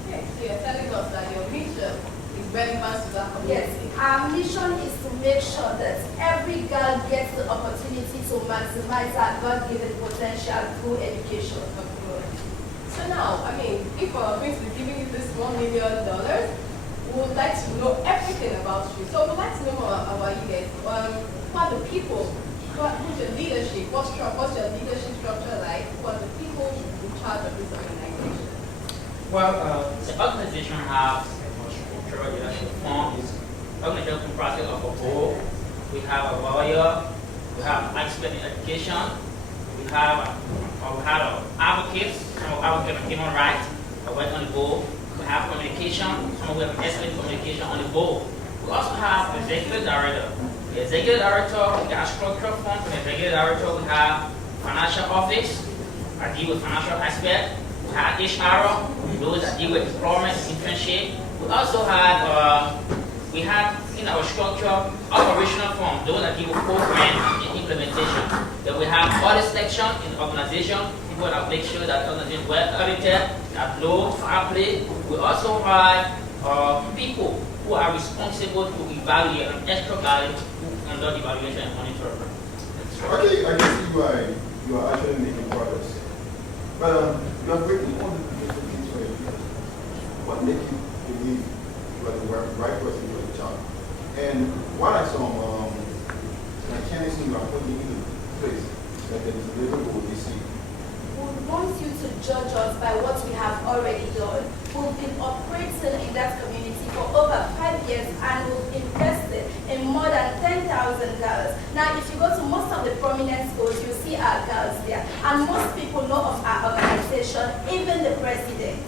Okay, so you're telling us that your mission is relevant to that community. Yes, our mission is to make sure that every girl gets the opportunity to maximize her God-given potential through education. So now, I mean, if we're going to be giving you this $1 million, we would like to know everything about you. So we'd like to know more about you guys. Who are the people? Who's your leadership? What's your leadership structure like? Who are the people in charge of this organization? Well, the organization has a structural leadership form. The organization comprises of a board. We have a lawyer. We have expert in education. We have advocates. Some advocates on human rights are working on the board. We have communication. Some we have expert in communication on the board. We also have executive director. The executive director, we got a structural fund. For the executive director, we have financial office. I deal with financial aspect. We have HR, those that deal with employment, internship. We also have, we have in our structure operational fund, those that deal with program and implementation. Then we have audit section in the organization, people that make sure that the organization is well audited, that low, fair play. We also have people who are responsible to evaluate and extra value who conduct evaluation and monitoring. Okay, I guess you are actually making progress. But you are breaking all the different things for your people. What makes you believe you are the right person for the job? And what are some mechanisms you are putting into place that the deliverable will be seen? We want you to judge us by what we have already done. We've been operating in that community for over 5 years and we've invested in more than 10,000 girls. Now, if you go to most of the prominent schools, you see our girls there. And most people know of our organization, even the president.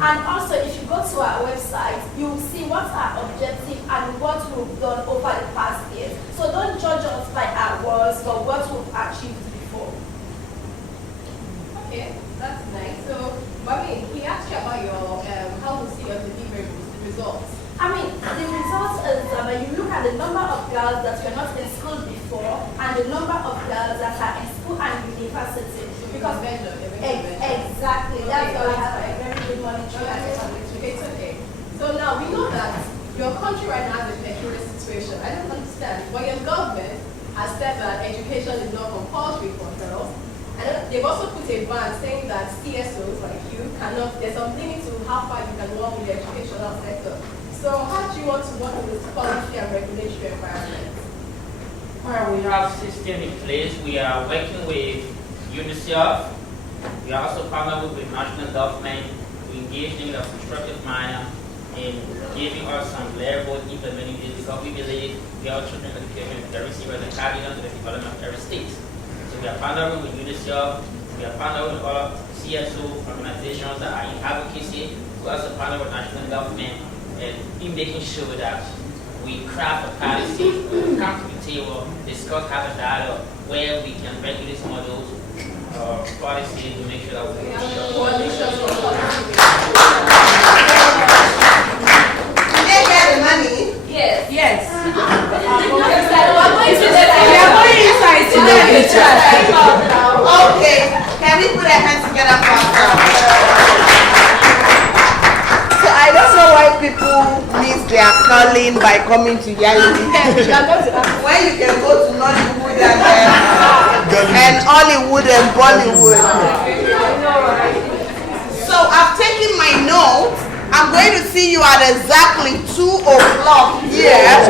And also, if you go to our website, you'll see what's our objective and what we've done over the past years. So don't judge us by our words, but what we've achieved before. Okay, that's nice. So, Mami, can you ask you about your, how to see your deliverables, the results? I mean, the results is when you look at the number of girls that were not in school before and the number of girls that are in school and university. Because exactly, that's why we have a very good monitoring and evaluation. It's okay. So now we know that your country right now has a peculiar situation. I don't understand. But your government has said that education is not compulsory for girls. And they've also put a ban saying that CSOs like you cannot, there's some limit to how far you can work with the educational sector. So how do you want to work with this policy and regulatory environment? Well, we have system in place. We are working with UNICEF. We are also partnered with the national government to engage in a constructive manner in giving us some level implementing this because we believe the children's education is very serious and cardinal to the development of every state. So we are partnering with UNICEF, we are partnering with other CSO organizations that are in advocacy. We also partner with national government and in making sure that we craft a policy, we come to the table, discuss, have a dialogue where we can regulate some of those policies to make sure that we They get the money? Yes. Yes. Okay, can we put our hands together for ourselves? So I don't know why people miss their calling by coming to Yali. When you can go to Nollywood and Hollywood and Bollywood. So I've taken my notes. I'm going to see you at exactly 2 o'clock here.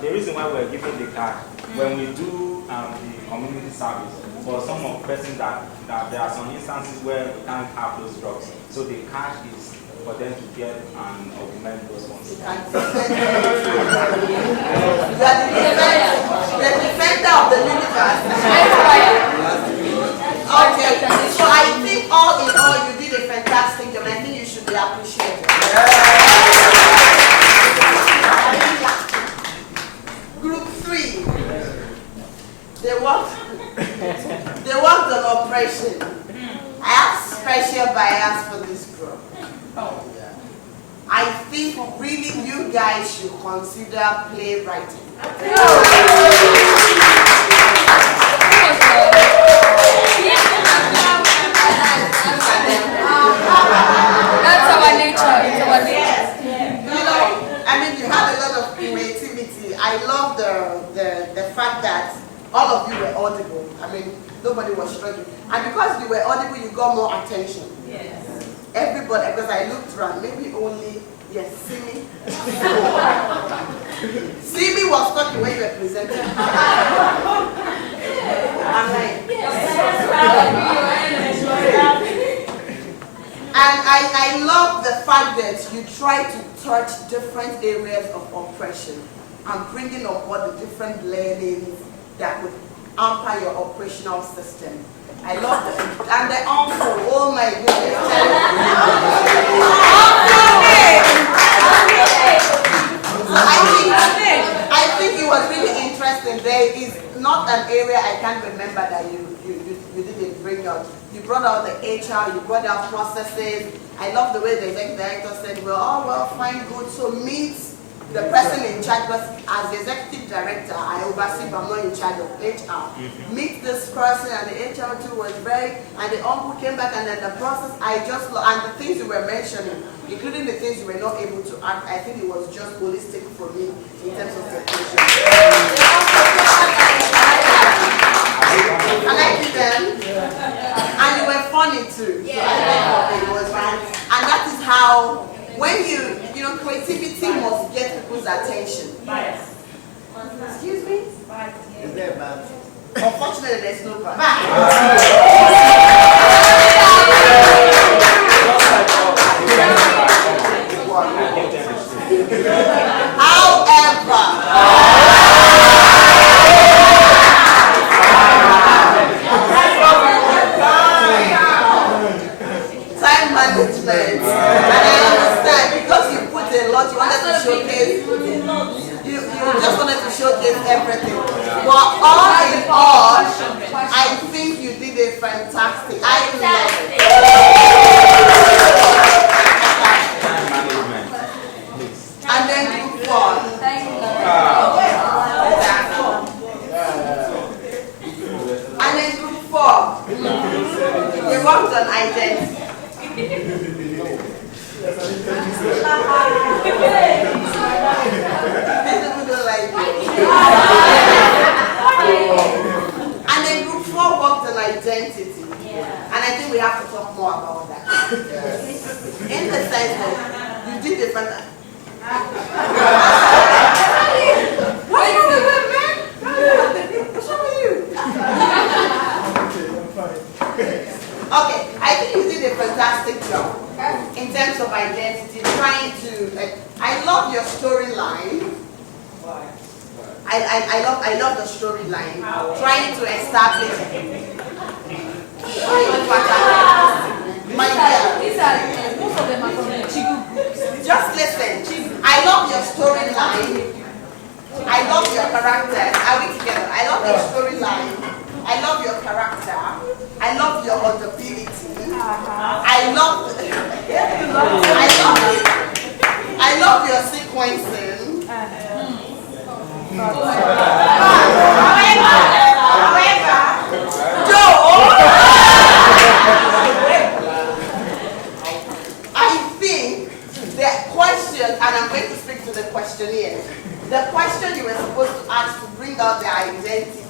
The reason why we're giving the card, when we do the community service, for some of persons that there are some instances where we can't have those drugs. So the card is for them to get and augment those ones. The defender of the universe. consider playwriting? That's our nature. It's our nature. You know, I mean, you have a lot of creativity. I love the fact that all of you were audible. I mean, nobody was struggling. And because you were audible, you got more attention. Yes. Everybody, because I looked around, maybe only, yes, Simi. Simi was talking when you were presenting. I'm like, and I love the fact that you try to touch different areas of oppression and bringing on board the different learnings that would hamper your operational system. I love that. And the uncle, oh my goodness. I think it was really interesting. There is not an area I can't remember that you didn't bring out. You brought out the HR, you brought out processes. I love the way the executive director said, well, fine, good. So meet the person in charge, but as the executive director, I oversee, but I'm not in charge of HR. Meet this person, and the HR too was very, and the uncle came back, and then the process, and the things you were mentioning, including the things you were not able to act, I think it was just holistic for me in terms of the patient. I liked them, and you were funny too. So I thought it was fun. And that is how, when you know, creativity must get people's attention. Excuse me? Is there a bad? Unfortunately, there's no bad. Time management. And I understand because you put a lot, you wanted to showcase, you just wanted to showcase everything. But all in all, I think you did a fantastic. I love it. And then group 4. And then group 4. You worked on identity. And then group 4 worked on identity. And I think we have to talk more about that. In the sense that you did different. What's wrong with that, man? What's wrong with you? Okay, I think you did a fantastic job in terms of identity, trying to, I love your storyline. I love the storyline, trying to establish. My dear, Most of them are from the Chigu groups. just listen. I love your storyline. I love your character. Are we together? I love your storyline. I love your character. I love your audibility. I love your sequencing. I think the question, and I'm going to speak to the questionnaire, the question you were supposed to ask to bring out their identity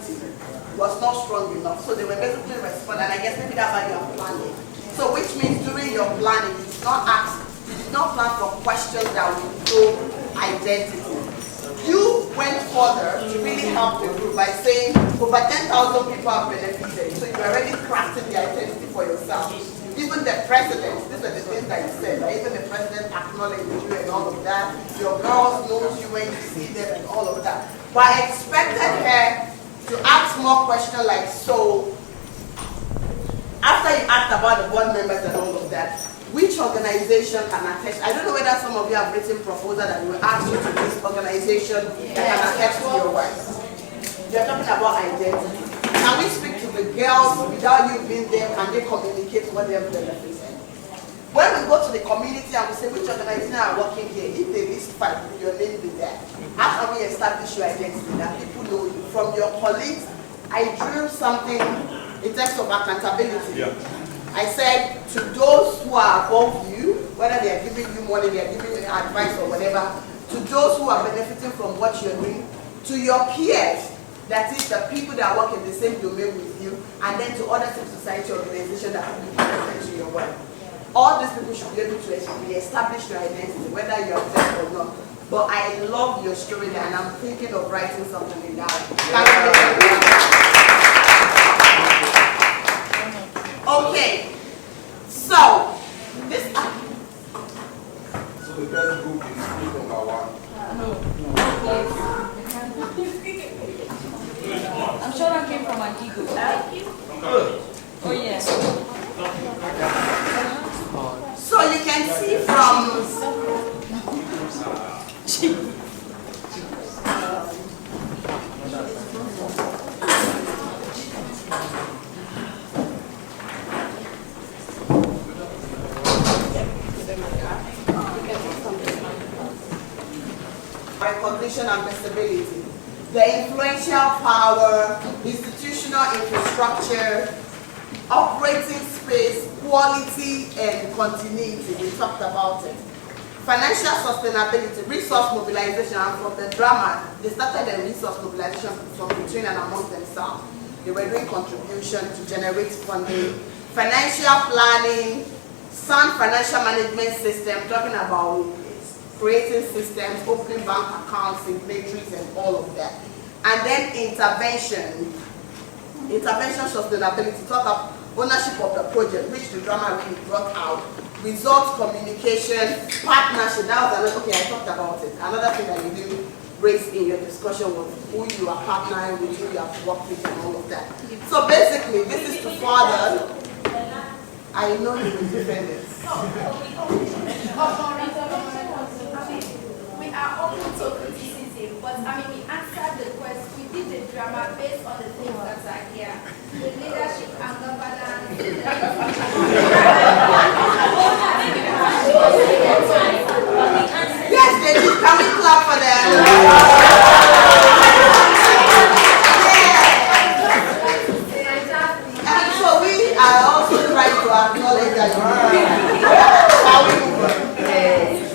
was not strong enough. So they were basically responding, and I guess maybe that's why you are planning. So which means during your planning, you did not plan for questions that would show identity. You went further to really help the group by saying over 10,000 people have benefited. So you already crafted the identity for yourself. Even the president, these are the things that you said, right? Even the president acknowledged you and all of that. Your girls know you when you see them and all of that. But I expected her to ask more questions like, so, after you asked about the board members and all of that, which organization can attach? I don't know whether some of you have written proposal that will ask you to this organization that can attach to your work. You're talking about identity. Can we speak to the girls without you being there? Can they communicate what they've benefited? When we go to the community and we say which organization are working here, if they list 5, your name be there. How can we establish your identity that people know you? From your colleagues, I drew something in terms of accountability. Yeah. I said to those who are above you, whether they are giving you money, they are giving you advice or whatever, to those who are benefiting from what you're doing, to your peers, that is the people that work in the same domain with you, and then to other civil society organizations that will be connected to your work. All these people should be able to establish your identity, whether you're there or not. But I love your story there, and I'm thinking of writing something in that. Okay, so this. So the best book is book number 1. I'm sure that came from Antigo. Oh yes. So you can see from recognition and visibility, the influential power, institutional infrastructure, operating space, quality, and continuity. We talked about it. Financial sustainability, resource mobilization, and from the drama, they started a resource mobilization from between and among themselves. They were doing contribution to generate funding. Financial planning, sound financial management system, talking about creating systems, opening bank accounts, signatories, and all of that. And then intervention sustainability, talk of ownership of the project, which the drama really brought out, results communication, partnership, that was another, okay, I talked about it. Another thing that you didn't raise in your discussion was who you are partnering with, who you have worked with, and all of that. So basically, this is to further, I know you will defend it. We are open to criticism, but I mean, we answered the question. We did the drama based on the things that are here. The leadership and governance. Yes, they did. Can we clap for them? Yeah. And so we are also trying to acknowledge that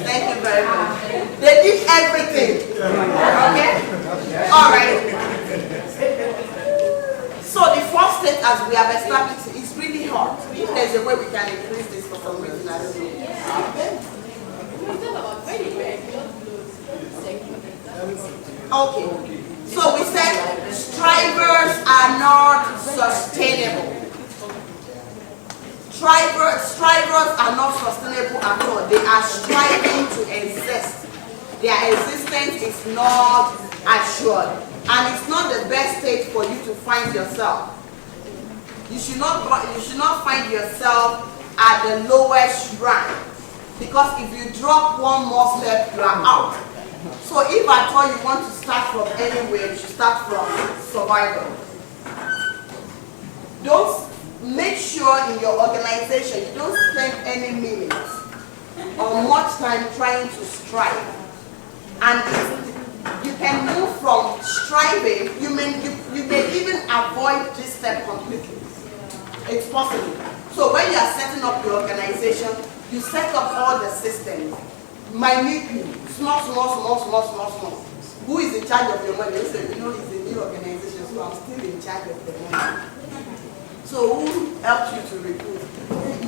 thank you very much. They did everything. Okay? All right. So the first step, as we have established, is really hard. If there's a way we can increase this for some reason, I don't know. Okay. So we said strivers are not sustainable. Strivers are not sustainable at all. They are striving to exist. Their existence is not assured. And it's not the best state for you to find yourself. You should not find yourself at the lowest rank. Because if you drop one more step, you are out. So if at all you want to start from anywhere, you should start from survival. Don't make sure in your organization you don't spend any minutes or much time trying to strive. And you can move from striving, you may even avoid this step completely. It's possible. So when you are setting up your organization, you set up all the systems, minutely, small. Who is in charge of your money? You say, you know, it's a new organization, so I'm still in charge of the money. So who helps you to recruit?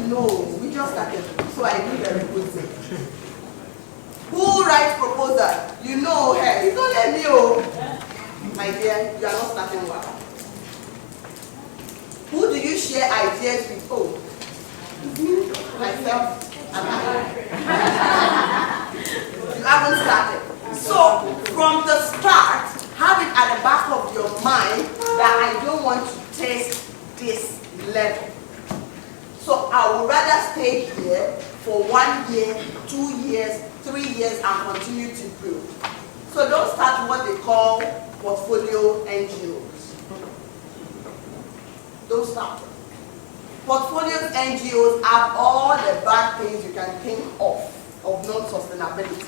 No, we just started, so I do the recruiting. Who writes proposal? You know, hey, it's not let me, oh. My dear, you are not starting well. Who do you share ideas with? Oh, myself and I. You haven't started. So, from the start, have it at the back of your mind that I don't want to taste this level. So, I would rather stay here for 1 year, 2 years, 3 years, and continue to build. So, don't start what they call portfolio NGOs. Don't start. Portfolios NGOs have all the bad things you can think of non-sustainability.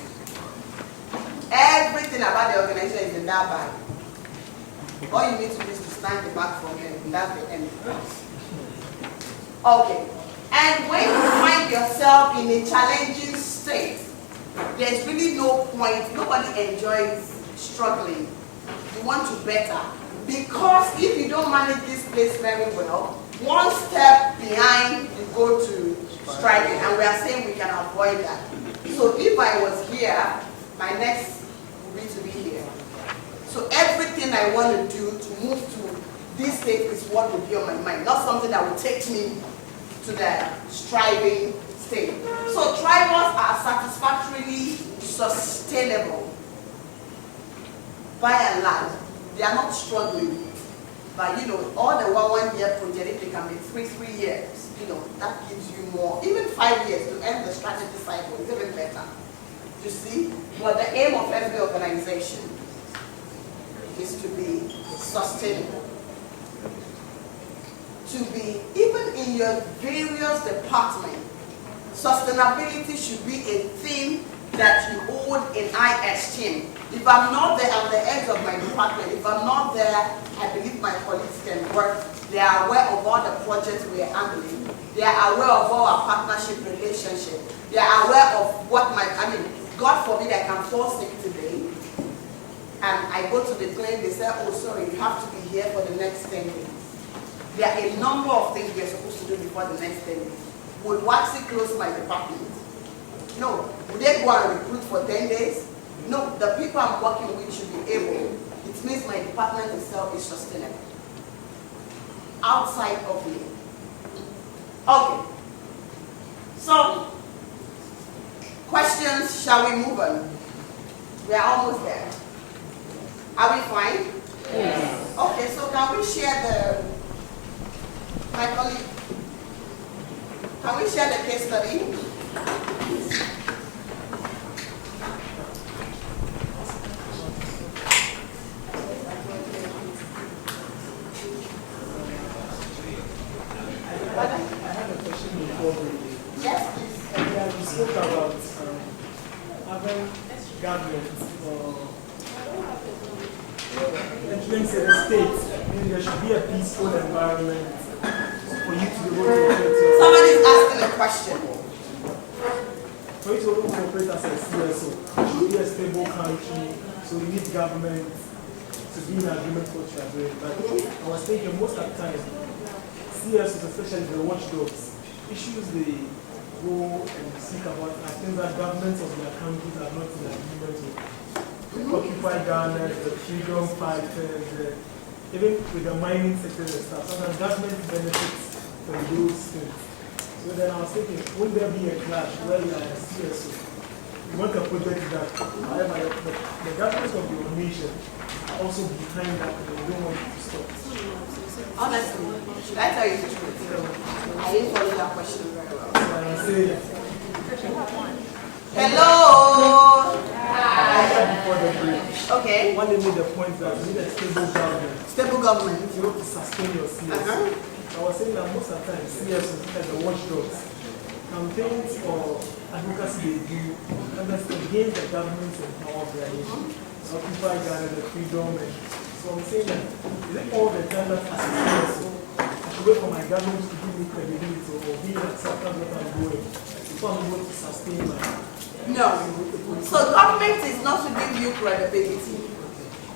Everything about the organization is in that bag. All you need to do is to stand the back from them, and that's the end. Okay. And when you find yourself in a challenging state, there's really no point. Nobody enjoys struggling. You want to better. Because if you don't manage this place very well, one step behind, you go to striving. And we are saying we can avoid that. So if I was here, my next would be to be here. So everything I want to do to move to this state is what will be on my mind, not something that will take me to the striving state. So tribals are satisfactorily sustainable. By and large, they are not struggling. But you know, all the 1 year project, if they can be 3 years, you know, that gives you more. Even 5 years to end the strategy cycle is even better. You see? But the aim of every organization is to be sustainable. To be, even in your various departments, sustainability should be a thing that you hold in high esteem. If I'm not there, I'm the head of my department. If I'm not there, I believe my colleagues can work. They are aware of all the projects we are handling. They are aware of all our partnership relationship. They are aware of what God forbid I can fall sick today, and I go to the clinic, they say, oh sorry, you have to be here for the next 10 days. There are a number of things we are supposed to do before the next 10 days. Would Waxy close my department? No. Would they go and recruit for 10 days? No. The people I'm working with should be able. It means my department itself is sustainable. Outside of me. Okay. So, questions, shall we move on? We are almost there. Are we fine? Yes. Okay, so can we share my colleague, can we share the case study? I have a question before we... Yes, please. You spoke about other governments or influence in the states. There should be a peaceful environment for you to be able to operate your... Somebody's asking a question. For you to be able to operate as a CSO, it should be a stable country, so you need government to be in agreement with what you are doing. But I was thinking most of the time, CSOs, especially the watchdogs, issues they go and speak about are things that governments of their countries are not in agreement with. The Occupy Ghana, the freedom fighters, even with the mining sector and stuff. Sometimes government benefits from those things. So then I was thinking, wouldn't there be a clash where you are a CSO? You want a project that, however, the governments of your nation are also behind that and they don't want it to stop. Honestly, should I tell you the truth? I didn't follow that question very well. So I say, hello! Before the break. Okay. One they made the point that you need a stable government. Stable government. You have to sustain your CS. I was saying that most of the time, CS as the watchdogs, campaigns or advocacy they do against the governments and power of their nation. Occupy Ghana, the freedom. So I'm saying that, is it all the time that as a CSO, I should wait for my government to give me credibility or be acceptance what I'm doing before I'm able to sustain my... No. So government is not to give you credibility.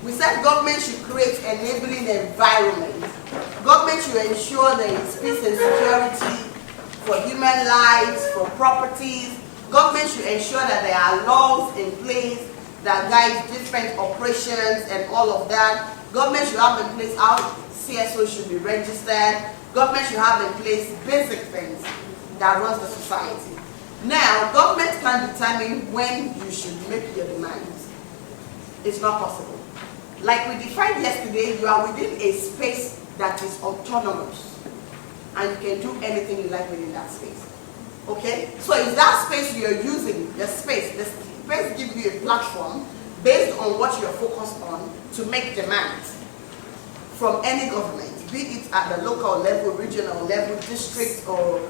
We said government should create enabling environment. Government should ensure there is peace and security for human lives, for properties. Government should ensure that there are laws in place that guide different operations and all of that. Government should have in place how CSO should be registered. Government should have in place basic things that runs the society. Now, government can determine when you should make your demands. It's not possible. Like we defined yesterday, you are within a space that is autonomous. And you can do anything you like within that space. Okay? So is that space you're using, the space gives you a platform based on what you're focused on to make demands. from any government, be it at the local level, regional level, district, or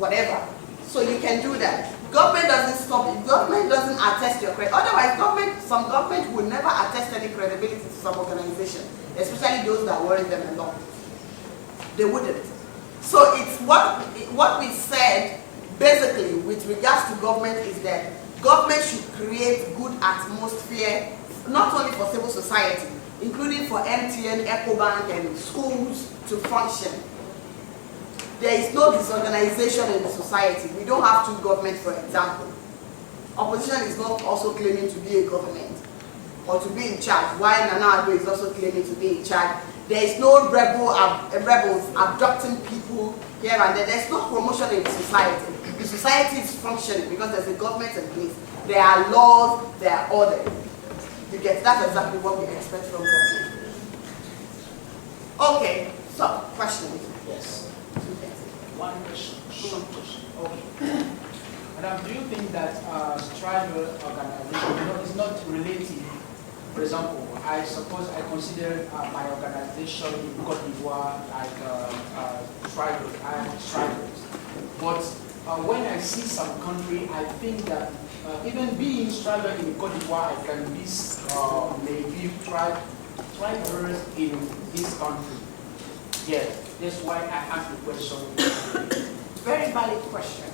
whatever. So you can do that. Government doesn't stop it. Government doesn't attest your credit. Otherwise, some government would never attest any credibility to some organization, especially those that worry them a lot. They wouldn't. So it's what we said basically with regards to government is that government should create good atmosphere, not only for civil society, including for MTN, EcoBank, and schools to function. There is no disorganization in the society. We don't have two governments, for example. Opposition is not also claiming to be a government or to be in charge, while Nana Addo is also claiming to be in charge. There is no rebels abducting people here and there. There's no promotion in society. The society is functioning because there's a government in place. There are laws, there are order. You get that's exactly what we expect from government. Okay, so questions? Yes. One question, short question. Okay. Madam, do you think that tribal organization is not relative? For example, I suppose I consider my organization in Cote d'Ivoire like tribals. But when I see some country, I think that even being tribal in Cote d'Ivoire, I can be maybe tribal in this country. Yes, that's why I asked the question. Very valid question.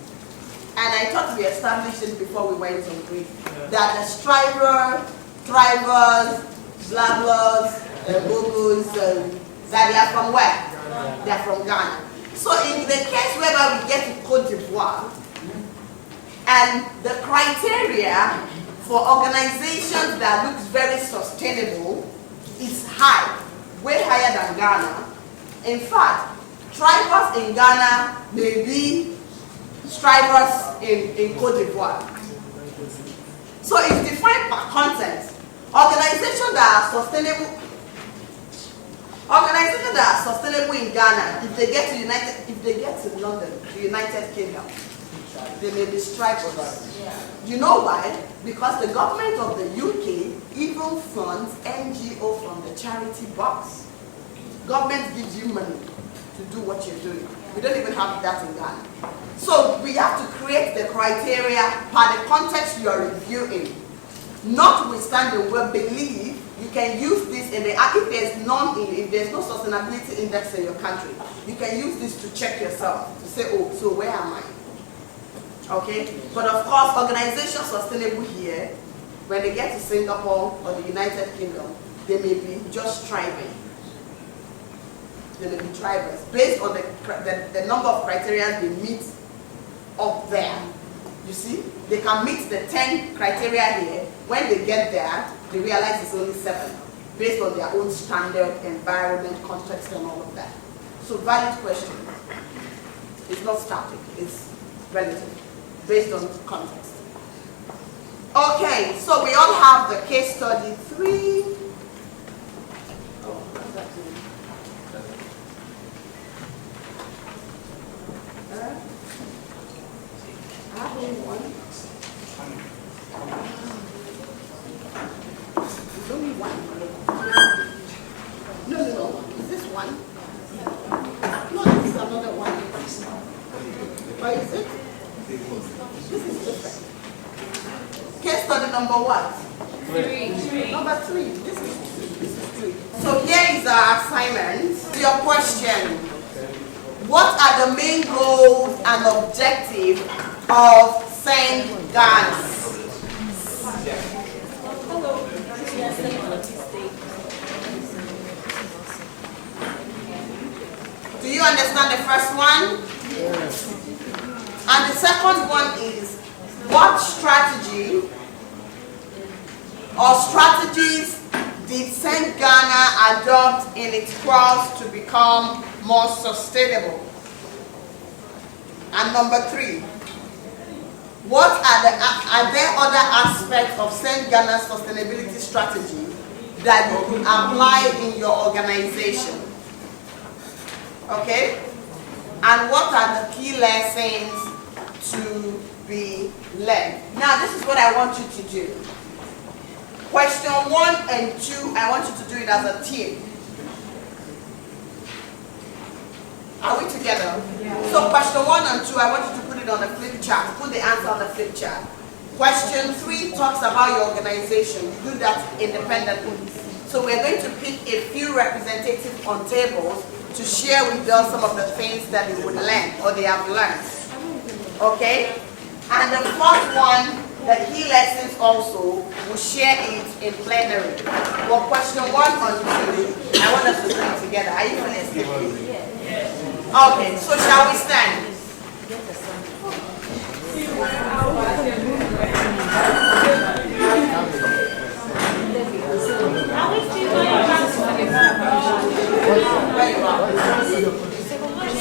And I thought we established it before we went on break, that the tribals, Blablas, Bogos, that they are from where? They are from Ghana. So in the case whereby we get to Cote d'Ivoire, and the criteria for organizations that looks very sustainable is high, way higher than Ghana. In fact, tribals in Ghana may be tribals in Cote d'Ivoire. So it's defined by content. Organizations that are sustainable in Ghana, if they get to London, the United Kingdom, they may be tribals. You know why? Because the government of the UK even funds NGO from the charity box. Government gives you money to do what you're doing. We don't even have that in Ghana. So we have to create the criteria per the context you are reviewing. Notwithstanding, we believe you can use this in the if there's no sustainability index in your country, you can use this to check yourself to say, oh, so where am I? Okay, but of course, organizations sustainable here, when they get to Singapore or the United Kingdom, they may be just thriving. They may be drivers based on the number of criteria they meet up there. You see, they can meet the 10 criteria here. When they get there, they realize it's only 7, based on their own standard, environment, context, and all of that. So, valid question. It's not static, it's relative, based on context. Okay, so we all have the case study 3. Of St. Ghana. Do you understand the first one? Yes. And the second one is, what strategy or strategies did St. Ghana adopt in its quest to become more sustainable? And number 3, are there other aspects of St. Ghana's sustainability strategy that you could apply in your organization? Okay? And what are the key lessons to be learned? Now, this is what I want you to do. Question 1 and 2, I want you to do it as a team. Are we together? So question 1 and 2, I want you to put it on the flip chart. Put the answer on the flip chart. Question 3 talks about your organization. Do that independently. So we're going to pick a few representatives on tables to share with us some of the things that they would learn or they have learned. Okay? And the fourth one, the key lessons also, will share it in plenary. Well, question 1 and 2, I want us to do it together. Are you listening? Okay, so shall we stand?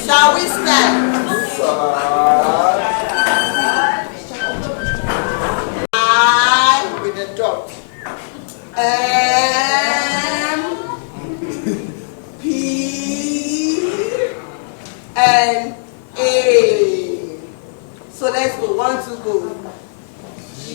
Shall we stand? I with a dot. M P and A. So let's go. 1, 2, go. G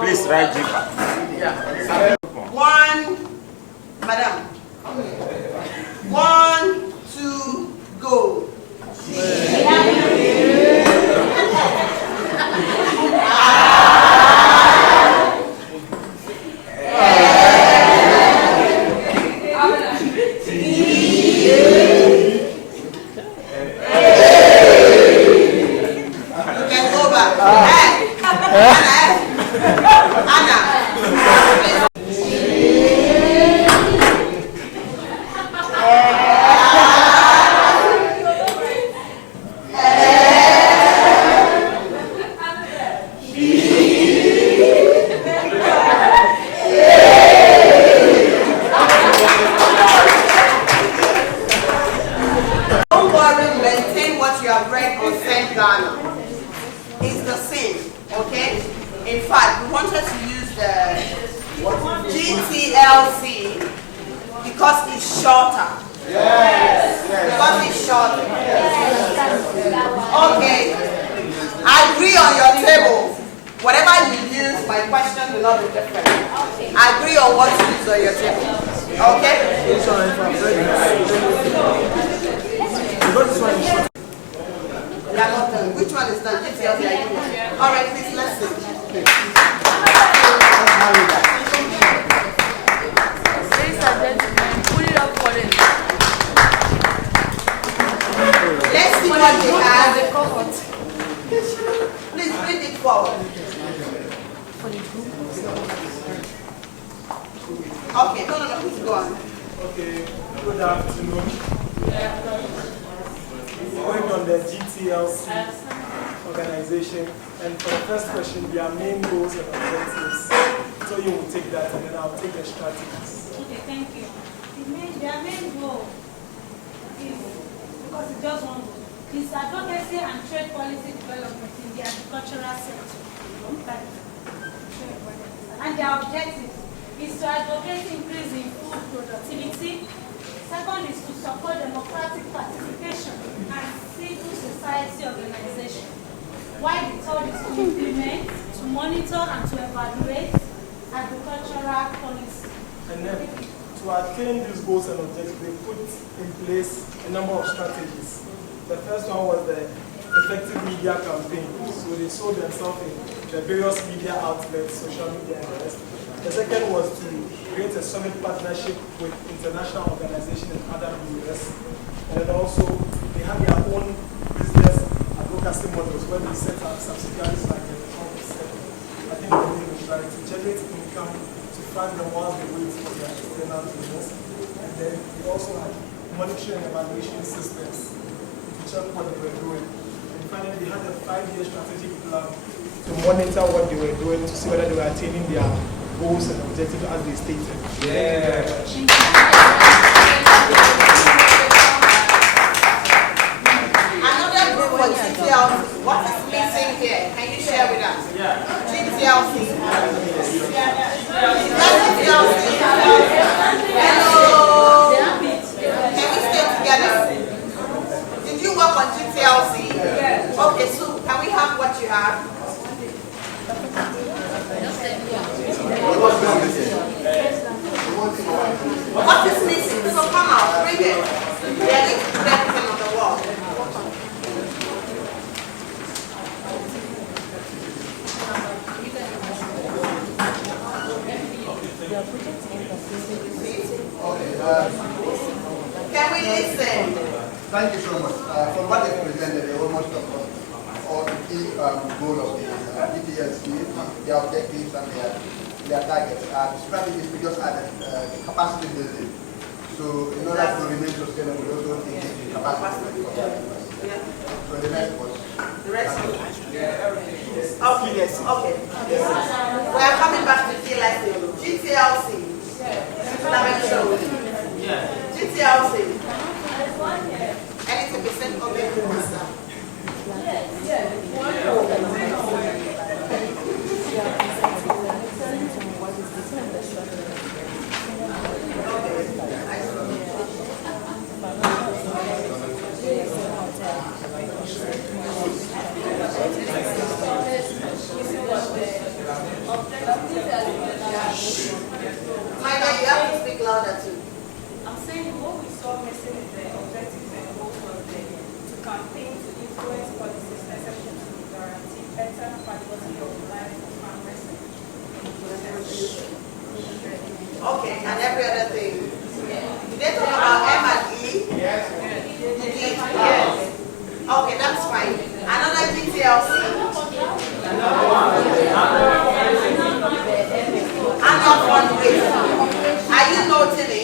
Please write G. 1, madam. 1, 2, go. Which one is done? All right, please, let's see. Ladies and gentlemen, pull it up for them. Let's see what they have. Please bring it forward. Okay, no, please go on. Okay, good afternoon. Going on the GTLC organization, and for the first question, their main goals and objectives. So you will take that, and then I'll take the strategies. Okay, thank you. Their main goal is, because it's just one goal, is advocacy and trade policy development in the agricultural sector. And their objective is to advocate increase in food productivity. Second is to support democratic participation and civil society organization. While the third is to implement, to monitor, and to evaluate agricultural policy. And then, to attain these goals and objectives, they put in place a number of strategies. The first one was the effective media campaign. So they sold themselves in the various media outlets, social media, and the rest. The second was to create a solid partnership with international organizations and other US. And then also, they have their own business advocacy models where they set up subsidiaries like the office. I think the name is right, to generate income to fund them while they wait for their external business. And then they also had monitoring and evaluation systems to check what they were doing. And finally, they had a 5-year strategic plan to monitor what they were doing to see whether they were attaining their goals and objectives as they stated. Another group for GTLC. What is missing here? Can you share with us? GTLC. Hello. Can we stay together? Did you work on GTLC? Okay, so can we have what you have? What is missing? So come out, bring it. We are going to put everything on the wall. Can we listen? Thank you so much. From what they presented, they almost covered all the key goals of the GTLC, their objectives and their targets. The strategies we just added capacity building. So in order to remain sustainable, we also need capacity building. So the next was. The rest of it. Okay, yes, okay. We are coming back to GTLC. GTLC. Anything percent of it? Maya, you have to speak louder too. I'm saying what we saw missing is the objectives and goals was to campaign to influence policies necessary to guarantee better quality of life for farmers. Okay, and every other thing. Did they talk about M&E? Yes. Yes. Okay, that's fine. Another GTLC. Annual fundraising. Are you noting it?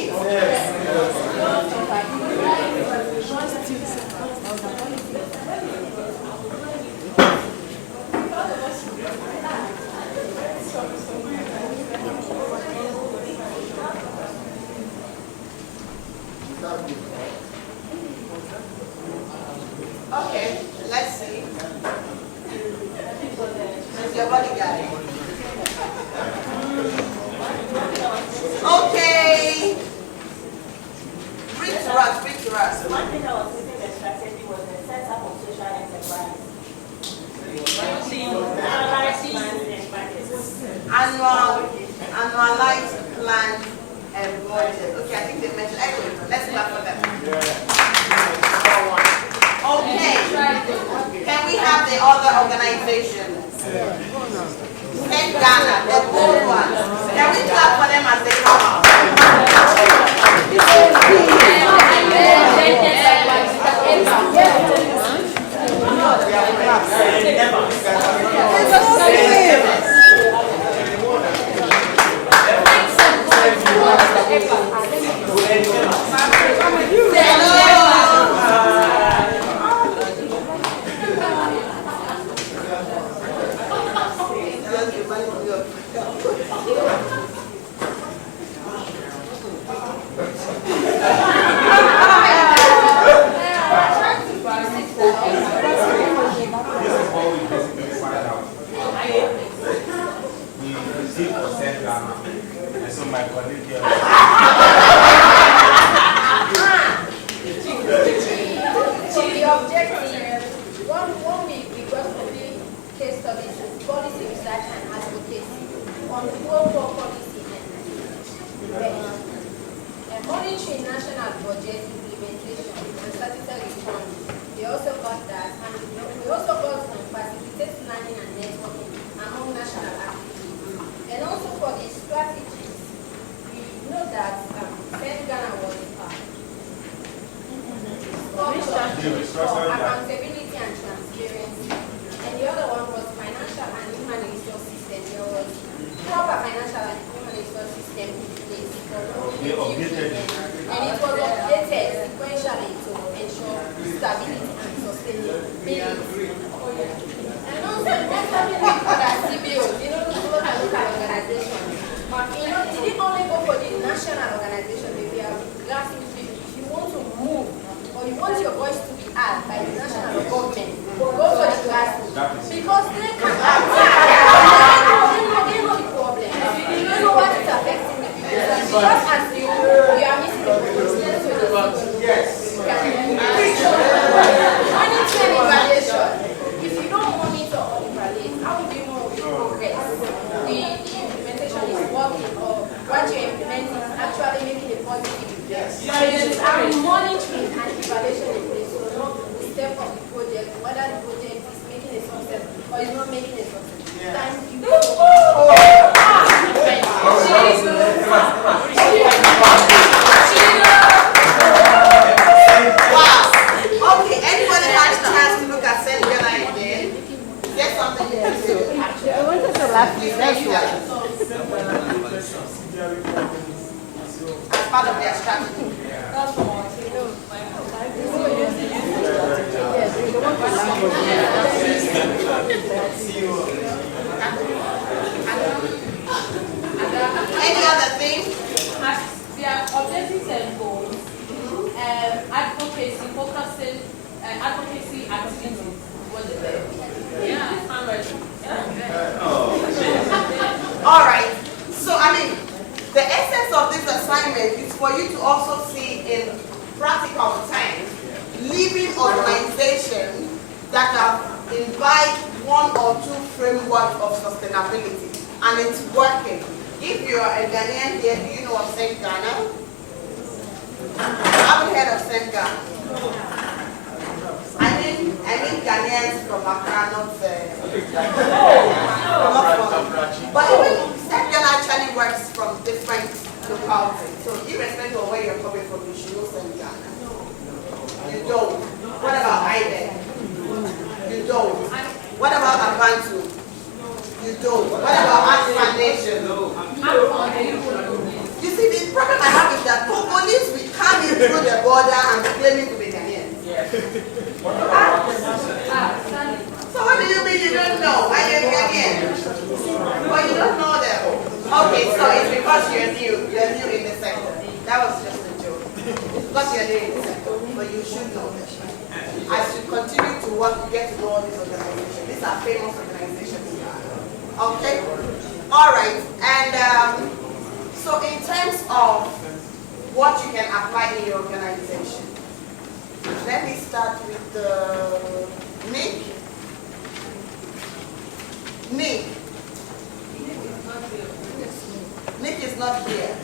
Okay, let's see. Is your bodyguard? Okay. Bring to us, bring to us. One thing I was thinking the strategy was the setup of social enterprise. Annualized plan and budget. Okay, I think they mentioned. Anyway, let's clap for them. Okay. Can we have the other organizations? Send Ghana, the bold ones. Can we clap for them as they come out? Accountability and transparency. And the other one was financial and human resource system. There was proper financial and human resource system in place. And it was updated Exactly, that's right. As part of their strategy. Any other thing? Their objectives and goals, advocacy, focusing, advocacy activities. Was it there? Yeah. All right. So, I mean, the essence of this assignment is for you to also see in practical terms living organizations that have imbibed one or two frameworks of sustainability, and it's working. If you are a Ghanaian here, do you know of St. Ghana? I haven't heard of St. Ghana. I mean Ghanaians from Accra, not but even St. Ghana actually works from different localities. So irrespective of where you're coming from, you should know St. Ghana. You don't. What about Ibe? You don't. What about Abantu? You don't. What about Art Foundation? You see, the problem I have is that Congolese will come in through the border and be claiming to be Ghanaians. So what do you mean you don't know? I am Ghanaian. But you don't know them. Okay, so it's because you're new in the sector. That was just a joke. It's because you're new in the sector, but you should know them. As you continue to work, you get to know all these organizations. These are famous organizations. Okay? All right. And so in terms of what you can apply in your organization, let me start with Nick. Nick is not here.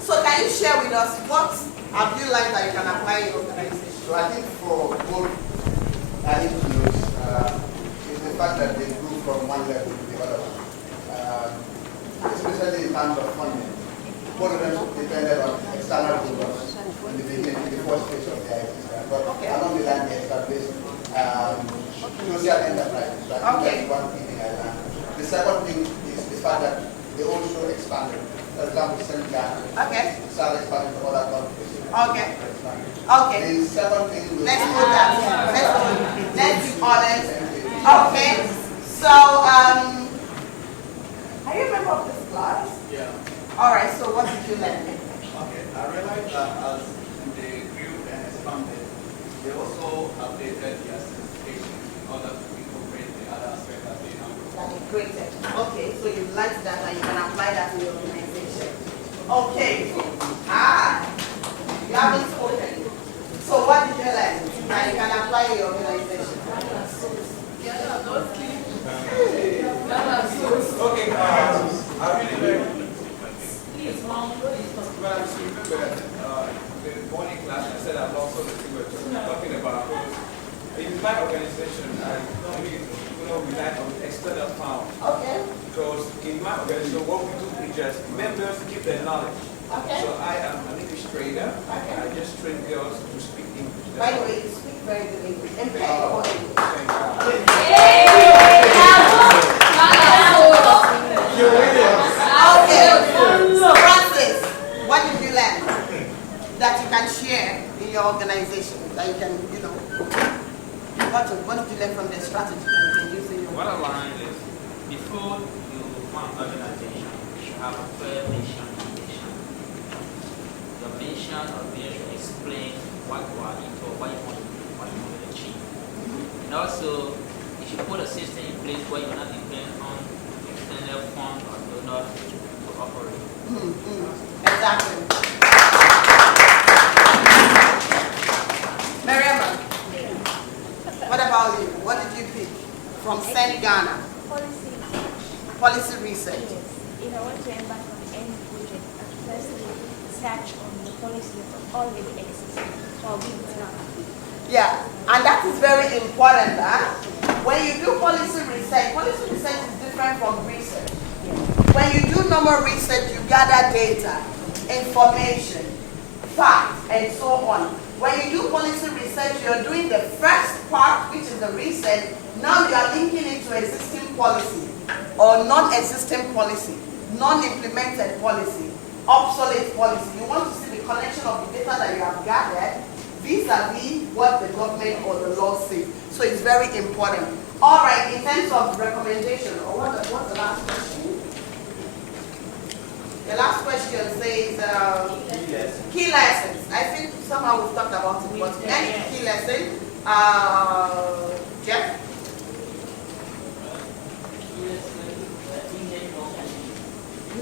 So can you share with us what have you learned that you can apply in your organization? So I think for both individuals, is the fact that they grew from one level to the other one, especially in terms of funding. Both of them depended on external donors in the beginning, in the first phase of their existence. But along the line, they established social enterprises. So I think that's one thing I learned. The second thing is the fact that they also expanded. For example, St. Ghana started expanding to other countries. Okay. The second thing was... Let's do that. Let's do honest. Okay. So, are you a member of this class? Yeah. All right, so what did you learn? Okay, I realized that as they grew and expanded, they also updated their certification in order to incorporate the other aspects that they have. That you created. Okay, so you learned that and you can apply that in your organization. Okay. You haven't spoken. So what did you learn that you can apply in your organization? Okay, I really like when I was remember the morning class, I said I've also talking about in my organization, I really rely on external funds. Okay. Because in my organization, what we do is just members keep their knowledge. Okay. So I am an English trainer. Okay. I just train girls to speak English. By the way, you speak very good English. Impeccable English. Okay. Francis, what did you learn that you can share in your organization? That you can, what did you learn from the strategy that you can use in your What I learned is before you form an organization, you should have a clear mission and vision. Your mission or vision should explain what you are into, what you want to do, what you want to achieve. And also, you should put a system in place where you're not dependent on external funds or donors to operate. Exactly. Mariama, what about you? What did you pick from St. Ghana? Policy research. Yes. If I want to embark on any project, I first search on the policy that already exists. So I'll be able to now. Yeah, and that is very important. When you do policy research is different from research. When you do normal research, you gather data, information, facts, and so on. When you do policy research, you're doing the first part, which is the research. Now you are linking it to existing policy or non-existing policy, non-implemented policy, obsolete policy. You want to see the connection of the data that you have gathered vis-a-vis what the government or the law says. So it's very important. All right, in terms of recommendation, or what's the last question? The last question says key lessons. I think somehow we've talked about it, but any key lesson? Jeff?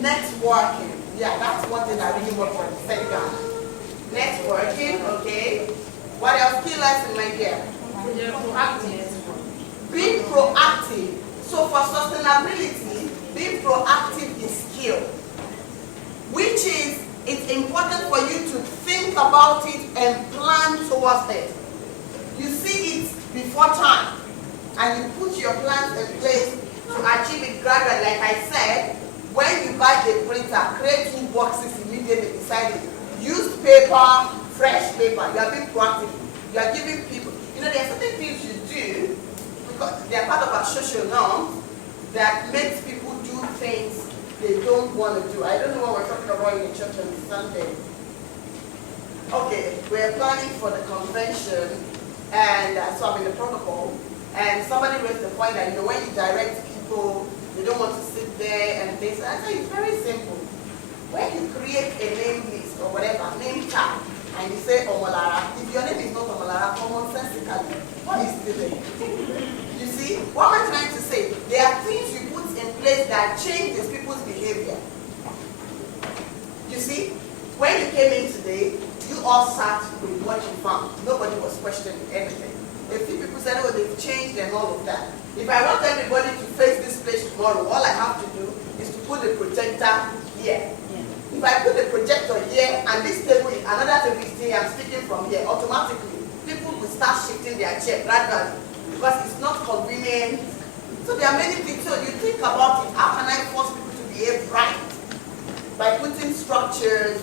Networking. Yeah, that's one thing I really work on. Thank God. Networking, okay. What else? Key lesson, my dear? Being proactive. So for sustainability, being proactive is skill. Which is, it's important for you to think about it and plan towards it. You see it before time, and you put your plans in place to achieve it gradually. Like I said, when you buy the printer, create 2 boxes immediately beside it. Use paper, fresh paper. You are being proactive. You are giving people, there are certain things you do, because they are part of our social norms, that makes people do things they don't want to do. I don't know what we're talking about in the church on Sunday. Okay, we're planning for the convention, and so I'm in the protocol, and somebody raised the point that, when you direct people, they don't want to sit there and things. I say it's very simple. When you create a name list or whatever, name tag, and you say Omolara, if your name is not Omolara, commonsensically, what is the name? You see, what am I trying to say? There are things you put in place that change these people's behavior. You see, when you came in today, you all sat with what you found. Nobody was questioning anything. A few people said, oh, they've changed and all of that. If I want everybody to face this place tomorrow, all I have to do is to put the projector here. If I put the projector here and this table, another table is here, I'm speaking from here, automatically, people will start shifting their chair gradually because it's not convenient. So there are many things. So you think about it, how can I force people to behave right? By putting structures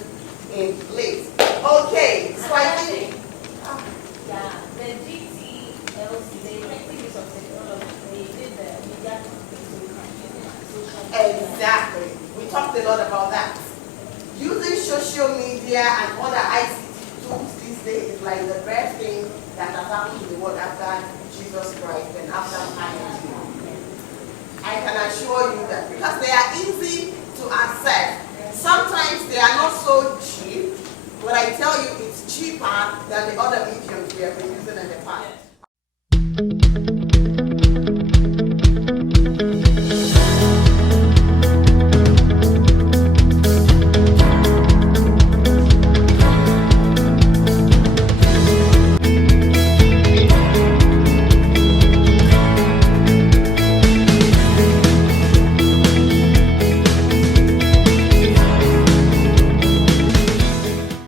in place. Okay, so I think... Yeah, the GTLC, the effective use of technology, they did the media campaign. Exactly. We talked a lot about that. Using social media and other ICT tools these days is like the best thing that has happened to the world after Jesus Christ and after ING. I can assure you that because they are easy to access. Sometimes they are not so cheap, but I tell you it's cheaper than the other mediums we have been using in the past.